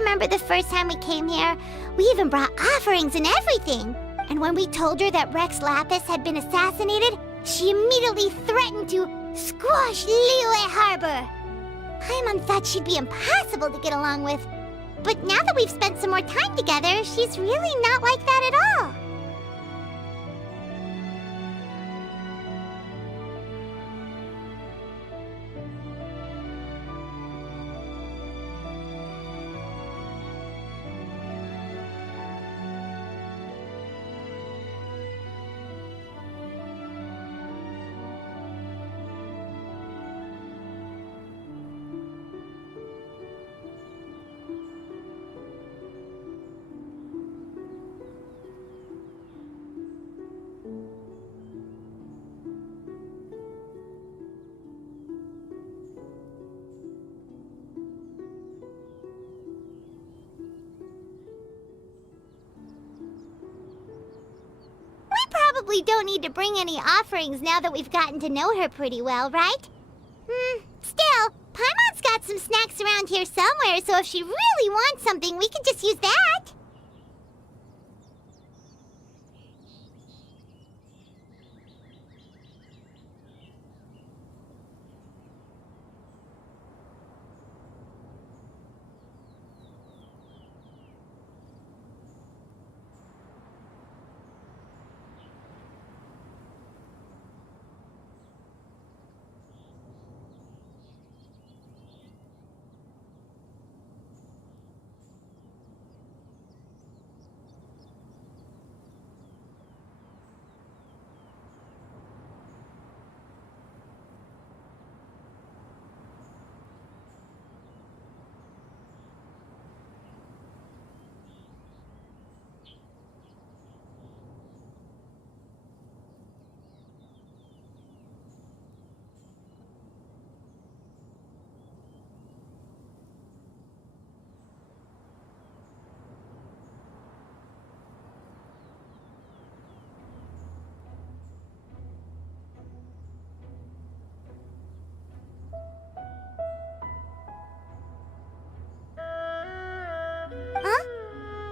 Remember the first time we came here? We even brought offerings and everything. And when we told her that Rex Lapis had been assassinated, she immediately threatened to squash Liyue Harbor. Paimon thought she'd be impossible to get along with. But now that we've spent some more time together, she's really not like that at all. Probably don't need to bring any offerings now that we've gotten to know her pretty well, right? Still, Paimon's got some snacks around here somewhere, so if she really wants something, we can just use that.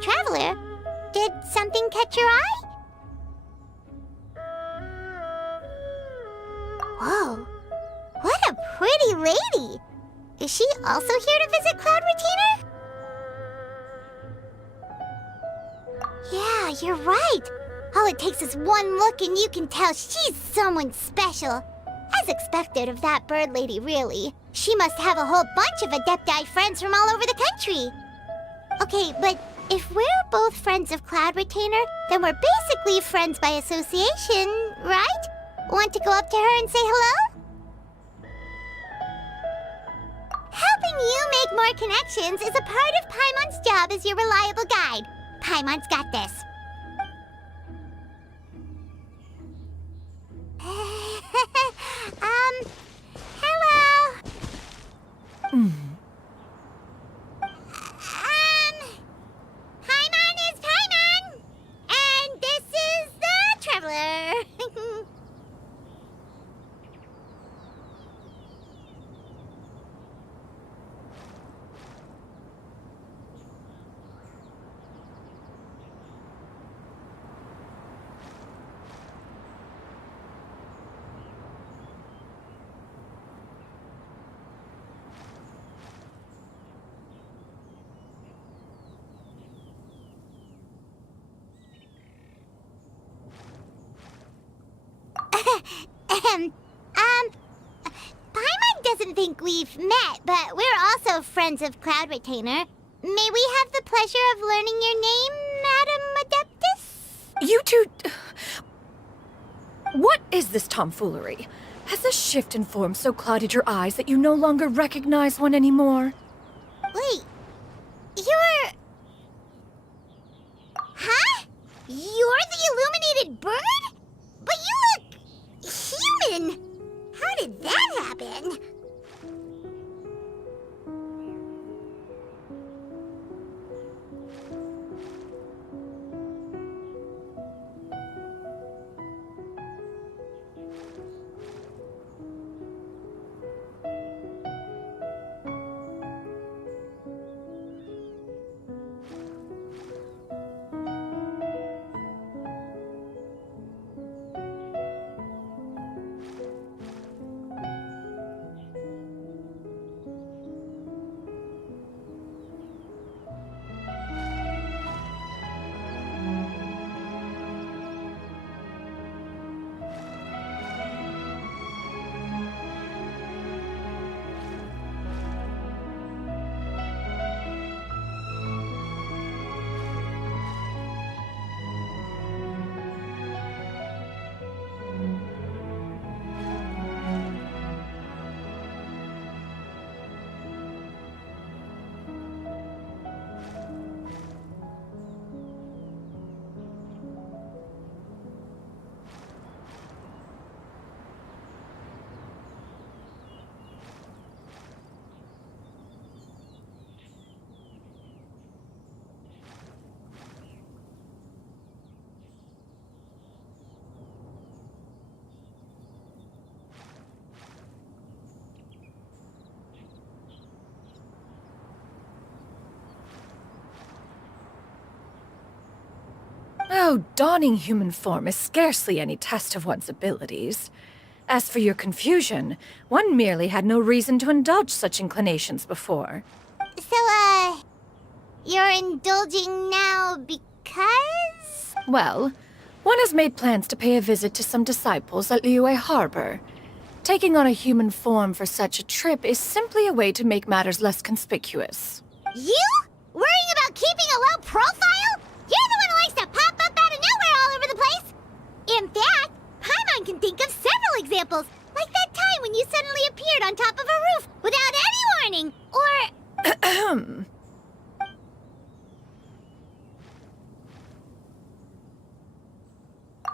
Traveler, did something catch your eye? Whoa, what a pretty lady! Is she also here to visit Cloud Retainer? Yeah, you're right. All it takes is one look and you can tell she's someone special. As expected of that bird lady, really. She must have a whole bunch of Adepti friends from all over the country. Okay, but if we're both friends of Cloud Retainer, then we're basically friends by association, right? Want to go up to her and say hello? Helping you make more connections is a part of Paimon's job as your reliable guide. Paimon's got this. Hello? Paimon is Paimon! And this is the Traveler. Paimon doesn't think we've met, but we're also friends of Cloud Retainer. May we have the pleasure of learning your name, Madam Adeptus? You two... What is this tomfoolery? Has the shift in form so clouded your eyes that you no longer recognize one anymore? Wait, you're... Huh? You're the illuminated bird? But you look... human! How did that happen? Oh, donning human form is scarcely any test of one's abilities. As for your confusion, one merely had no reason to indulge such inclinations before. So, you're indulging now because? Well, one has made plans to pay a visit to some disciples at Liyue Harbor. Taking on a human form for such a trip is simply a way to make matters less conspicuous. You? Worrying about keeping a low profile? You're the one who likes to pop up out of nowhere all over the place! In fact, Paimon can think of several examples, like that time when you suddenly appeared on top of a roof without any warning, or...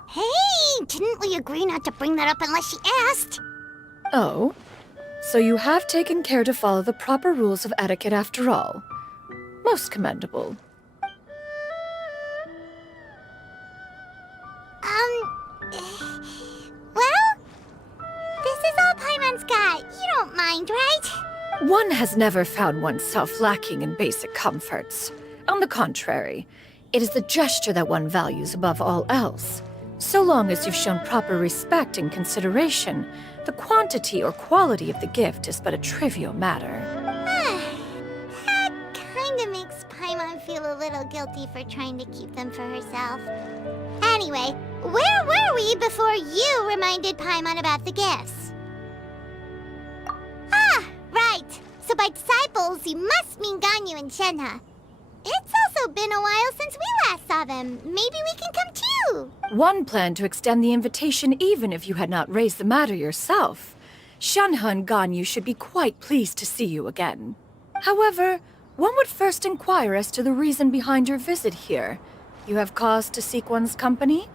Hey, didn't we agree not to bring that up unless she asked? Oh? So you have taken care to follow the proper rules of etiquette after all. Most commendable. Well, this is all Paimon's got. You don't mind, right? One has never found oneself lacking in basic comforts. On the contrary, it is the gesture that one values above all else. So long as you've shown proper respect and consideration, the quantity or quality of the gift is but a trivial matter. That kinda makes Paimon feel a little guilty for trying to keep them for herself. Anyway, where were we before you reminded Paimon about the gifts? Ah, right. So by disciples, you must mean Ganyu and Shenhe. It's also been a while since we last saw them. Maybe we can come too. One planned to extend the invitation even if you had not raised the matter yourself. Shenhe and Ganyu should be quite pleased to see you again. However, one would first inquire as to the reason behind your visit here. You have cause to seek one's company?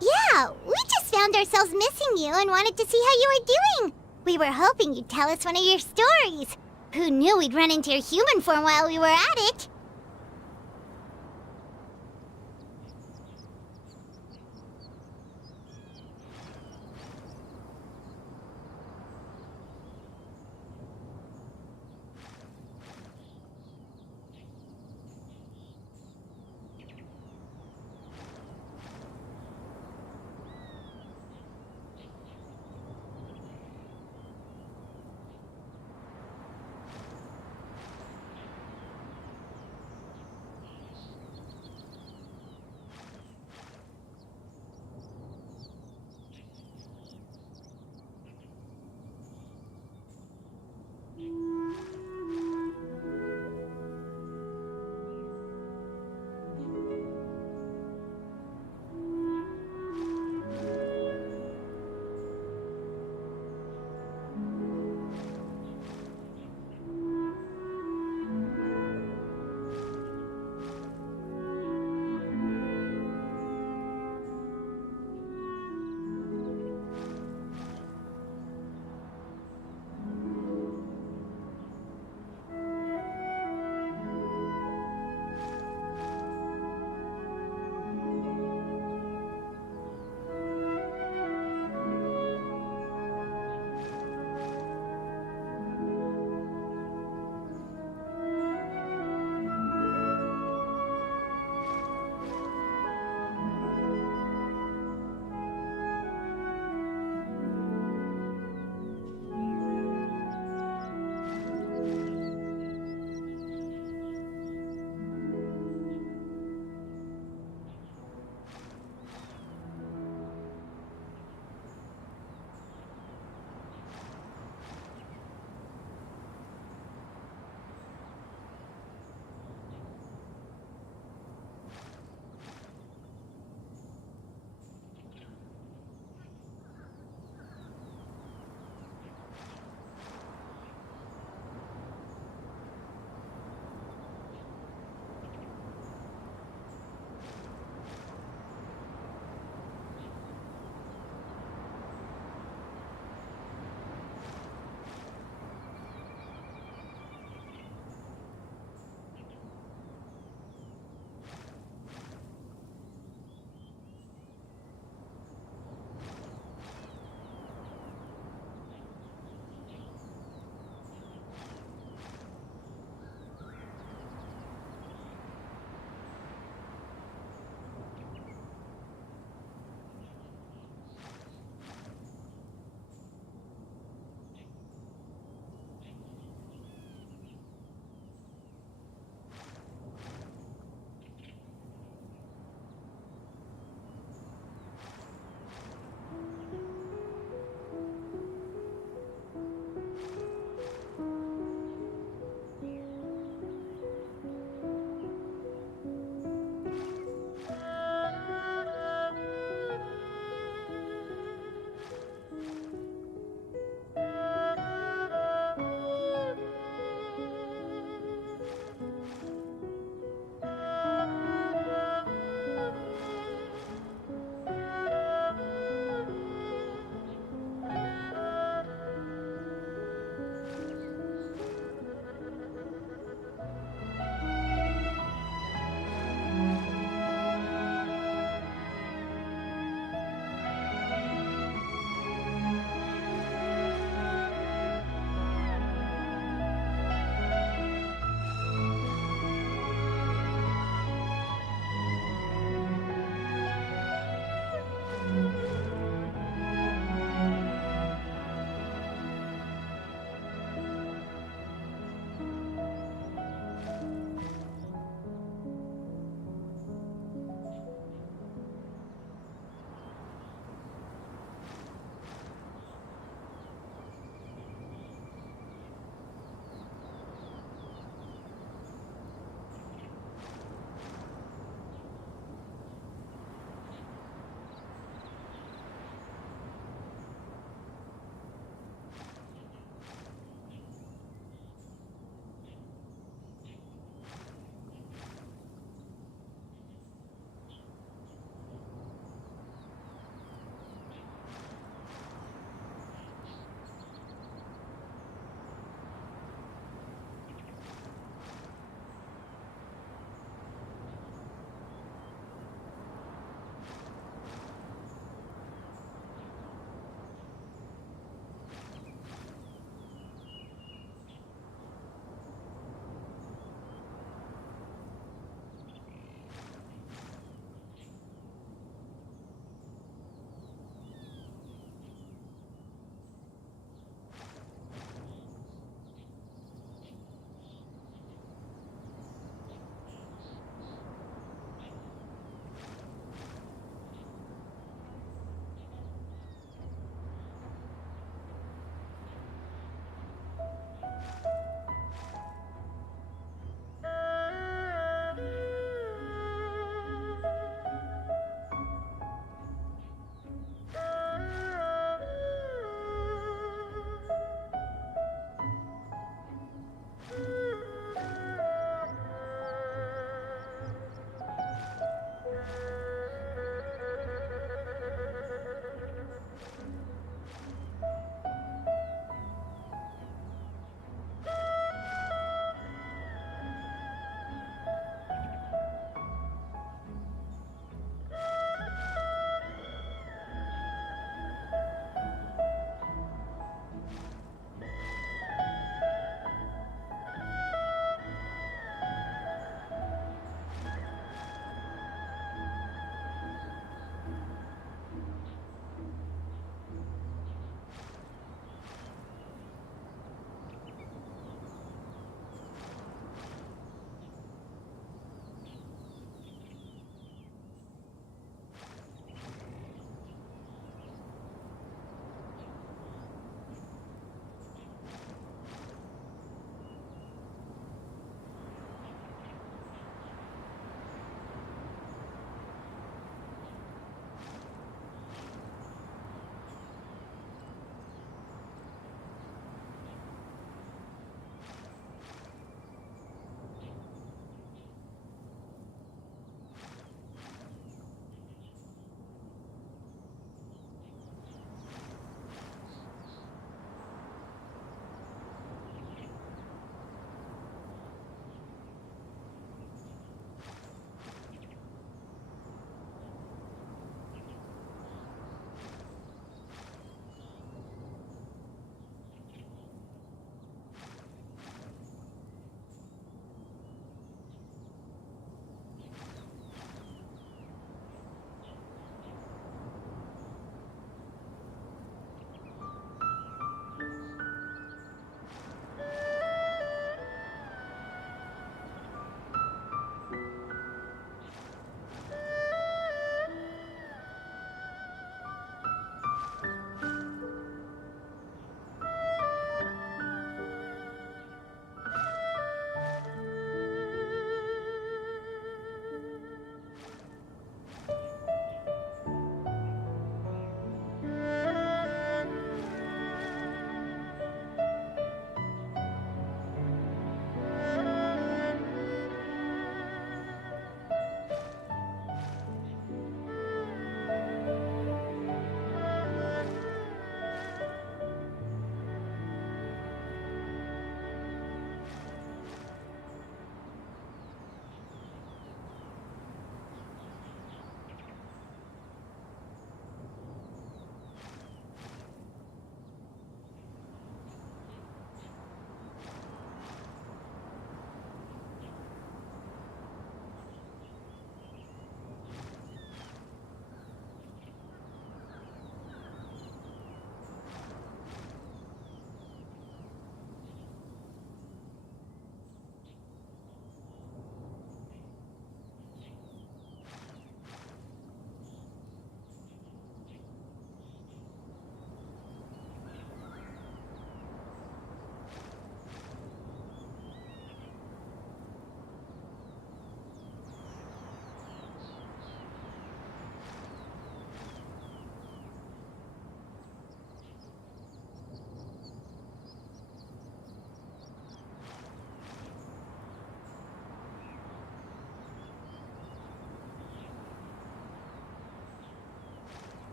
Yeah, we just found ourselves missing you and wanted to see how you were doing. We were hoping you'd tell us one of your stories. Who knew we'd run into your human form while we were at it?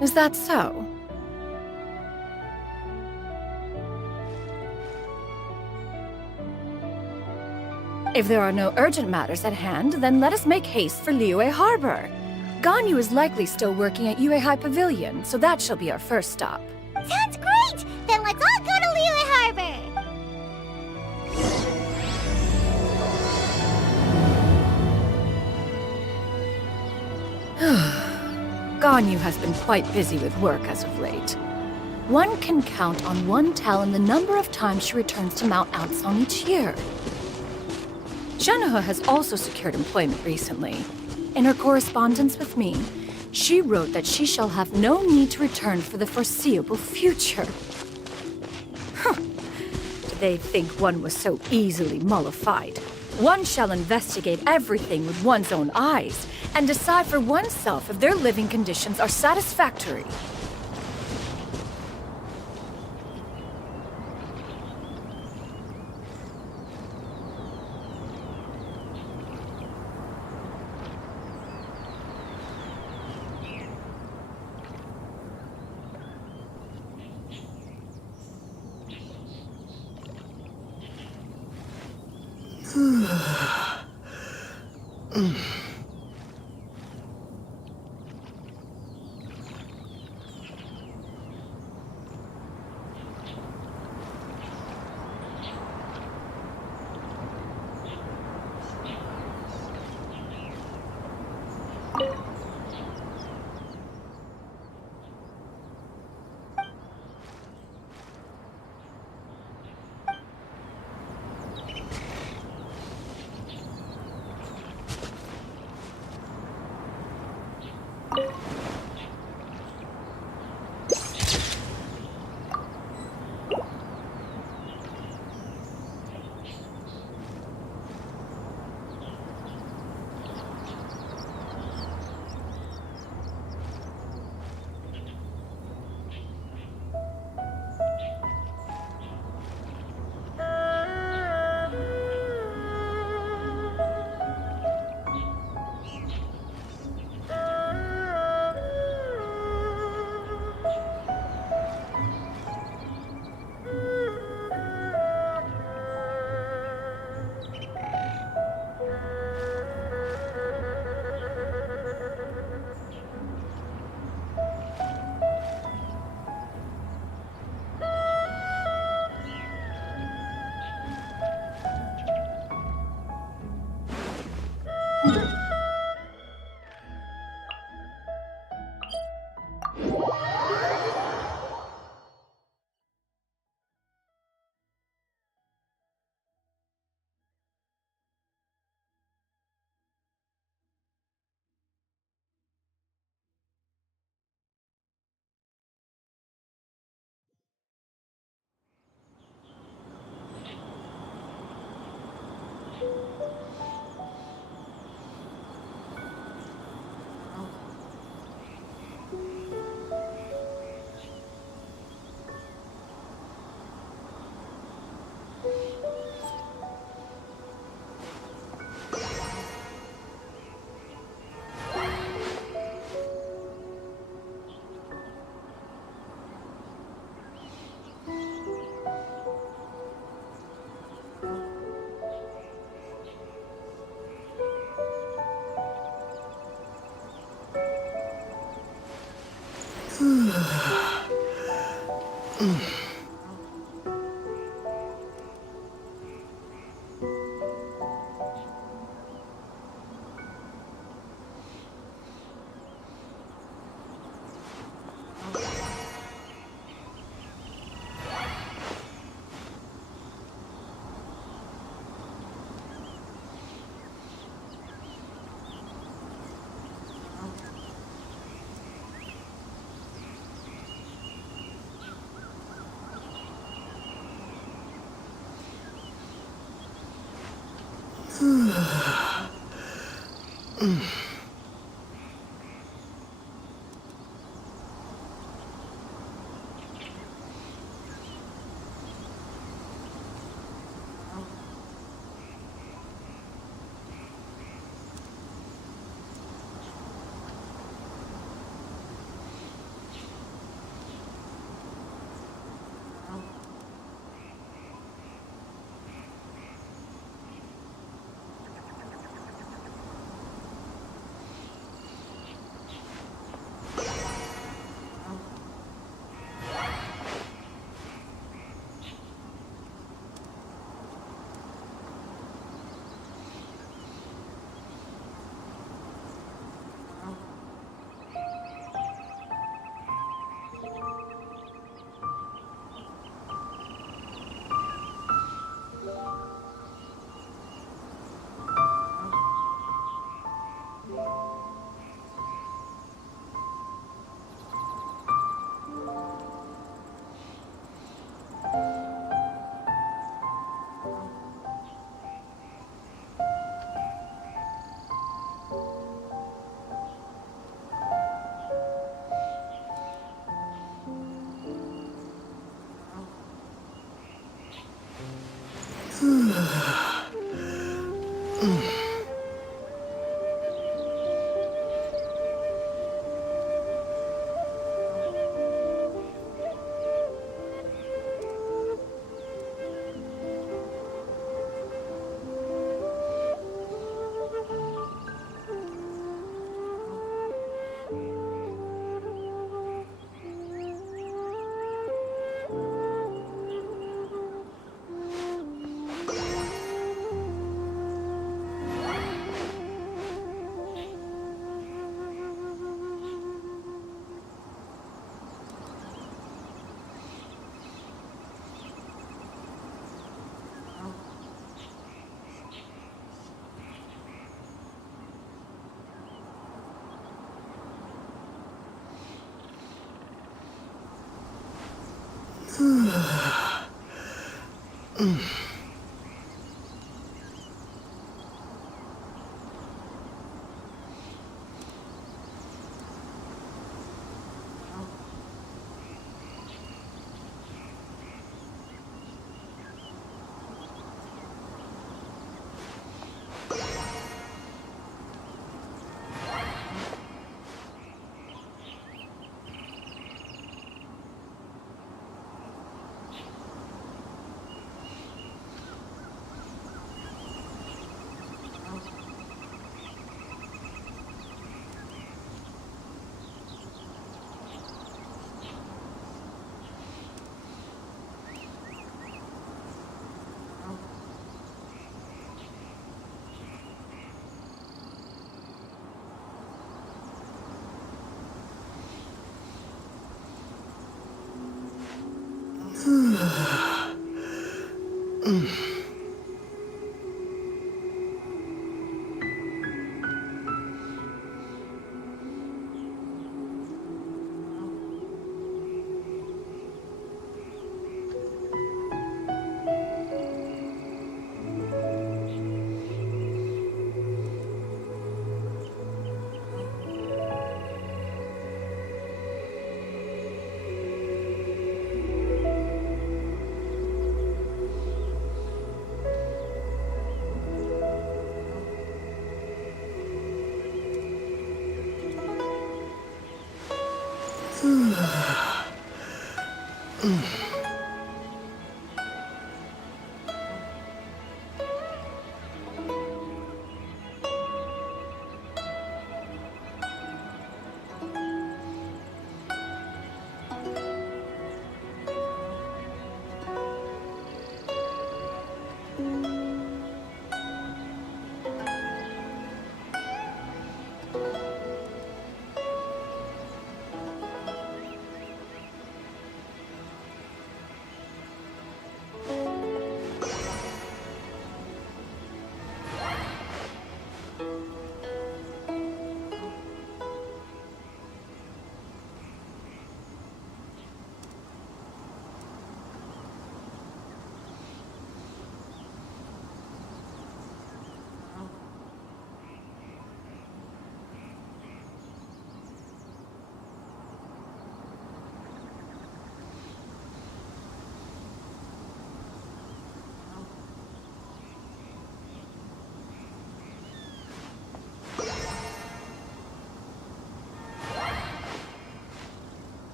Is that so? If there are no urgent matters at hand, then let us make haste for Liyue Harbor. Ganyu is likely still working at Yue High Pavilion, so that shall be our first stop. Sounds great! Then let's all go to Liyue Harbor! Ganyu has been quite busy with work as of late. One can count on one talon the number of times she returns to Mount Outsong each year. Shenoha has also secured employment recently. In her correspondence with me, she wrote that she shall have no need to return for the foreseeable future. Do they think one was so easily mollified? One shall investigate everything with one's own eyes and decide for oneself if their living conditions are satisfactory.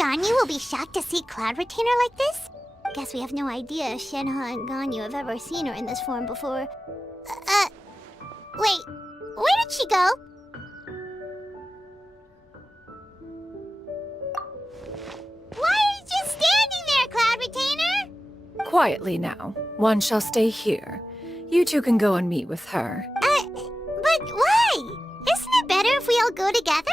Ganyu will be shocked to see Cloud Retainer like this? Guess we have no idea if Shenhe and Ganyu have ever seen her in this form before. Wait, where did she go? Why are you just standing there, Cloud Retainer? Quietly now. One shall stay here. You two can go and meet with her. But why? Isn't it better if we all go together?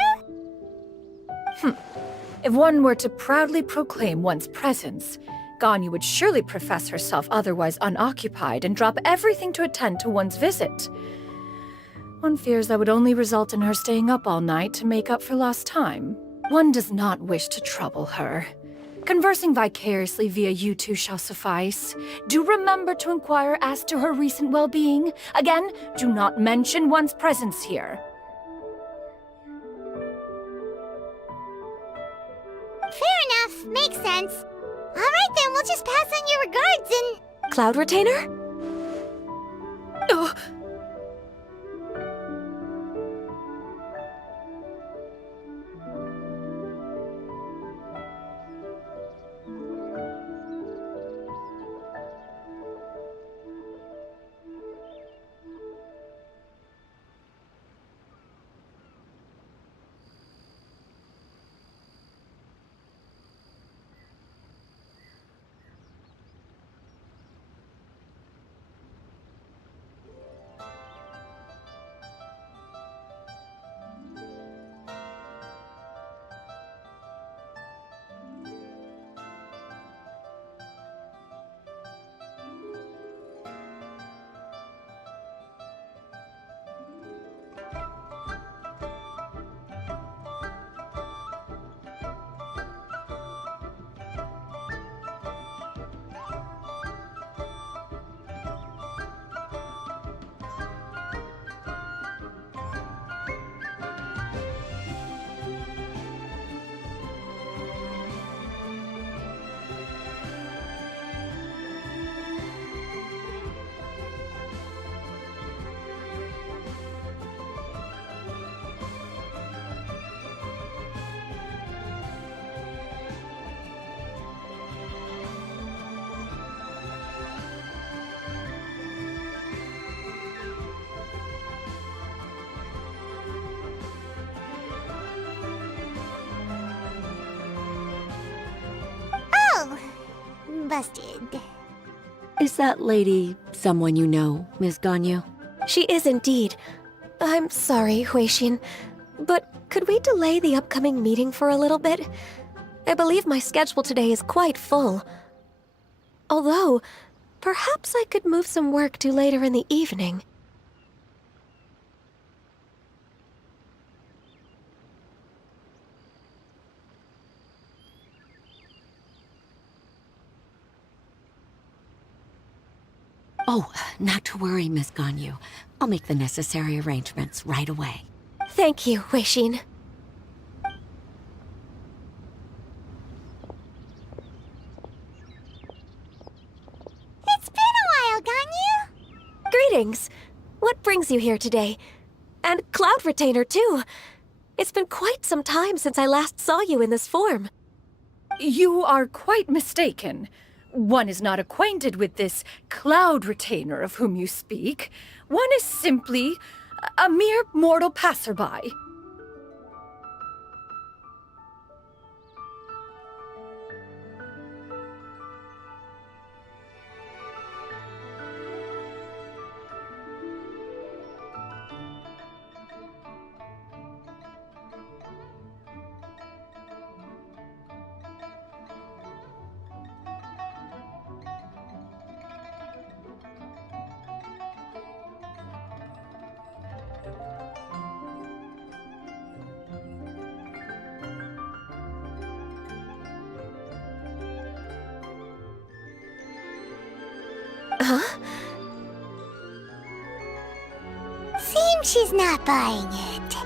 If one were to proudly proclaim one's presence, Ganyu would surely profess herself otherwise unoccupied and drop everything to attend to one's visit. One fears that would only result in her staying up all night to make up for lost time. One does not wish to trouble her. Conversing vicariously via you two shall suffice. Do remember to inquire as to her recent well-being. Again, do not mention one's presence here. Fair enough, makes sense. Alright then, we'll just pass on your regards and... Cloud Retainer? Ugh. Busted. Is that lady someone you know, Miss Ganyu? She is indeed. I'm sorry, Huixin, but could we delay the upcoming meeting for a little bit? I believe my schedule today is quite full. Although, perhaps I could move some work to later in the evening. Oh, not to worry, Miss Ganyu. I'll make the necessary arrangements right away. Thank you, Huixin. It's been a while, Ganyu. Greetings. What brings you here today? And Cloud Retainer, too. It's been quite some time since I last saw you in this form. You are quite mistaken. One is not acquainted with this Cloud Retainer of whom you speak. One is simply a mere mortal passerby. Huh? Seems she's not buying it.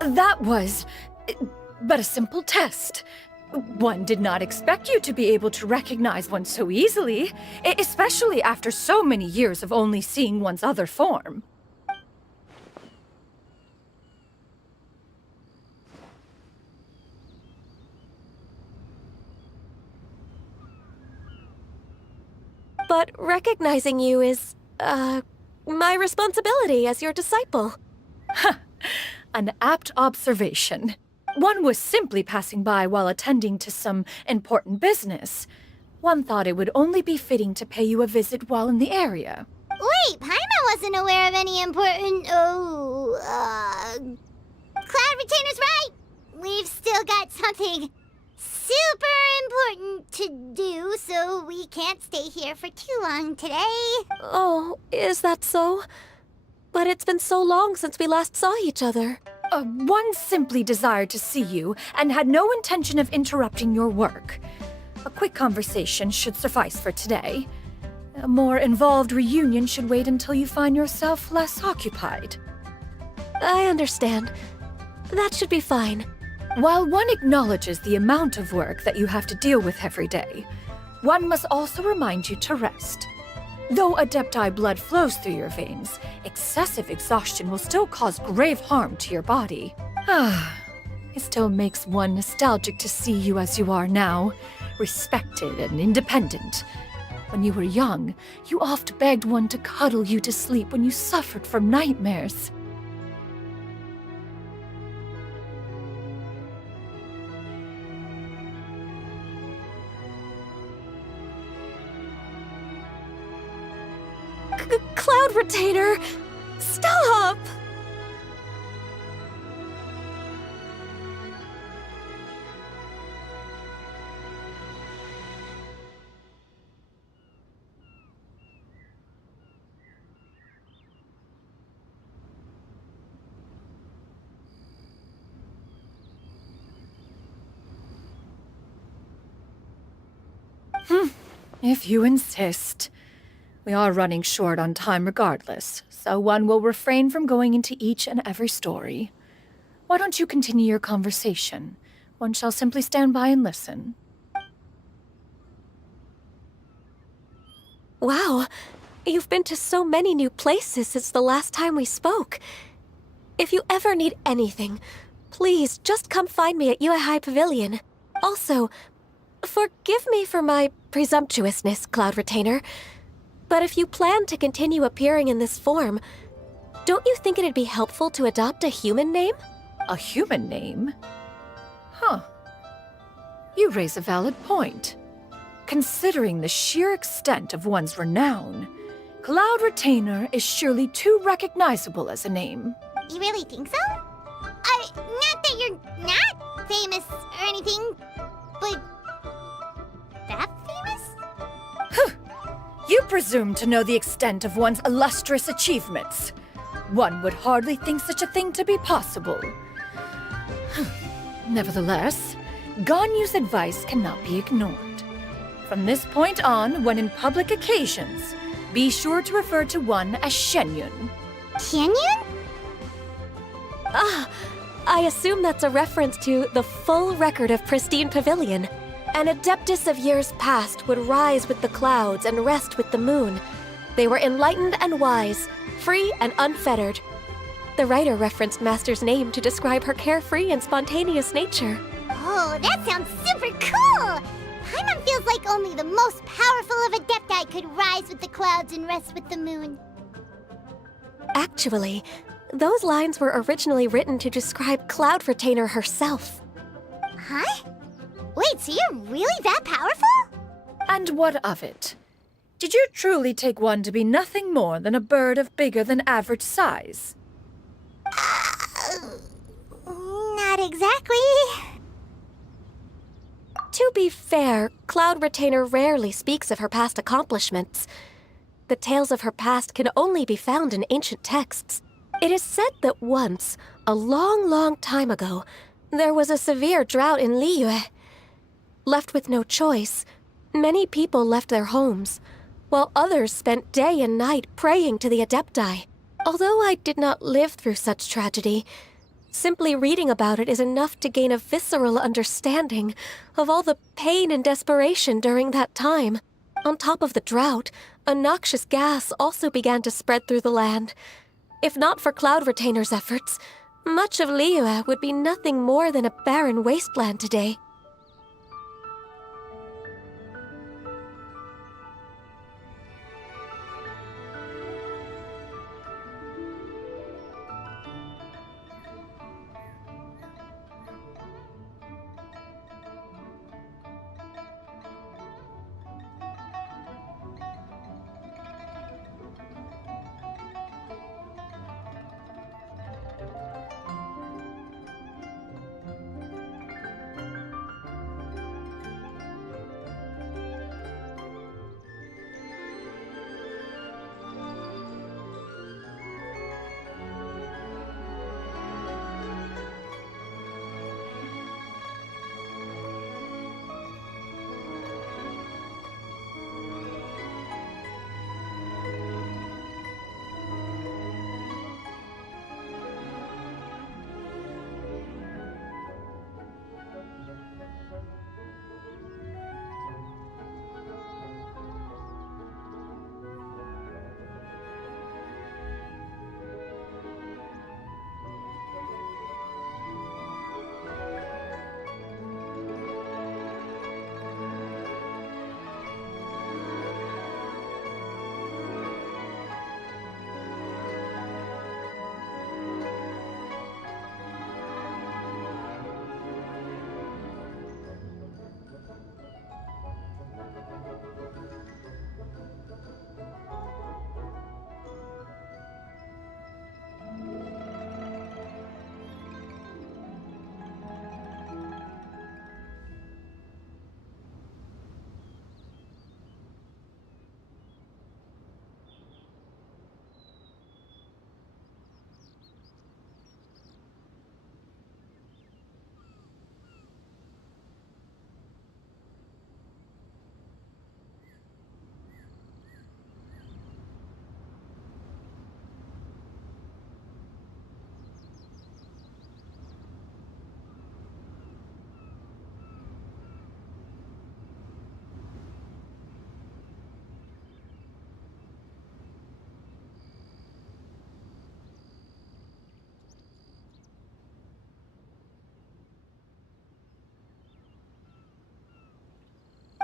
That was but a simple test. One did not expect you to be able to recognize one so easily, especially after so many years of only seeing one's other form. But recognizing you is, my responsibility as your disciple. An apt observation. One was simply passing by while attending to some important business. One thought it would only be fitting to pay you a visit while in the area. Wait, Paimon wasn't aware of any important... Cloud Retainer's right! We've still got something super important to do, so we can't stay here for too long today. Oh, is that so? But it's been so long since we last saw each other. One simply desired to see you and had no intention of interrupting your work. A quick conversation should suffice for today. A more involved reunion should wait until you find yourself less occupied. I understand. That should be fine. While one acknowledges the amount of work that you have to deal with every day, one must also remind you to rest. Though Adepti blood flows through your veins, excessive exhaustion will still cause grave harm to your body. It still makes one nostalgic to see you as you are now, respected and independent. When you were young, you oft begged one to cuddle you to sleep when you suffered from nightmares. Cloud Retainer! Stop! If you insist. We are running short on time regardless, so one will refrain from going into each and every story. Why don't you continue your conversation? One shall simply stand by and listen. Wow, you've been to so many new places since the last time we spoke. If you ever need anything, please just come find me at Uehai Pavilion. Also, forgive me for my presumptuousness, Cloud Retainer, but if you plan to continue appearing in this form, don't you think it'd be helpful to adopt a human name? A human name? Huh. You raise a valid point. Considering the sheer extent of one's renown, Cloud Retainer is surely too recognizable as a name. You really think so? Not that you're not famous or anything, but that famous? You presume to know the extent of one's illustrious achievements. One would hardly think such a thing to be possible. Nevertheless, Ganyu's advice cannot be ignored. From this point on, when in public occasions, be sure to refer to one as Shenyun. Shenyun? I assume that's a reference to the full record of Pristine Pavilion. An adeptus of years past would rise with the clouds and rest with the moon. They were enlightened and wise, free and unfettered. The writer referenced Master's name to describe her carefree and spontaneous nature. Oh, that sounds super cool! Paimon feels like only the most powerful of Adepti could rise with the clouds and rest with the moon. Actually, those lines were originally written to describe Cloud Retainer herself. Huh? Wait, so you're really that powerful? And what of it? Did you truly take one to be nothing more than a bird of bigger than average size? Not exactly. To be fair, Cloud Retainer rarely speaks of her past accomplishments. The tales of her past can only be found in ancient texts. It is said that once, a long, long time ago, there was a severe drought in Liyue. Left with no choice, many people left their homes, while others spent day and night praying to the Adepti. Although I did not live through such tragedy, Simply reading about it is enough to gain a visceral understanding of all the pain and desperation during that time. On top of the drought, a noxious gas also began to spread through the land. If not for Cloud Retainer's efforts, much of Liyue would be nothing more than a barren wasteland today.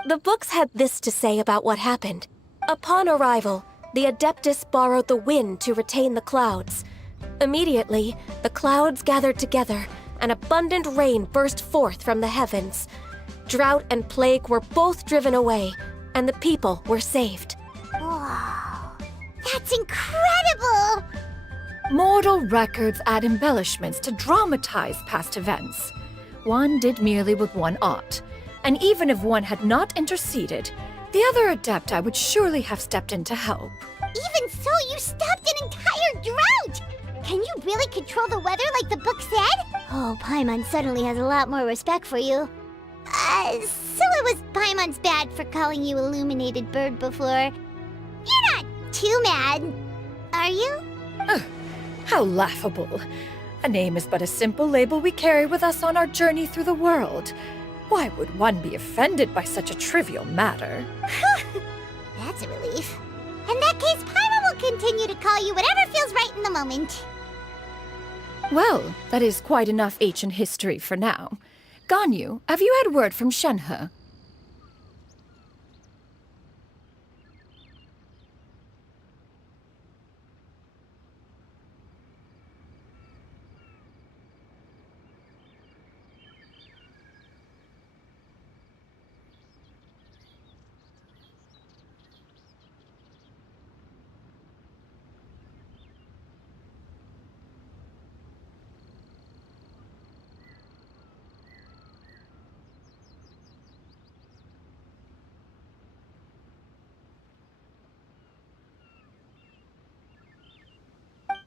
The books had this to say about what happened. Upon arrival, the Adeptus borrowed the wind to retain the clouds. Immediately, the clouds gathered together, and abundant rain burst forth from the heavens. Drought and plague were both driven away, and the people were saved. Wow, that's incredible! Mortal records add embellishments to dramatize past events. One did merely with one art, and even if one had not interceded, the other Adepti would surely have stepped in to help. Even so, you stopped an entire drought! Can you really control the weather like the book said? Oh, Paimon suddenly has a lot more respect for you. So it was Paimon's bad for calling you Illuminated Bird before. You're not too mad, are you? How laughable. A name is but a simple label we carry with us on our journey through the world. Why would one be offended by such a trivial matter? That's a relief. In that case, Paimon will continue to call you whatever feels right in the moment. Well, that is quite enough ancient history for now. Ganyu, have you had word from Shenhe?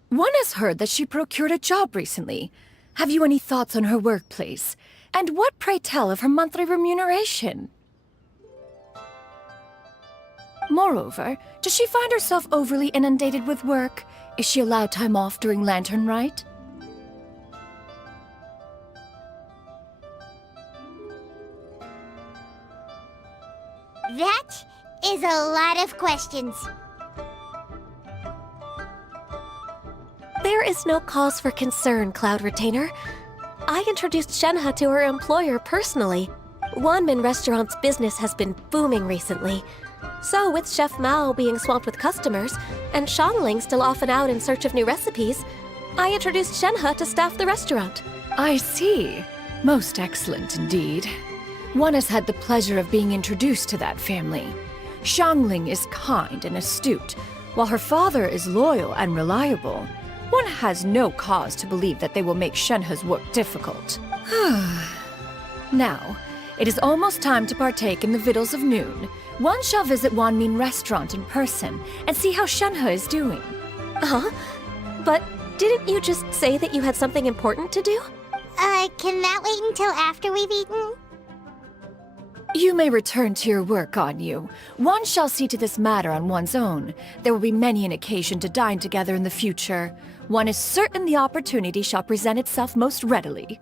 One has heard that she procured a job recently. Have you any thoughts on her workplace? And what, pray tell, of her monthly remuneration? Moreover, does she find herself overly inundated with work? Is she allowed time off during Lantern Rite? is a lot of questions. There is no cause for concern, Cloud Retainer. I introduced Shenhe to her employer personally. Wanmin Restaurant's business has been booming recently. So, with Chef Mao being swamped with customers, and Shangling still off and out in search of new recipes, I introduced Shenhe to staff the restaurant. I see. Most excellent indeed. One has had the pleasure of being introduced to that family. Shangling is kind and astute, while her father is loyal and reliable. One has no cause to believe that they will make Shenhe's work difficult. Now, it is almost time to partake in the victuals of noon. One shall visit Wanmin Restaurant in person and see how Shenhe is doing. Huh? But didn't you just say that you had something important to do? Can that wait until after we've eaten? You may return to your work, Ganyu. One shall see to this matter on one's own. There will be many an occasion to dine together in the future. One is certain the opportunity shall present itself most readily.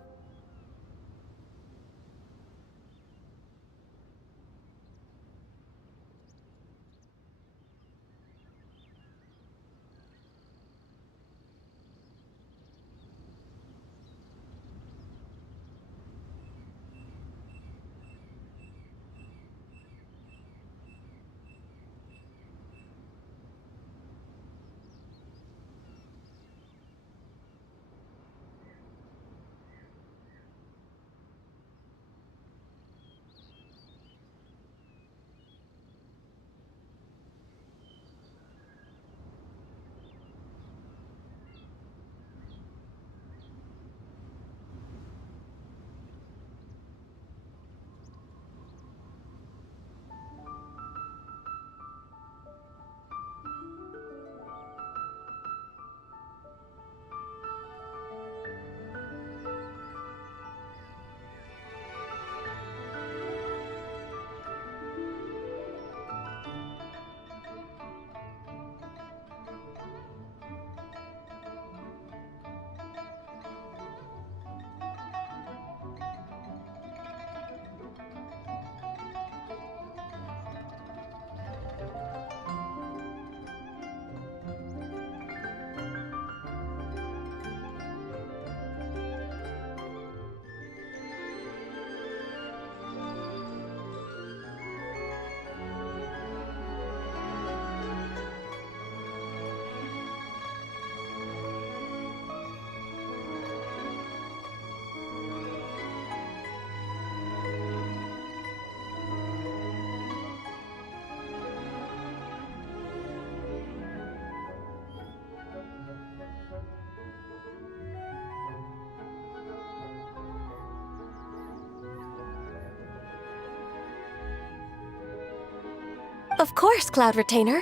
Of course, Cloud Retainer.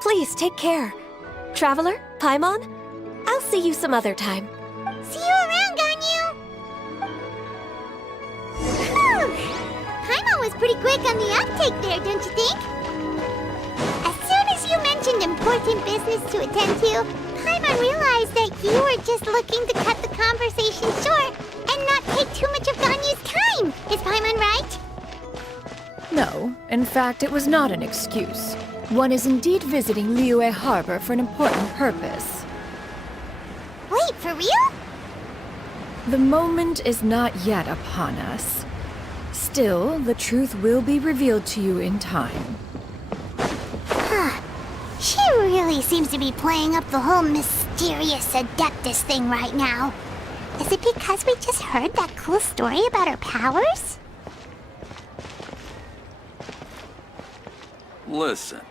Please take care. Traveler, Paimon, I'll see you some other time. See you around, Ganyu! Paimon was pretty quick on the uptake there, don't you think? As soon as you mentioned important business to attend to, Paimon realized that you were just looking to cut the conversation short and not take too much of Ganyu's time. Is Paimon right? No, in fact, it was not an excuse. One is indeed visiting Liyue Harbor for an important purpose. Wait, for real? The moment is not yet upon us. Still, the truth will be revealed to you in time. Huh. She really seems to be playing up the whole mysterious Adeptus thing right now. Is it because we just heard that cool story about her powers? Listen,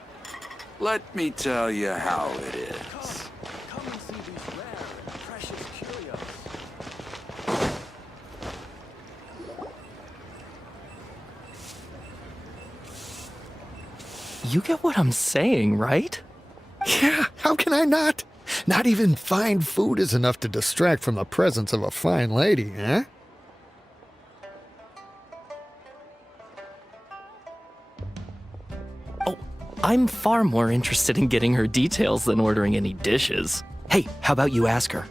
let me tell you how it is. Come and see these rare and precious curios. You get what I'm saying, right? Yeah, how can I not? Not even fine food is enough to distract from the presence of a fine lady, eh? I'm far more interested in getting her details than ordering any dishes. Hey, how about you ask her?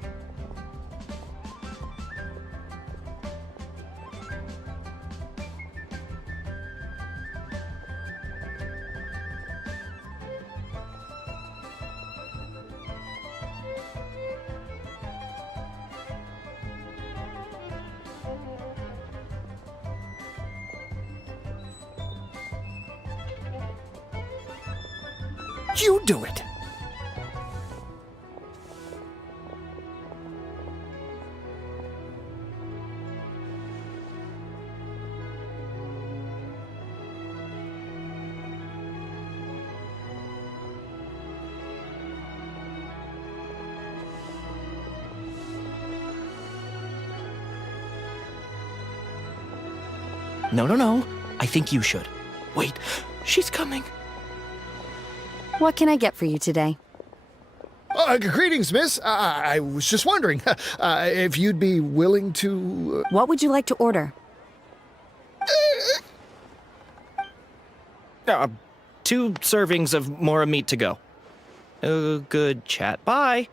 You do it. No. I think you should. Wait, she's coming. What can I get for you today? Greetings, miss. I was just wondering if you'd be willing to... What would you like to order? 2 servings of Mora meat to go. Good chat. Bye.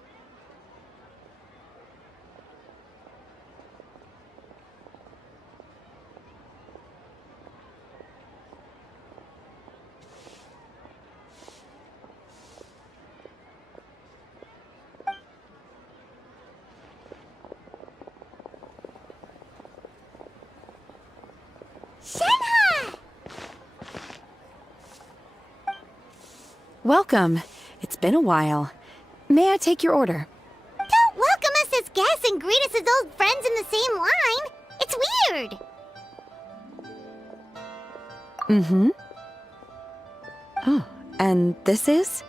Welcome. It's been a while. May I take your order? Don't welcome us as guests and greet us as old friends in the same line. It's weird. Mm-hmm. Oh, and this is?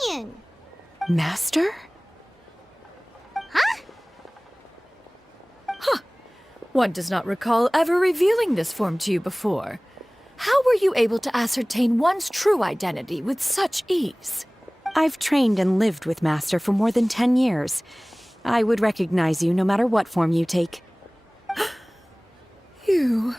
companion. Master? Huh? One does not recall ever revealing this form to you before. How were you able to ascertain one's true identity with such ease? I've trained and lived with Master for more than 10 years. I would recognize you no matter what form you take. You...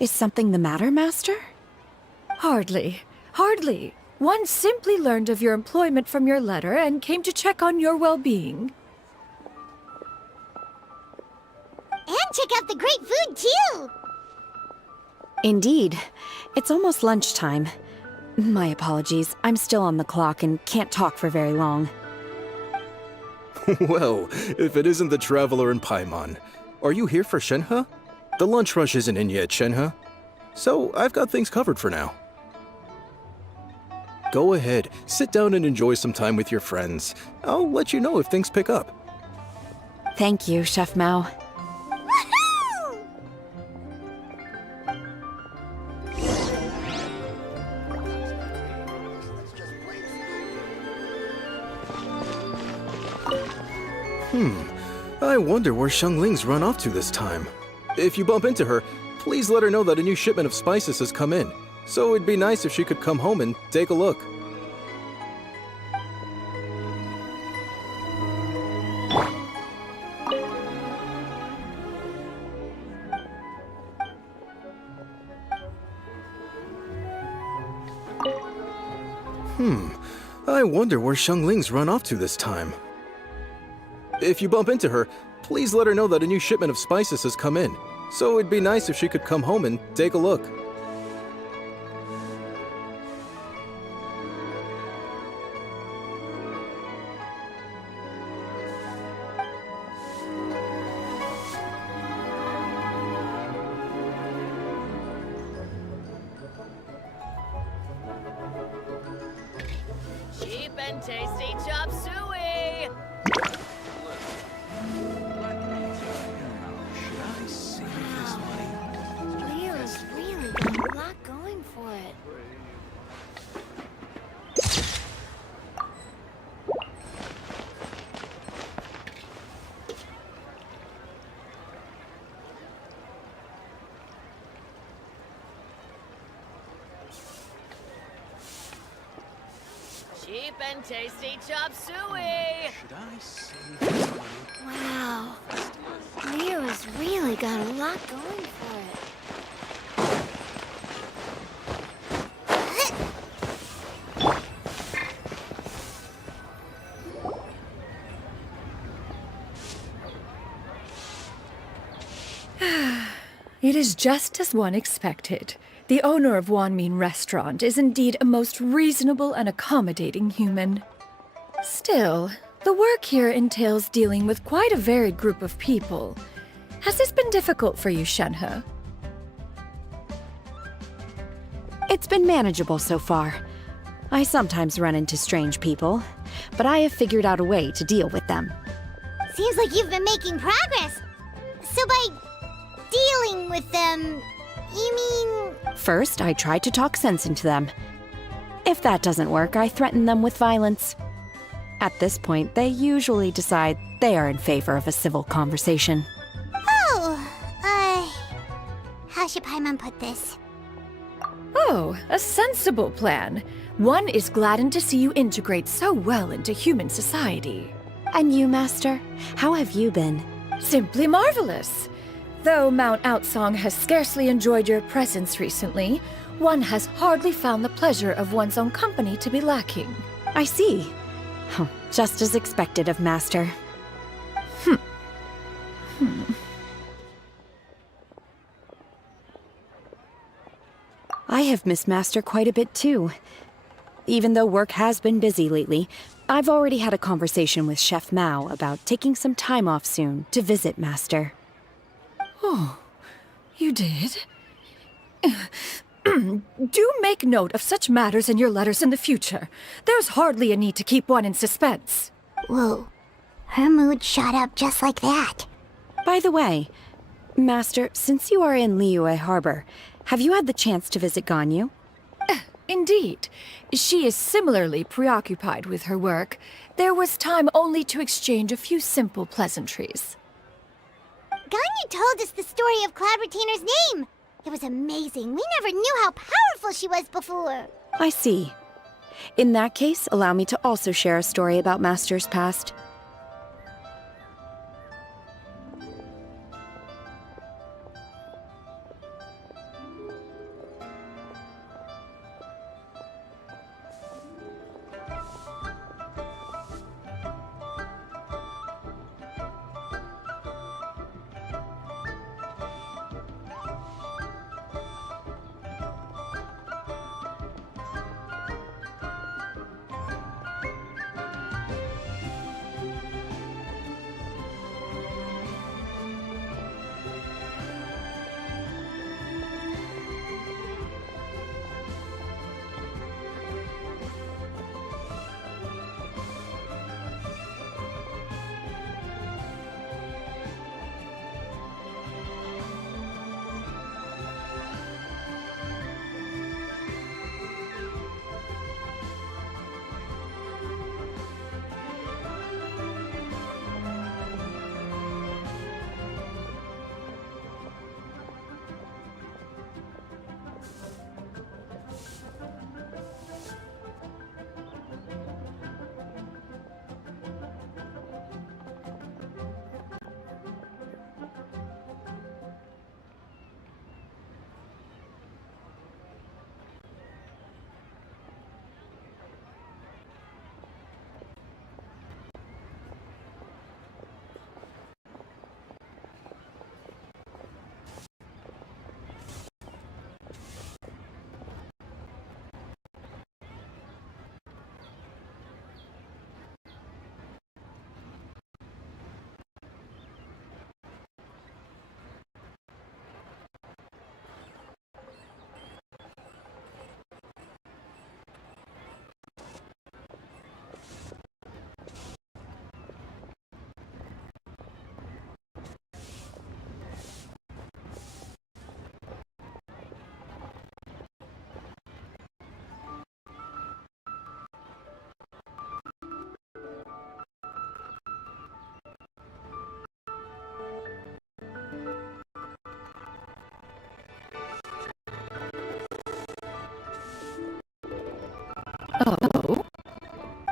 Is something the matter, Master? Hardly. Hardly. One simply learned of your employment from your letter and came to check on your well-being. And check out the great food, too! Indeed. It's almost lunchtime. My apologies. I'm still on the clock and can't talk for very long. Well, if it isn't the Traveler in Paimon. Are you here for Shenhe? The lunch rush isn't in yet, Shenhe. So I've got things covered for now. Go ahead, sit down and enjoy some time with your friends. I'll let you know if things pick up. Thank you, Chef Mao. I wonder where Xiangling's run off to this time. If you bump into her, please let her know that a new shipment of spices has come in. So it'd be nice if she could come home and take a look. I wonder where Xiangling's run off to this time. If you bump into her, please let her know that a new shipment of spices has come in. So it'd be nice if she could come home and take a look. Cheap and tasty chop suey! Leo's really got a lot going for it. Cheap and tasty chop suey! Should I save this money? Wow. Leo's really got a lot going for it. It is just as one expected. The owner of Wanmin Restaurant is indeed a most reasonable and accommodating human. Still, the work here entails dealing with quite a varied group of people. Has this been difficult for you, Shenhe? It's been manageable so far. I sometimes run into strange people, but I have figured out a way to deal with them. Seems like you've been making progress. So by dealing with them, you mean... First, I try to talk sense into them. If that doesn't work, I threaten them with violence. At this point, they usually decide they are in favor of a civil conversation. How should Paimon put this? Oh, a sensible plan. One is gladdened to see you integrate so well into human society. And you, Master? How have you been? Simply marvelous. Though Mount Outsong has scarcely enjoyed your presence recently, one has hardly found the pleasure of one's own company to be lacking. I see. Just as expected of Master. I have missed Master quite a bit too. Even though work has been busy lately, I've already had a conversation with Chef Mao about taking some time off soon to visit Master. Oh, you did? Do make note of such matters in your letters in the future. There's hardly a need to keep one in suspense. Whoa, her mood shot up just like that. By the way, Master, since you are in Liyue Harbor, have you had the chance to visit Ganyu? Indeed. She is similarly preoccupied with her work. There was time only to exchange a few simple pleasantries. Ganyu told us the story of Cloud Retainer's name. It was amazing. We never knew how powerful she was before. I see. In that case, allow me to also share a story about Master's past.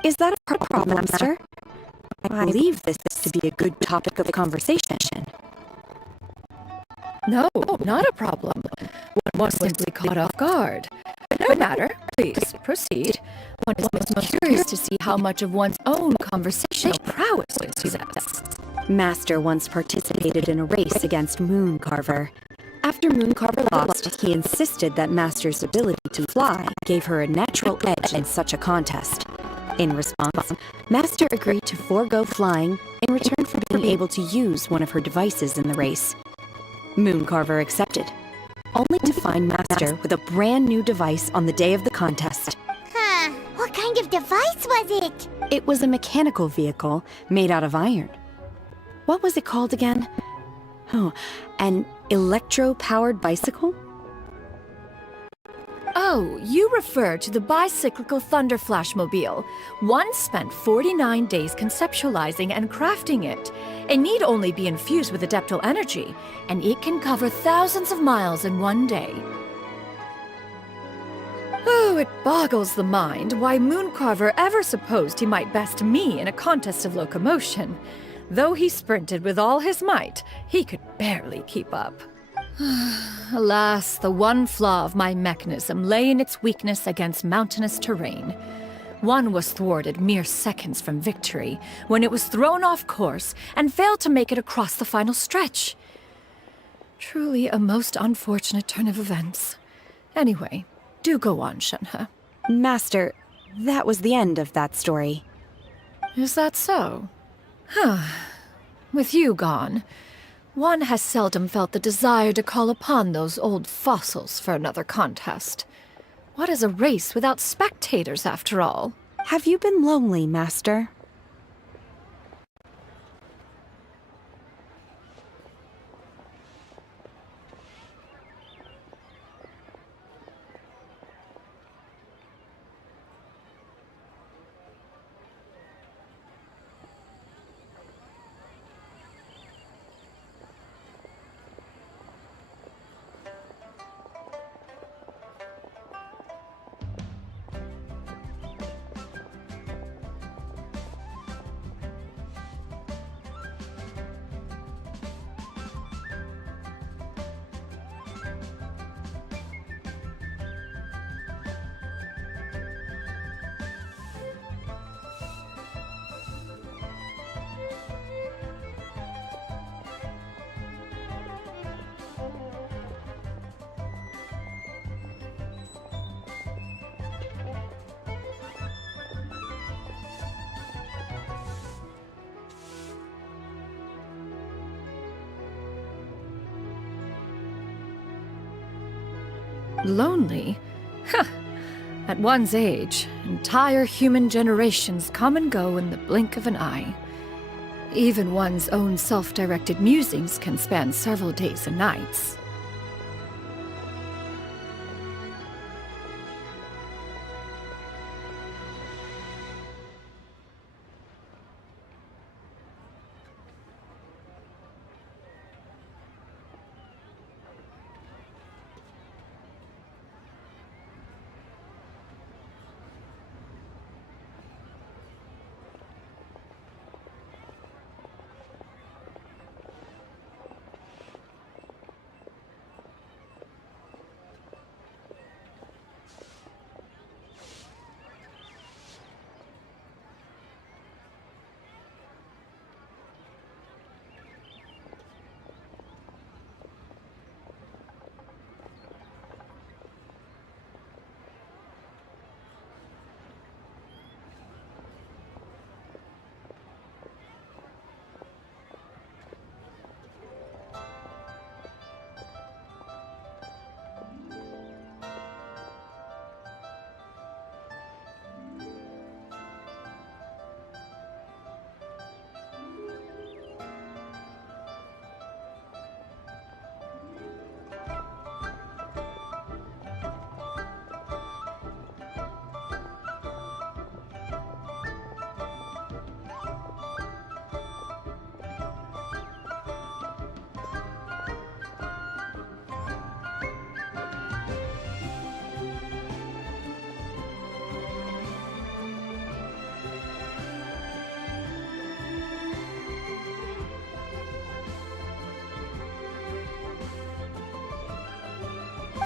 Is that a problem, Master? I believe this to be a good topic of conversation. No, not a problem. One was simply caught off guard. But no matter. Please, proceed. One is most curious to see how much of one's own conversational prowess you possess. Master once participated in a race against Mooncarver. After Mooncarver lost, he insisted that Master's ability to fly gave her a natural edge in such a contest. In response, Master agreed to forego flying in return for being able to use one of her devices in the race. Mooncarver accepted, only to find Master with a brand new device on the day of the contest. Huh. What kind of device was it? It was a mechanical vehicle made out of iron. What was it called again? Oh, an electro-powered bicycle? Oh, you refer to the bicyclical Thunder Flashmobile. One spent 49 days conceptualizing and crafting it. It need only be infused with adeptal energy, and it can cover thousands of miles in one day. Oh, it boggles the mind why Mooncarver ever supposed he might best me in a contest of locomotion. Though he sprinted with all his might, he could barely keep up. Alas, the one flaw of my mechanism lay in its weakness against mountainous terrain. One was thwarted mere seconds from victory, when it was thrown off course and failed to make it across the final stretch. Truly a most unfortunate turn of events. Anyway, do go on, Shenhe. Master, that was the end of that story. Is that so? Huh. With you gone, one has seldom felt the desire to call upon those old fossils for another contest. What is a race without spectators, after all? Have you been lonely, Master? Lonely? Huh. At one's age, entire human generations come and go in the blink of an eye. Even one's own self-directed musings can span several days and nights.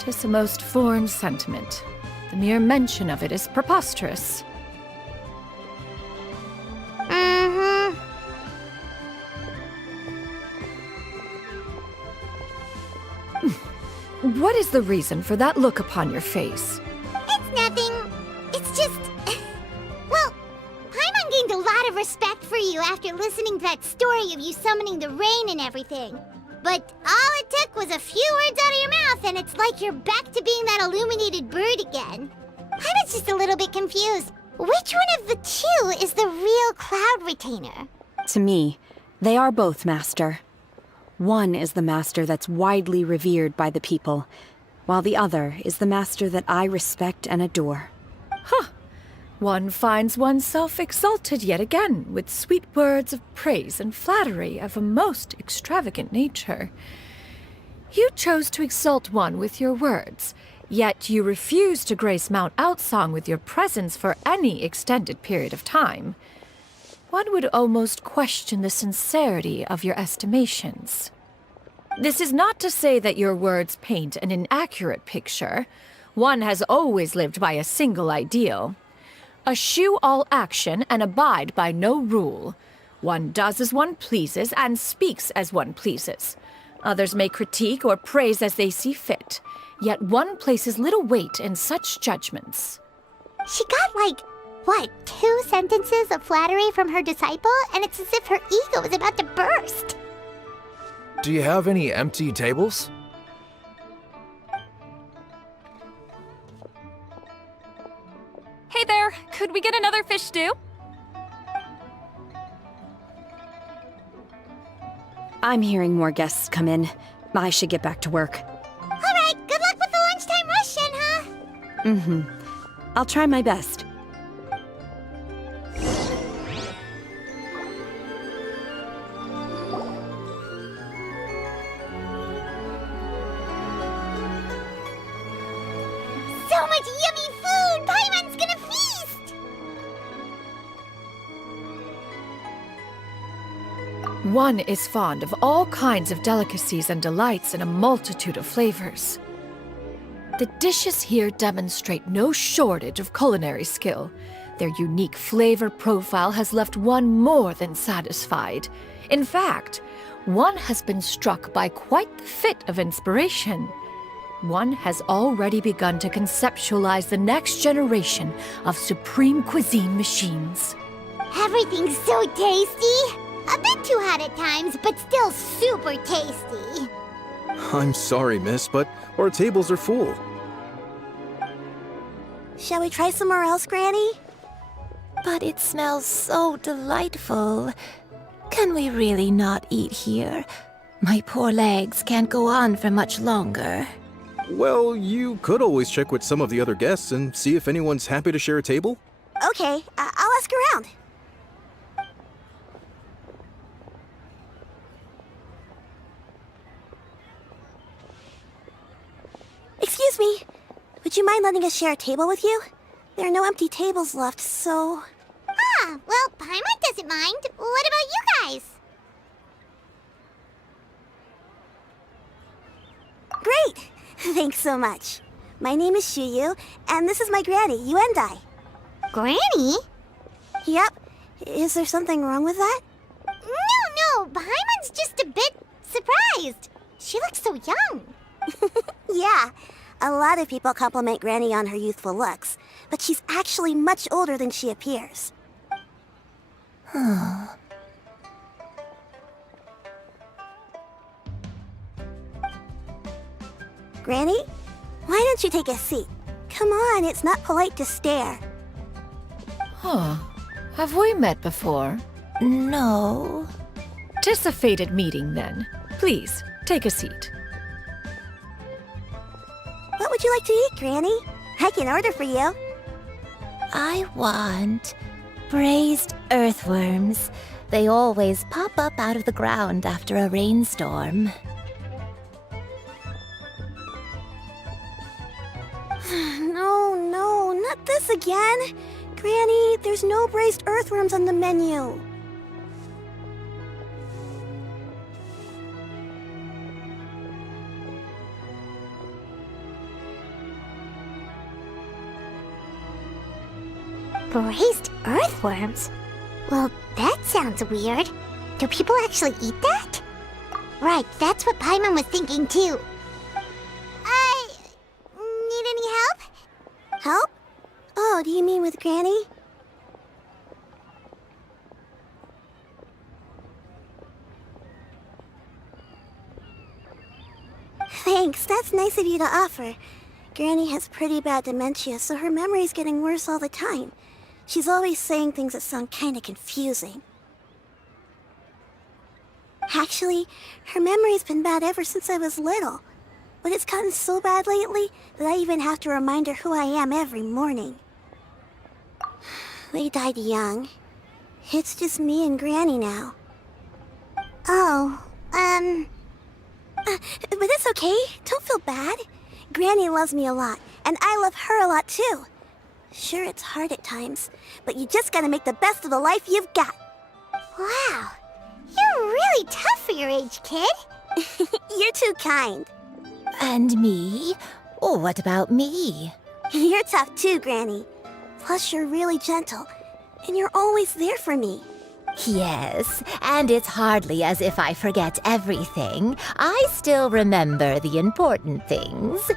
'Tis a most foreign sentiment. The mere mention of it is preposterous. Mm-hmm. What is the reason for that look upon your face? It's nothing. It's just... Well, Paimon gained a lot of respect for you after listening to that story of you summoning the rain and everything. But all it took was a few words out of your mouth and it's like you're back to being that illuminated bird again. Paimon's just a little bit confused. Which one of the two is the real Cloud Retainer? To me, they are both, Master. One is the master that's widely revered by the people, while the other is the master that I respect and adore. Huh. One finds oneself exalted yet again with sweet words of praise and flattery of a most extravagant nature. You chose to exalt one with your words, yet you refuse to grace Mount Outsong with your presence for any extended period of time. One would almost question the sincerity of your estimations. This is not to say that your words paint an inaccurate picture. One has always lived by a single ideal. Eschew all action and abide by no rule. One does as one pleases and speaks as one pleases. Others may critique or praise as they see fit, yet one places little weight in such judgments. She got like, what, 2 sentences of flattery from her disciple, and it's as if her ego is about to burst. Do you have any empty tables? Hey there, could we get another fish stew? I'm hearing more guests come in. I should get back to work. Alright, good luck with the lunchtime rush then, huh? Mm-hmm. I'll try my best. So much yummy food! Paimon's gonna feast! One is fond of all kinds of delicacies and delights in a multitude of flavors. The dishes here demonstrate no shortage of culinary skill. Their unique flavor profile has left one more than satisfied. In fact, one has been struck by quite the fit of inspiration. One has already begun to conceptualize the next generation of supreme cuisine machines. Everything's so tasty! A bit too hot at times, but still super tasty. I'm sorry, miss, but our tables are full. Shall we try somewhere else, Granny? But it smells so delightful. Can we really not eat here? My poor legs can't go on for much longer. Well, you could always check with some of the other guests and see if anyone's happy to share a table. Okay, I'll ask around. Excuse me. Would you mind letting us share a table with you? There are no empty tables left, so... Ah, well, Paimon doesn't mind. What about you guys? Great! Thanks so much. My name is Shuyu, and this is my granny, Yuendai. Granny? Yep. Is there something wrong with that? No, Paimon's just a bit surprised. She looks so young. Yeah, a lot of people compliment Granny on her youthful looks, but she's actually much older than she appears. Granny, why don't you take a seat? Come on, it's not polite to stare. Huh. Have we met before? No. 'Tis a fated meeting, then. Please, take a seat. What would you like to eat, Granny? I can order for you. I want braised earthworms. They always pop up out of the ground after a rainstorm. No, not this again. Granny, there's no braised earthworms on the menu. Braised earthworms? Well, that sounds weird. Do people actually eat that? Right, that's what Paimon was thinking too. Need any help? Help? Oh, do you mean with Granny? Thanks, that's nice of you to offer. Granny has pretty bad dementia, so her memory's getting worse all the time. She's always saying things that sound kinda confusing. Actually, her memory's been bad ever since I was little. But it's gotten so bad lately that I even have to remind her who I am every morning. They died young. It's just me and Granny now. Oh, but it's okay. Don't feel bad. Granny loves me a lot, and I love her a lot too. Sure, it's hard at times, but you just gotta make the best of the life you've got. Wow, you're really tough for your age, kid. You're too kind. And me? Oh, what about me? You're tough too, Granny. Plus, you're really gentle, and you're always there for me. Yes, and it's hardly as if I forget everything. I still remember the important things.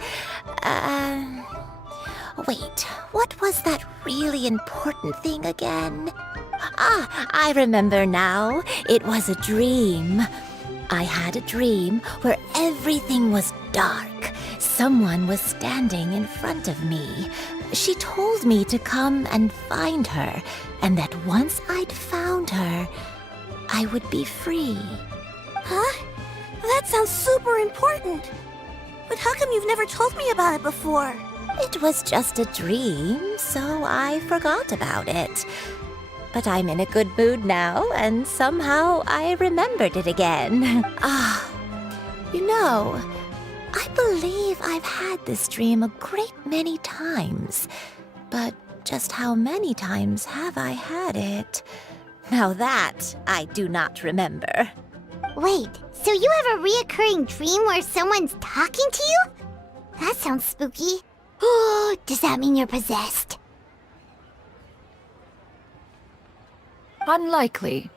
Wait, what was that really important thing again? Ah, I remember now. It was a dream. I had a dream where everything was dark. Someone was standing in front of me. She told me to come and find her, and that once I'd found her, I would be free. Huh? That sounds super important. But how come you've never told me about it before? It was just a dream, so I forgot about it. But I'm in a good mood now, and somehow I remembered it again. You know, I believe I've had this dream a great many times. But just how many times have I had it? Now that I do not remember. Wait, so you have a reoccurring dream where someone's talking to you? That sounds spooky. Oh, does that mean you're possessed? Unlikely.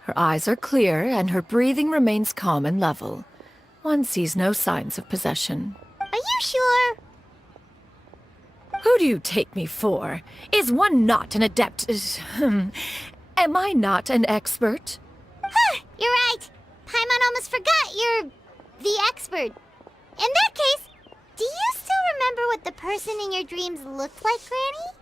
Her eyes are clear and her breathing remains calm and level. One sees no signs of possession. Are you sure? Who do you take me for? Is one not an adept? Am I not an expert? Huh, you're right. Paimon almost forgot you're the expert. In that case, do you still remember what the person in your dreams looked like, Granny?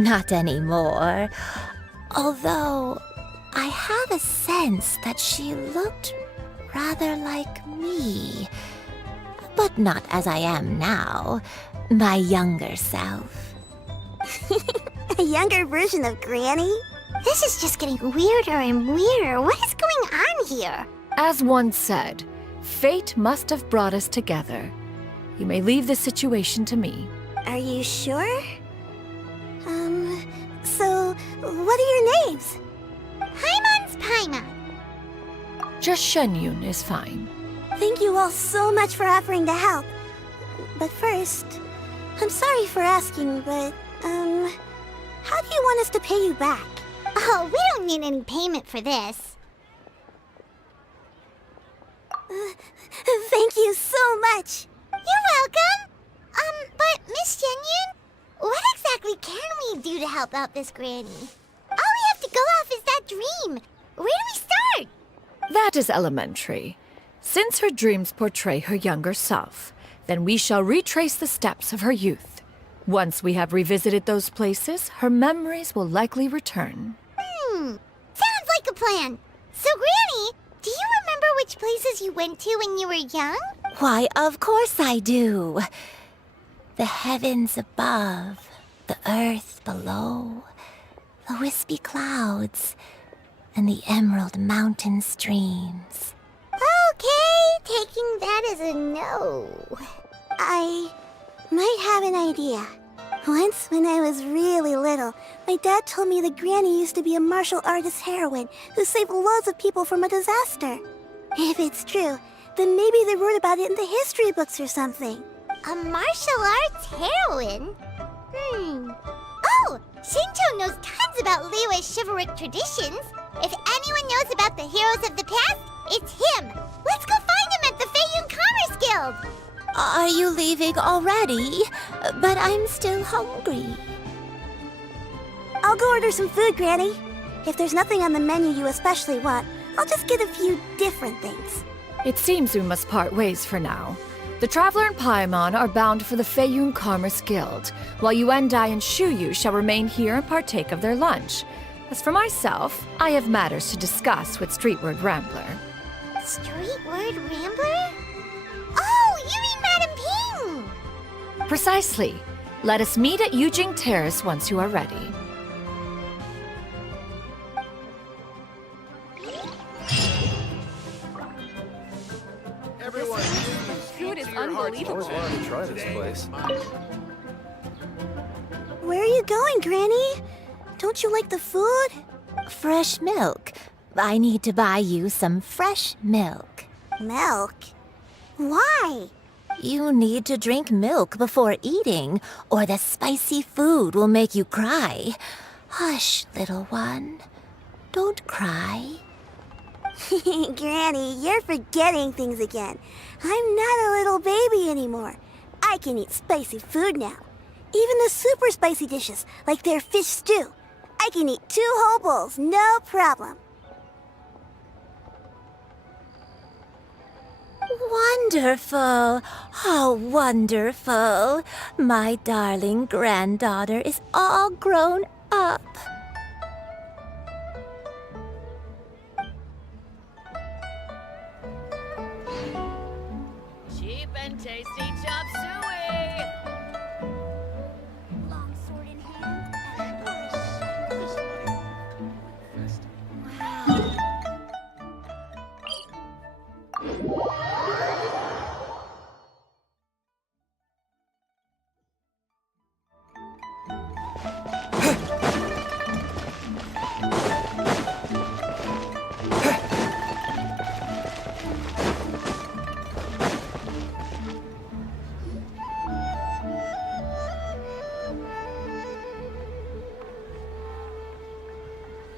Not anymore. Although, I have a sense that she looked rather like me. But not as I am now, my younger self. A younger version of Granny? This is just getting weirder and weirder. What is going on here? As one said, fate must have brought us together. You may leave the situation to me. Are you sure? So, what are your names? Paimon's Paimon. Just Shenyun is fine. Thank you all so much for offering to help. But first, I'm sorry for asking, but, how do you want us to pay you back? Oh, we don't need any payment for this. Thank you so much. You're welcome. But Miss Shenyun, what exactly can we do to help out this granny? All we have to go off is that dream. Where do we start? That is elementary. Since her dreams portray her younger self, then we shall retrace the steps of her youth. Once we have revisited those places, her memories will likely return. Sounds like a plan. So, Granny, do you remember which places you went to when you were young? Why, of course I do. The heavens above, the earth below, the wispy clouds, and the emerald mountain streams. Okay, taking that as a no. I might have an idea. Once, when I was really little, my dad told me that Granny used to be a martial artist heroine who saved loads of people from a disaster. If it's true, then maybe they wrote about it in the history books or something. A martial arts heroine? Oh, Shinto knows tons about Liyue's chivalric traditions. If anyone knows about the heroes of the past, it's him. Let's go find him at the Feiyun Commerce Guild. Are you leaving already? But I'm still hungry. I'll go order some food, Granny. If there's nothing on the menu you especially want, I'll just get a few different things. It seems we must part ways for now. The Traveler and Paimon are bound for the Feiyun Commerce Guild, while Yuendai and Shuyu shall remain here and partake of their lunch. As for myself, I have matters to discuss with Streetward Rambler. Streetward Rambler? Oh, you mean Madam Ping! Precisely. Let us meet at Yujing Terrace once you are ready. Everyone, Food is unbelievable. I wanted to try this place. Where are you going, Granny? Don't you like the food? Fresh milk. I need to buy you some fresh milk. Milk? Why? You need to drink milk before eating, or the spicy food will make you cry. Hush, little one. Don't cry. Granny, you're forgetting things again. I'm not a little baby anymore. I can eat spicy food now. Even the super spicy dishes, like their fish stew. I can eat 2 whole bowls, no problem. Wonderful! How wonderful! My darling granddaughter is all grown up. Cheap and tasty chop suey! Long sword in hand and push.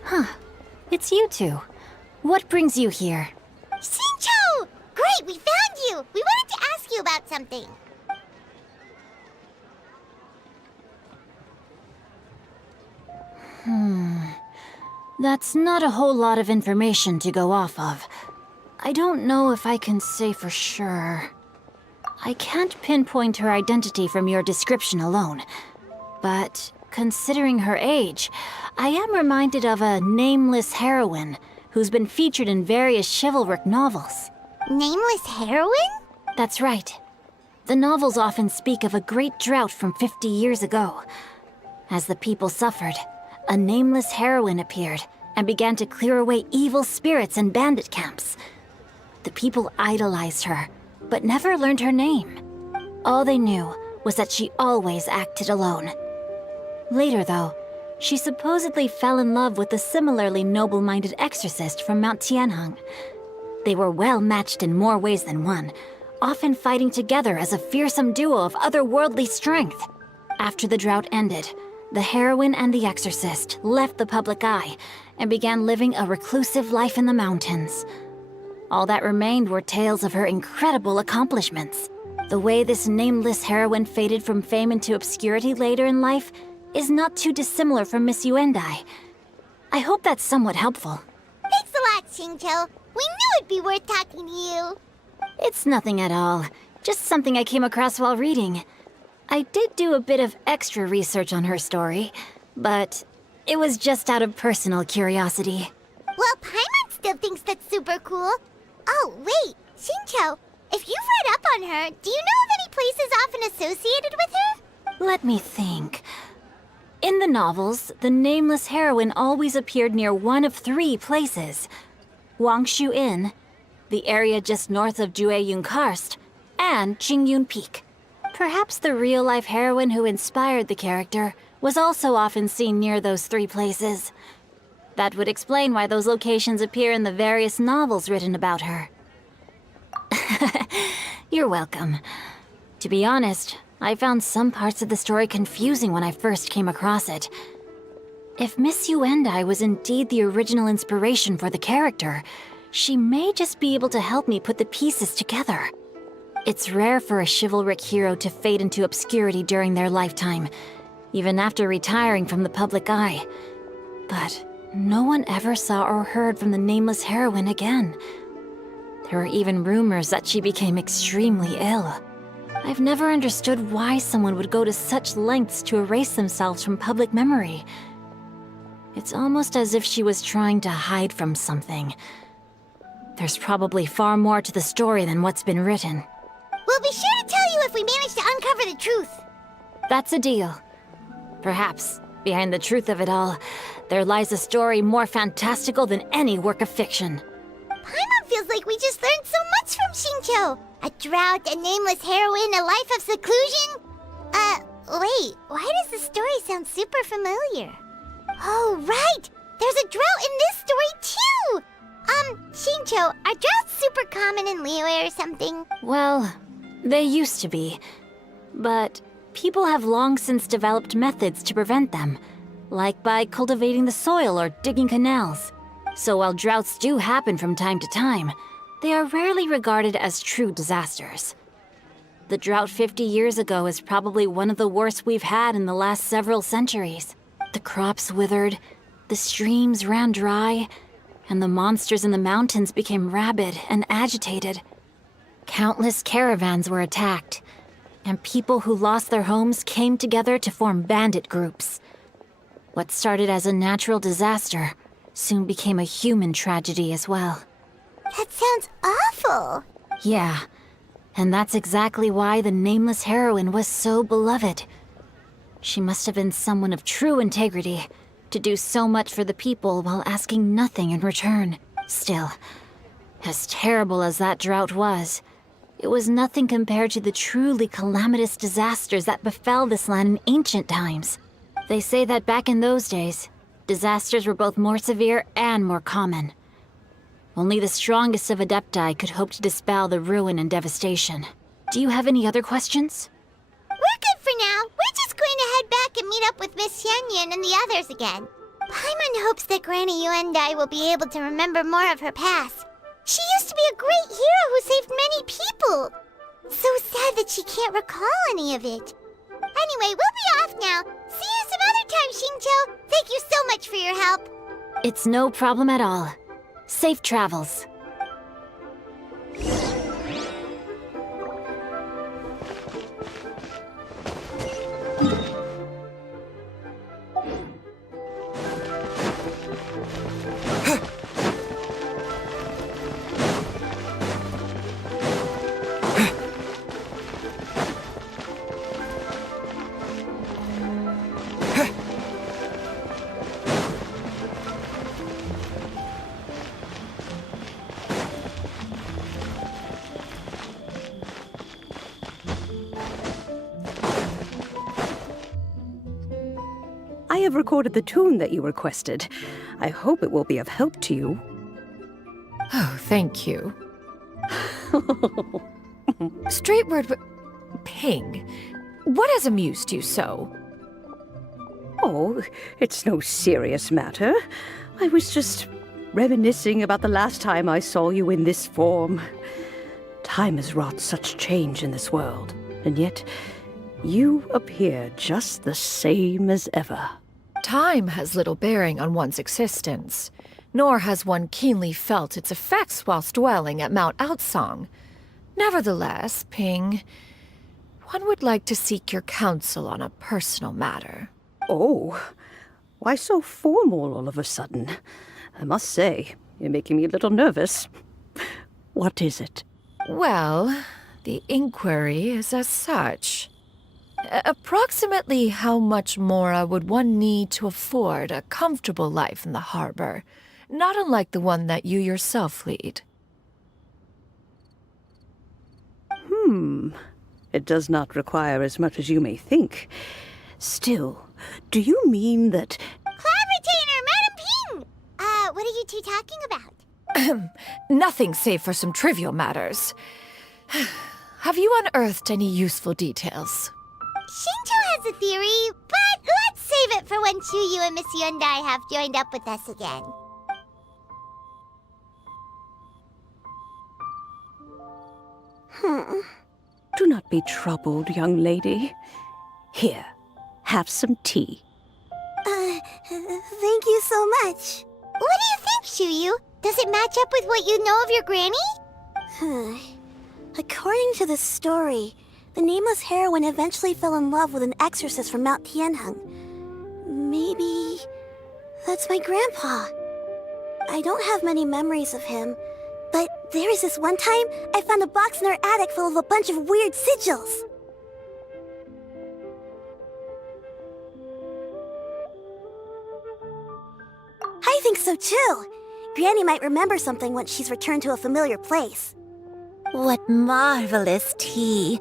Huh. It's you two. What brings you here? Shincho! Great, we found you! We wanted to ask you about something. That's not a whole lot of information to go off of. I don't know if I can say for sure. I can't pinpoint her identity from your description alone. But Considering her age, I am reminded of a nameless heroine who's been featured in various chivalric novels. Nameless heroine? That's right. The novels often speak of a great drought from 50 years ago. As the people suffered, a nameless heroine appeared and began to clear away evil spirits and bandit camps. The people idolized her, but never learned her name. All they knew was that she always acted alone. Later, though, she supposedly fell in love with a similarly noble-minded exorcist from Mount Tianheng. They were well matched in more ways than one, often fighting together as a fearsome duo of otherworldly strength. After the drought ended, the heroine and the exorcist left the public eye and began living a reclusive life in the mountains. All that remained were tales of her incredible accomplishments. The way this nameless heroine faded from fame into obscurity later in life is not too dissimilar from Miss Yuendai. I hope that's somewhat helpful. Thanks a lot, Xingqiu. We knew it'd be worth talking to you. It's nothing at all. Just something I came across while reading. I did do a bit of extra research on her story, but it was just out of personal curiosity. Well, Paimon still thinks that's super cool. Oh, wait, Xingqiu, if you've read up on her, do you know of any places often associated with her? Let me think. In the novels, the nameless heroine always appeared near one of 3 places. Wangshu Inn, the area just north of Jueyun Karst, and Qingyun Peak. Perhaps the real-life heroine who inspired the character was also often seen near those 3 places. That would explain why those locations appear in the various novels written about her. You're welcome. To be honest, I found some parts of the story confusing when I first came across it. If Miss Yuendai was indeed the original inspiration for the character, she may just be able to help me put the pieces together. It's rare for a chivalric hero to fade into obscurity during their lifetime, even after retiring from the public eye. But no one ever saw or heard from the nameless heroine again. There were even rumors that she became extremely ill. I've never understood why someone would go to such lengths to erase themselves from public memory. It's almost as if she was trying to hide from something. There's probably far more to the story than what's been written. We'll be sure to tell you if we manage to uncover the truth. That's a deal. Perhaps, behind the truth of it all, there lies a story more fantastical than any work of fiction. Paimon feels like we just learned so much from Xingqiu. A drought, a nameless heroine, a life of seclusion. Wait, why does the story sound super familiar? Oh, right! There's a drought in this story, too! Xingqiu, are droughts super common in Liyue or something? Well, they used to be. But people have long since developed methods to prevent them, like by cultivating the soil or digging canals. So while droughts do happen from time to time, they are rarely regarded as true disasters. The drought 50 years ago is probably one of the worst we've had in the last several centuries. The crops withered, the streams ran dry, and the monsters in the mountains became rabid and agitated. Countless caravans were attacked, and people who lost their homes came together to form bandit groups. What started as a natural disaster soon became a human tragedy as well. That sounds awful. Yeah, and that's exactly why the nameless heroine was so beloved. She must have been someone of true integrity, to do so much for the people while asking nothing in return. Still, as terrible as that drought was, it was nothing compared to the truly calamitous disasters that befell this land in ancient times. They say that back in those days, disasters were both more severe and more common. Only the strongest of Adepti could hope to dispel the ruin and devastation. Do you have any other questions? We're good for now. We're just going to head back and meet up with Miss Xianyan and the others again. Paimon hopes that Granny Yuendai will be able to remember more of her past. She used to be a great hero who saved many people. So sad that she can't recall any of it. Anyway, we'll be off now. See you some other time, Xingqiu. Thank you so much for your help. It's no problem at all. Safe travels. have recorded the tune that you requested. I hope it will be of help to you. Oh, thank you. Straightward, Ping, what has amused you so? Oh, it's no serious matter. I was just reminiscing about the last time I saw you in this form. Time has wrought such change in this world, and yet you appear just the same as ever. Time has little bearing on one's existence, nor has one keenly felt its effects whilst dwelling at Mount Outsong. Nevertheless, Ping, one would like to seek your counsel on a personal matter. Oh, why so formal all of a sudden? I must say, you're making me a little nervous. What is it? Well, the inquiry is as such. Approximately how much more would one need to afford a comfortable life in the harbor, not unlike the one that you yourself lead? It does not require as much as you may think. Still, do you mean that... Cloud Retainer, Madam Ping! What are you two talking about? Nothing save for some trivial matters. Have you unearthed any useful details? Shinto has a theory, but let's save it for when Chuyu and Miss Yundai have joined up with us again. Do not be troubled, young lady. Here, have some tea. Thank you so much. What do you think, Chuyu? Does it match up with what you know of your granny? According to the story, the nameless heroine eventually fell in love with an exorcist from Mount Tianheng. Maybe that's my grandpa. I don't have many memories of him, but there was this one time I found a box in our attic full of a bunch of weird sigils. I think so too. Granny might remember something once she's returned to a familiar place. What marvelous tea!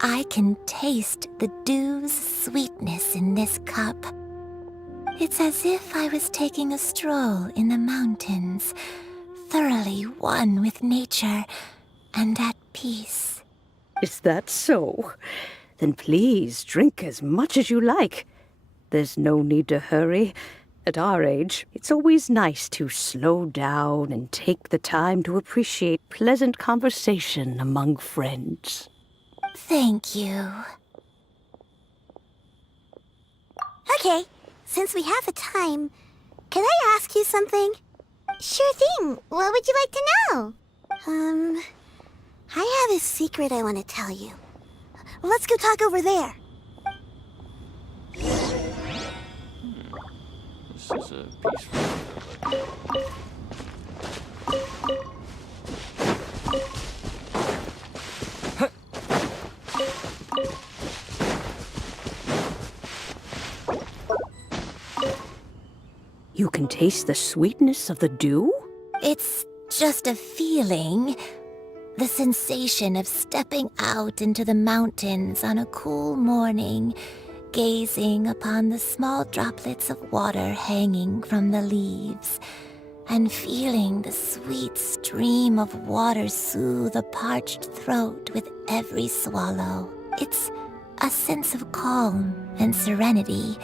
I can taste the dew's sweetness in this cup. It's as if I was taking a stroll in the mountains, thoroughly one with nature and at peace. Is that so? Then please drink as much as you like. There's no need to hurry. At our age, it's always nice to slow down and take the time to appreciate pleasant conversation among friends. Thank you. Okay, since we have the time, can I ask you something? Sure thing. What would you like to know? I have a secret I want to tell you. Let's go talk over there. This is a peaceful... You can taste the sweetness of the dew? It's just a feeling. The sensation of stepping out into the mountains on a cool morning, gazing upon the small droplets of water hanging from the leaves, and feeling the sweet stream of water soothe a parched throat with every swallow. It's a sense of calm and serenity,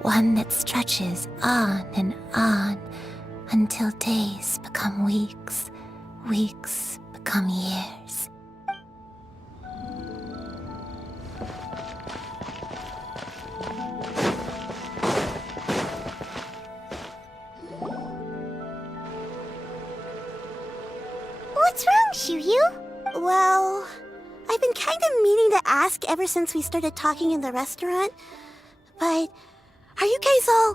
one that stretches on and on until days become weeks, weeks become years. What's wrong, Shuyu? Well, I've been kind of meaning to ask ever since we started talking in the restaurant, but are you guys all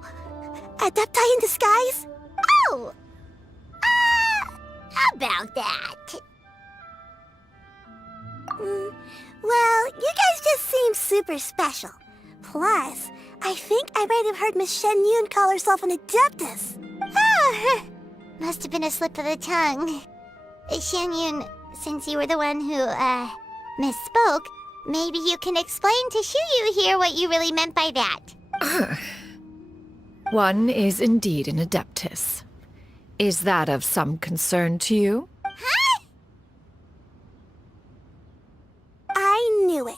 adepti in disguise? Oh! About that. Well, you guys just seem super special. Plus, I think I might have heard Miss Shen Yun call herself an adeptus. Oh, must have been a slip of the tongue. Shen Yun, since you were the one who, misspoke, maybe you can explain to Shuyu here what you really meant by that. One is indeed an Adeptus. Is that of some concern to you? Huh? I knew it.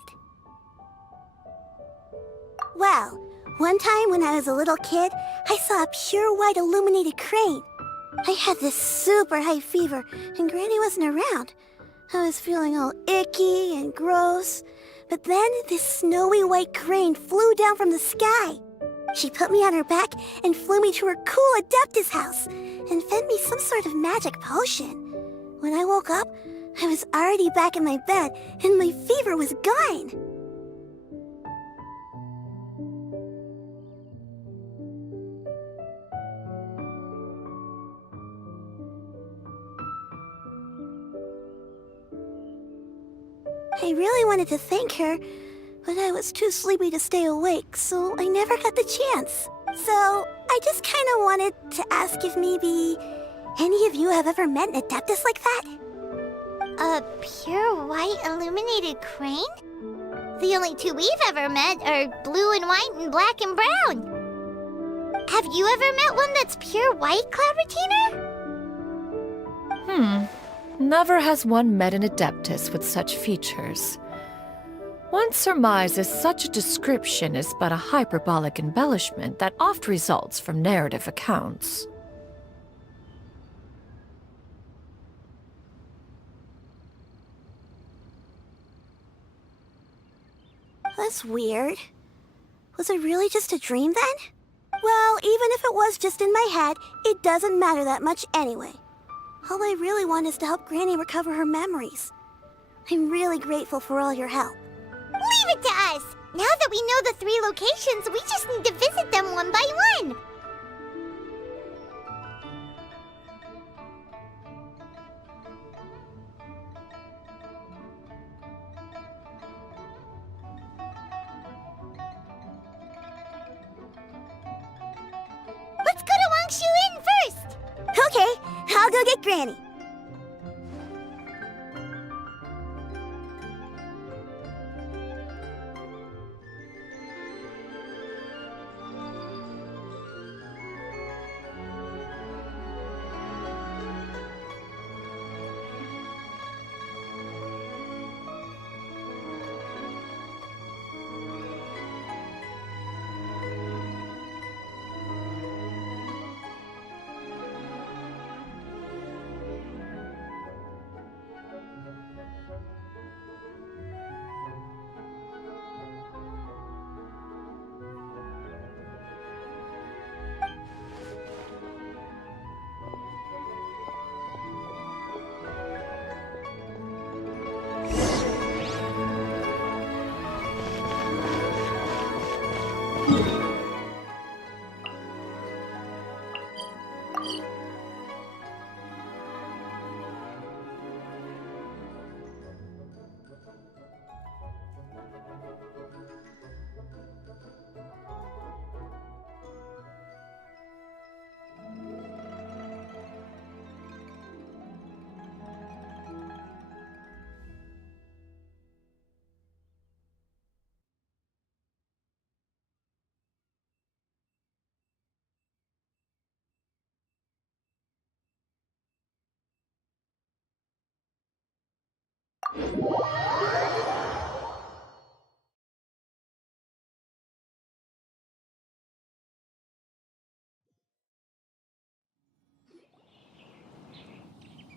Well, one time when I was a little kid, I saw a pure white illuminated crane. I had this super high fever, and Granny wasn't around. I was feeling all icky and gross. But then this snowy white crane flew down from the sky. She put me on her back and flew me to her cool Adeptus house and fed me some sort of magic potion. When I woke up, I was already back in my bed and my fever was gone. I really wanted to thank her, but I was too sleepy to stay awake, so I never got the chance. So, I just kind of wanted to ask if maybe any of you have ever met an Adeptus like that? A pure white illuminated crane? The only two we've ever met are blue and white and black and brown. Have you ever met one that's pure white, Cloud Retainer? Never has one met an Adeptus with such features. One surmises such a description is but a hyperbolic embellishment that oft results from narrative accounts. That's weird. Was it really just a dream then? Well, even if it was just in my head, it doesn't matter that much anyway. All I really want is to help Granny recover her memories. I'm really grateful for all your help. Leave it to us! Now that we know the 3 locations, we just need to visit them one by one! Let's go to Wangshu Inn first! Okay, I'll go get Granny.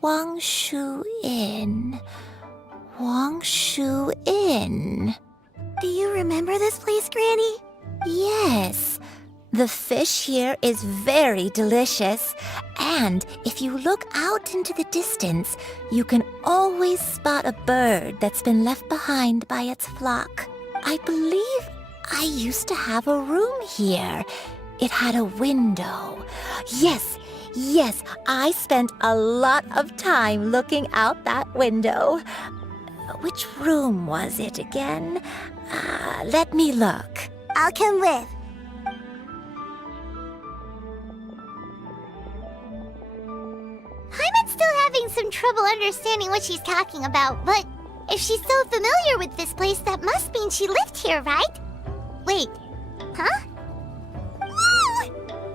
Wangshu Inn. Wangshu Inn. Do you remember this place, Granny? Yes. The fish here is very delicious, and if you look out into the distance, you can always spot a bird that's been left behind by its flock. I believe I used to have a room here. It had a window. Yes, I spent a lot of time looking out that window. Which room was it again? Let me look. I'll come with. Hyman's still having some trouble understanding what she's talking about, but if she's so familiar with this place, that must mean she lived here, right? Wait, huh? Whoa!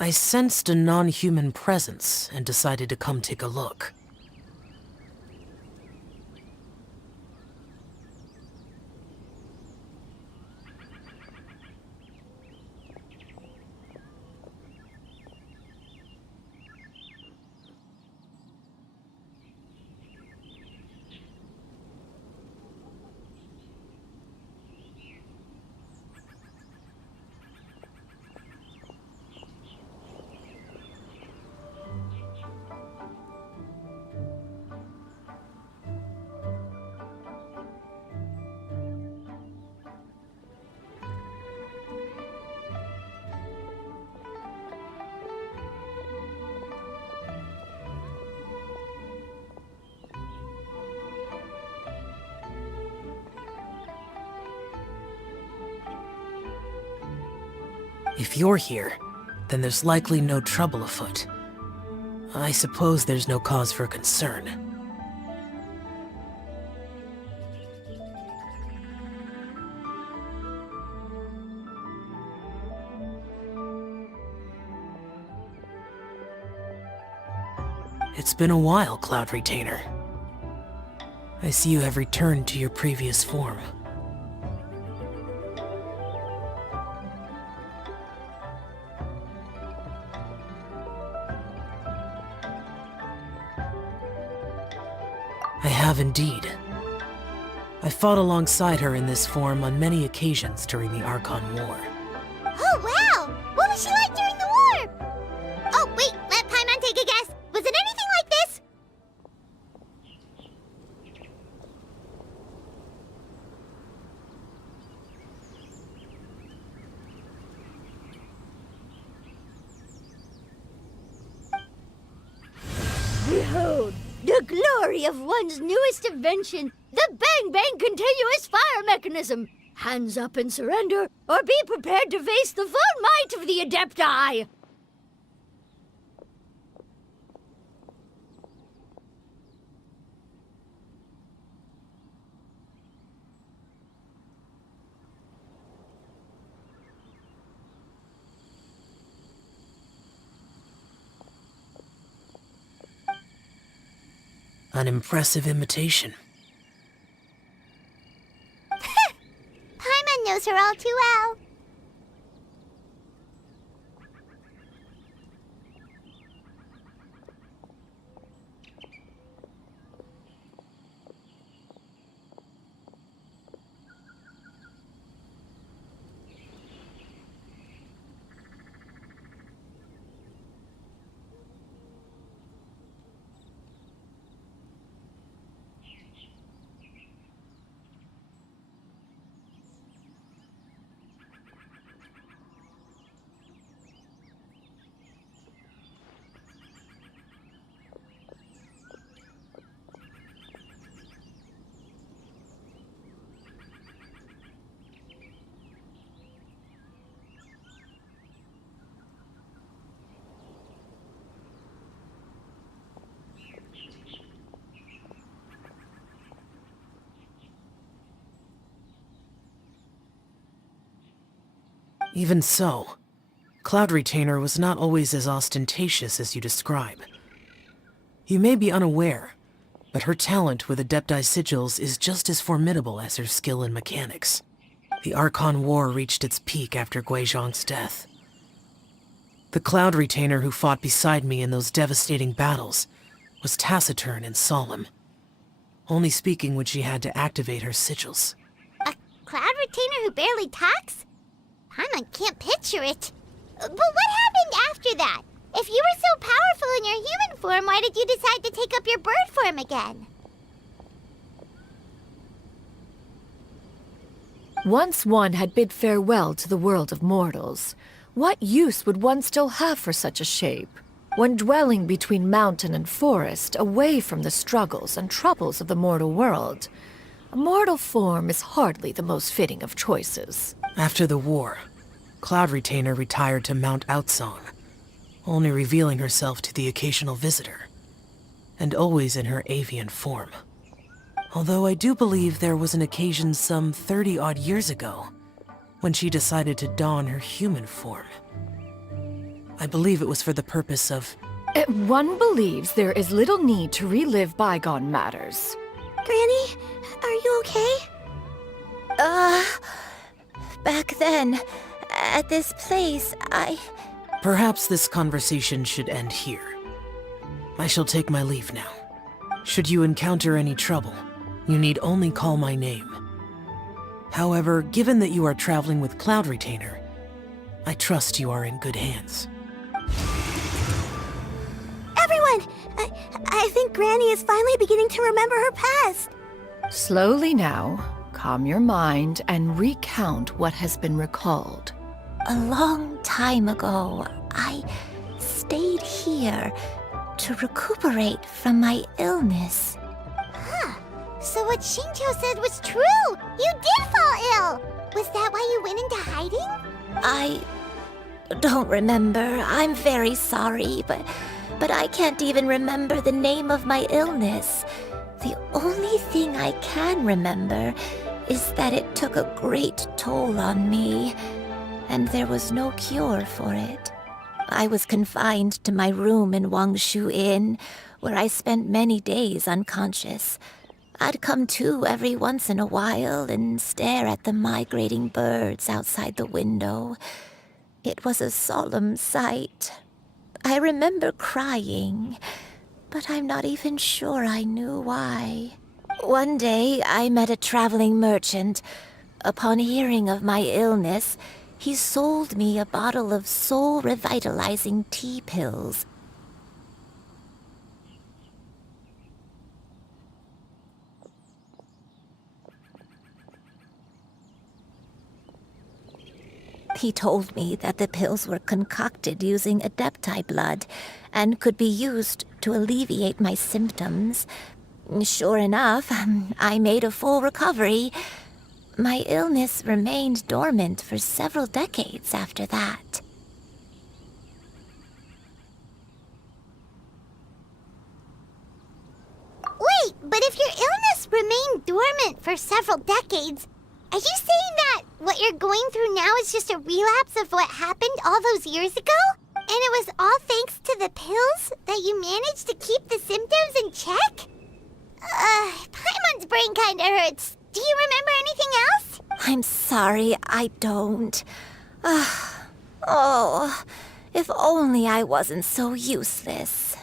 I sensed a non-human presence and decided to come take a look. If you're here, then there's likely no trouble afoot. I suppose there's no cause for concern. It's been a while, Cloud Retainer. I see you have returned to your previous form. I have indeed. I fought alongside her in this form on many occasions during the Archon War. Oh, wow! What was she like during the war? Oh, wait, let Paimon take a guess. Was it anything like this? Behold, the glory of one's newest invention, the Bang Bang continuous fire mechanism. Hands up and surrender, or be prepared to face the full might of the Adepti. An impressive imitation. Paimon knows her all too well. Even so, Cloud Retainer was not always as ostentatious as you describe. You may be unaware, but her talent with Adepti sigils is just as formidable as her skill in mechanics. The Archon War reached its peak after Guizhong's death. The Cloud Retainer who fought beside me in those devastating battles was taciturn and solemn, only speaking when she had to activate her sigils. A Cloud Retainer who barely talks? Paimon can't picture it. But what happened after that? If you were so powerful in your human form, why did you decide to take up your bird form again? Once one had bid farewell to the world of mortals, what use would one still have for such a shape? When dwelling between mountain and forest, away from the struggles and troubles of the mortal world, a mortal form is hardly the most fitting of choices. After the war, Cloud Retainer retired to Mount Outsong, only revealing herself to the occasional visitor, and always in her avian form. Although I do believe there was an occasion some 30-odd years ago when she decided to don her human form. I believe it was for the purpose of... One believes there is little need to relive bygone matters. Granny, are you okay? Back then, at this place, Perhaps this conversation should end here. I shall take my leave now. Should you encounter any trouble, you need only call my name. However, given that you are traveling with Cloud Retainer, I trust you are in good hands. Everyone! I think Granny is finally beginning to remember her past. Slowly now, calm your mind and recount what has been recalled. A long time ago, I stayed here to recuperate from my illness. Huh. So what Shinjo said was true! You did fall ill! Was that why you went into hiding? I don't remember. I'm very sorry, but I can't even remember the name of my illness. The only thing I can remember is that it took a great toll on me, and there was no cure for it. I was confined to my room in Wangshu Inn, where I spent many days unconscious. I'd come to every once in a while and stare at the migrating birds outside the window. It was a solemn sight. I remember crying, but I'm not even sure I knew why. One day, I met a traveling merchant. Upon hearing of my illness, he sold me a bottle of soul-revitalizing tea pills. He told me that the pills were concocted using Adepti blood and could be used to alleviate my symptoms. Sure enough, I made a full recovery. My illness remained dormant for several decades after that. Wait, but if your illness remained dormant for several decades, are you saying that what you're going through now is just a relapse of what happened all those years ago? And it was all thanks to the pills that you managed to keep the symptoms in check? Paimon's brain kinda hurts. Do you remember anything else? I'm sorry, I don't. Oh, if only I wasn't so useless.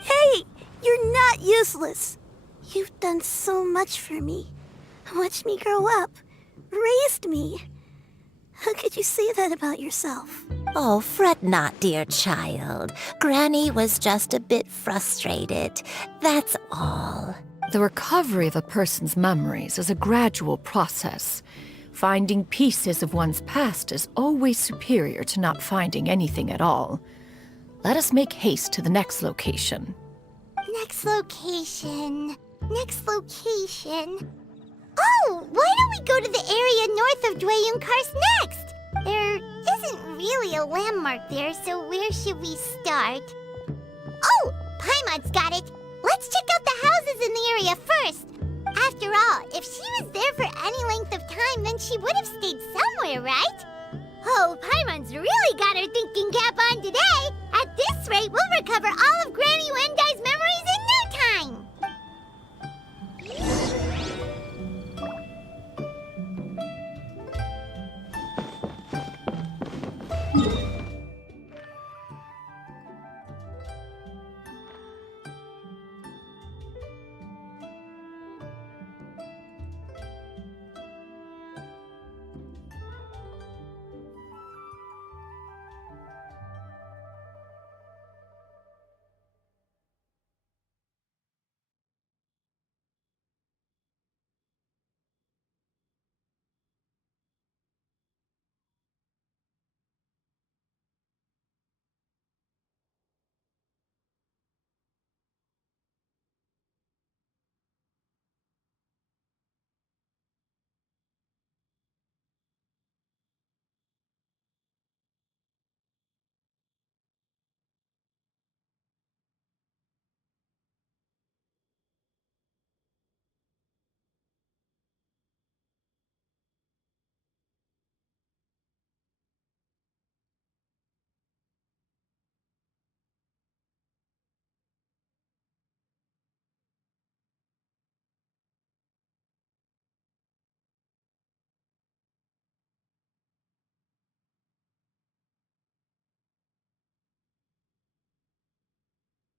Hey! You're not useless! You've done so much for me. Watched me grow up. Raised me. How could you say that about yourself? Oh, fret not, dear child. Granny was just a bit frustrated. That's all. The recovery of a person's memories is a gradual process. Finding pieces of one's past is always superior to not finding anything at all. Let us make haste to the next location. Next location. Next location. Oh, why don't we go to the area north of Dwayun Karst next? There isn't really a landmark there, so where should we start? Oh, Paimon's got it. Let's check out the houses in the area first. After all, if she was there for any length of time, then she would have stayed somewhere, right? Oh, Paimon's really got her thinking cap on today. At this rate, we'll recover all of Granny Wendai's memories in no time.